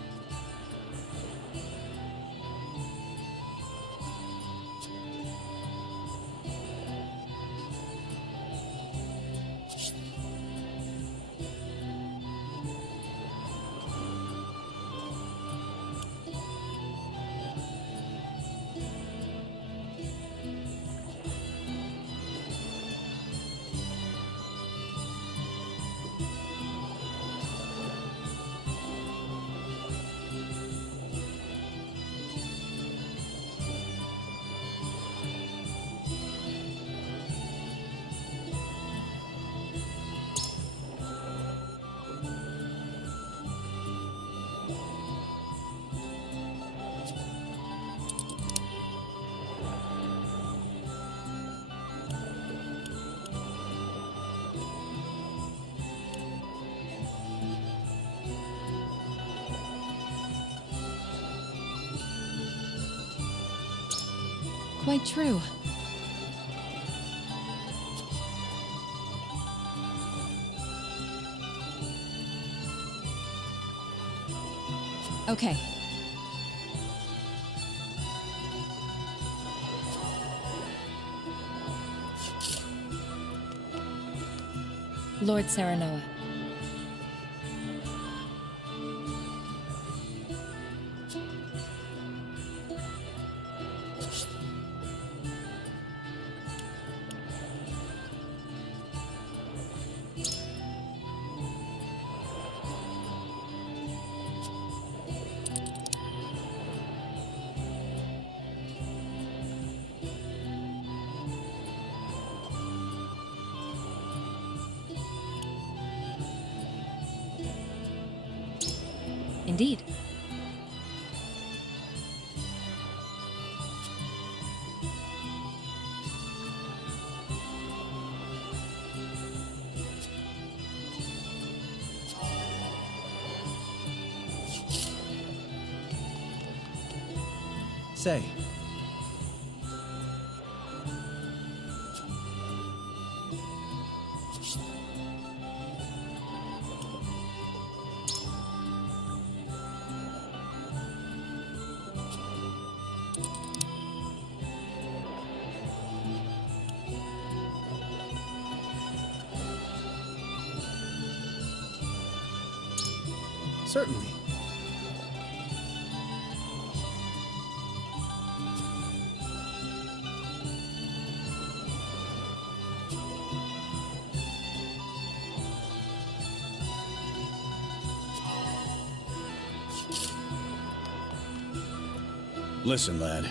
Quite true. Okay. Lord Serenoa. Indeed. Say. Certainly. Listen, lad.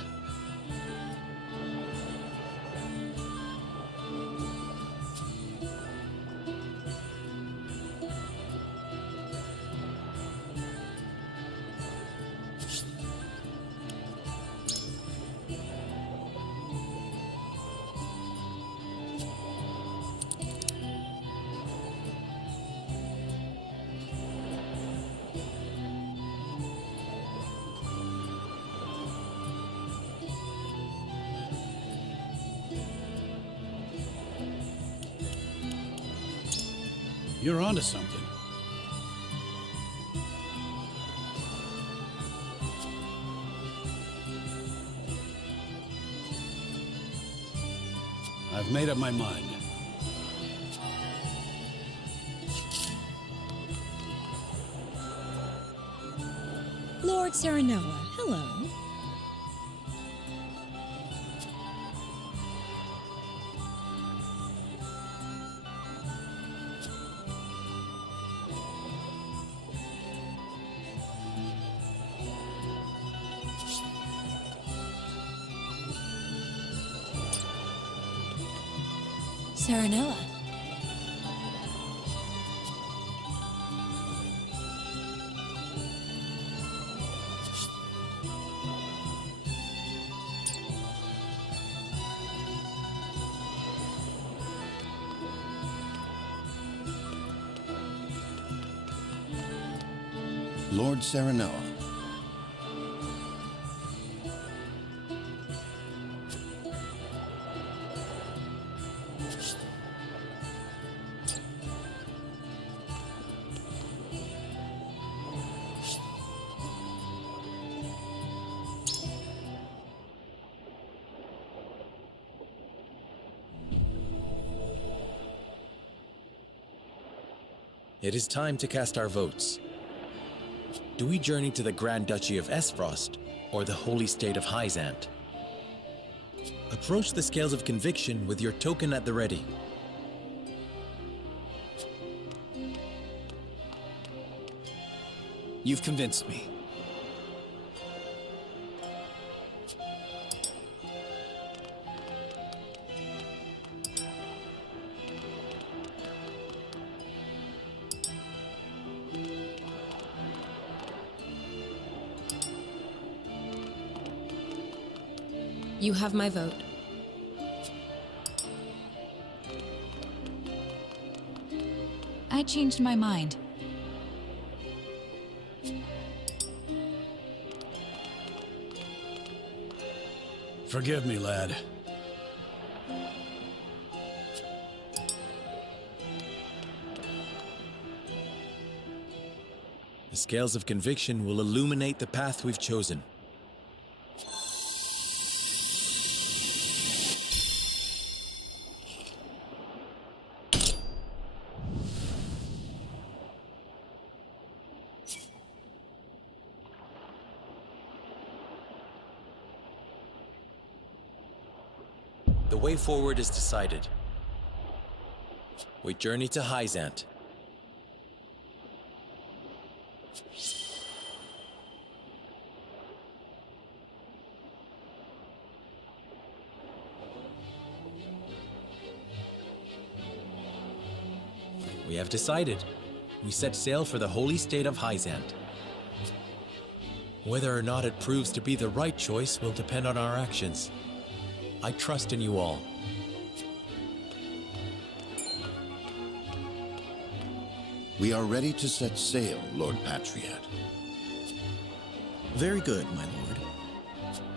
You're onto something. I've made up my mind. Lord Serenoa, hello. Serenoa. Lord Serenoa. It is time to cast our votes. Do we journey to the Grand Duchy of Esfrost or the Holy State of Hyzant? Approach the scales of conviction with your token at the ready. You've convinced me. You have my vote. I changed my mind. Forgive me, lad. The scales of conviction will illuminate the path we've chosen. The way forward is decided. We journey to Hyzant. We have decided. We set sail for the holy state of Hyzant. Whether or not it proves to be the right choice will depend on our actions. I trust in you all. We are ready to set sail, Lord Patriot. Very good, my lord.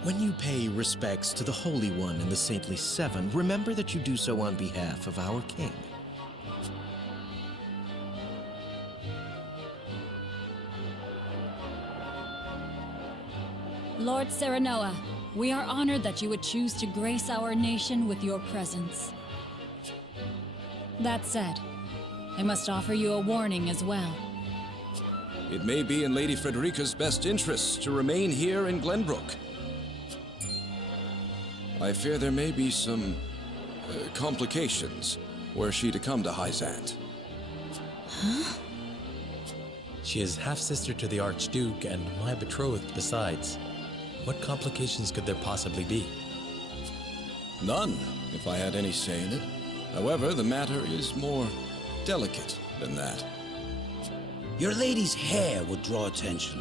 When you pay respects to the Holy One and the Saintly Seven, remember that you do so on behalf of our king. Lord Serenoa, we are honored that you would choose to grace our nation with your presence. That said, I must offer you a warning as well. It may be in Lady Frederica's best interests to remain here in Glenbrook. I fear there may be some complications were she to come to Hyzant. Huh? She is half-sister to the Archduke and my betrothed besides. What complications could there possibly be? None, if I had any say in it. However, the matter is more delicate than that. Your lady's hair would draw attention.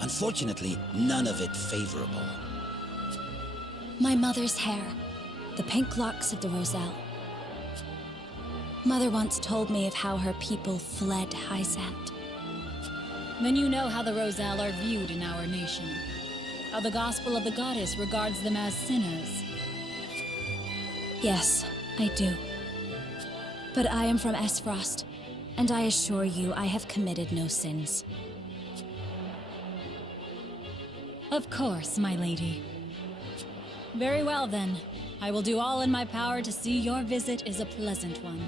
Unfortunately, none of it favorable. My mother's hair. The pink locks of the Roselle. Mother once told me of how her people fled Hyzant. Then you know how the Roselle are viewed in our nation. How the gospel of the goddess regards them as sinners. Yes, I do. But I am from Esfrost, and I assure you I have committed no sins. Of course, my lady. Very well then. I will do all in my power to see your visit is a pleasant one.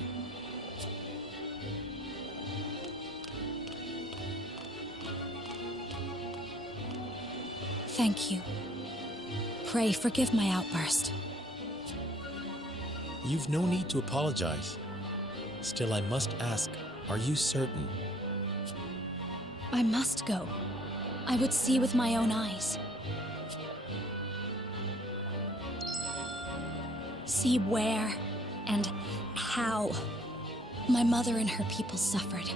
Thank you. Pray forgive my outburst. You've no need to apologize. Still, I must ask, are you certain? I must go. I would see with my own eyes. See where and how my mother and her people suffered.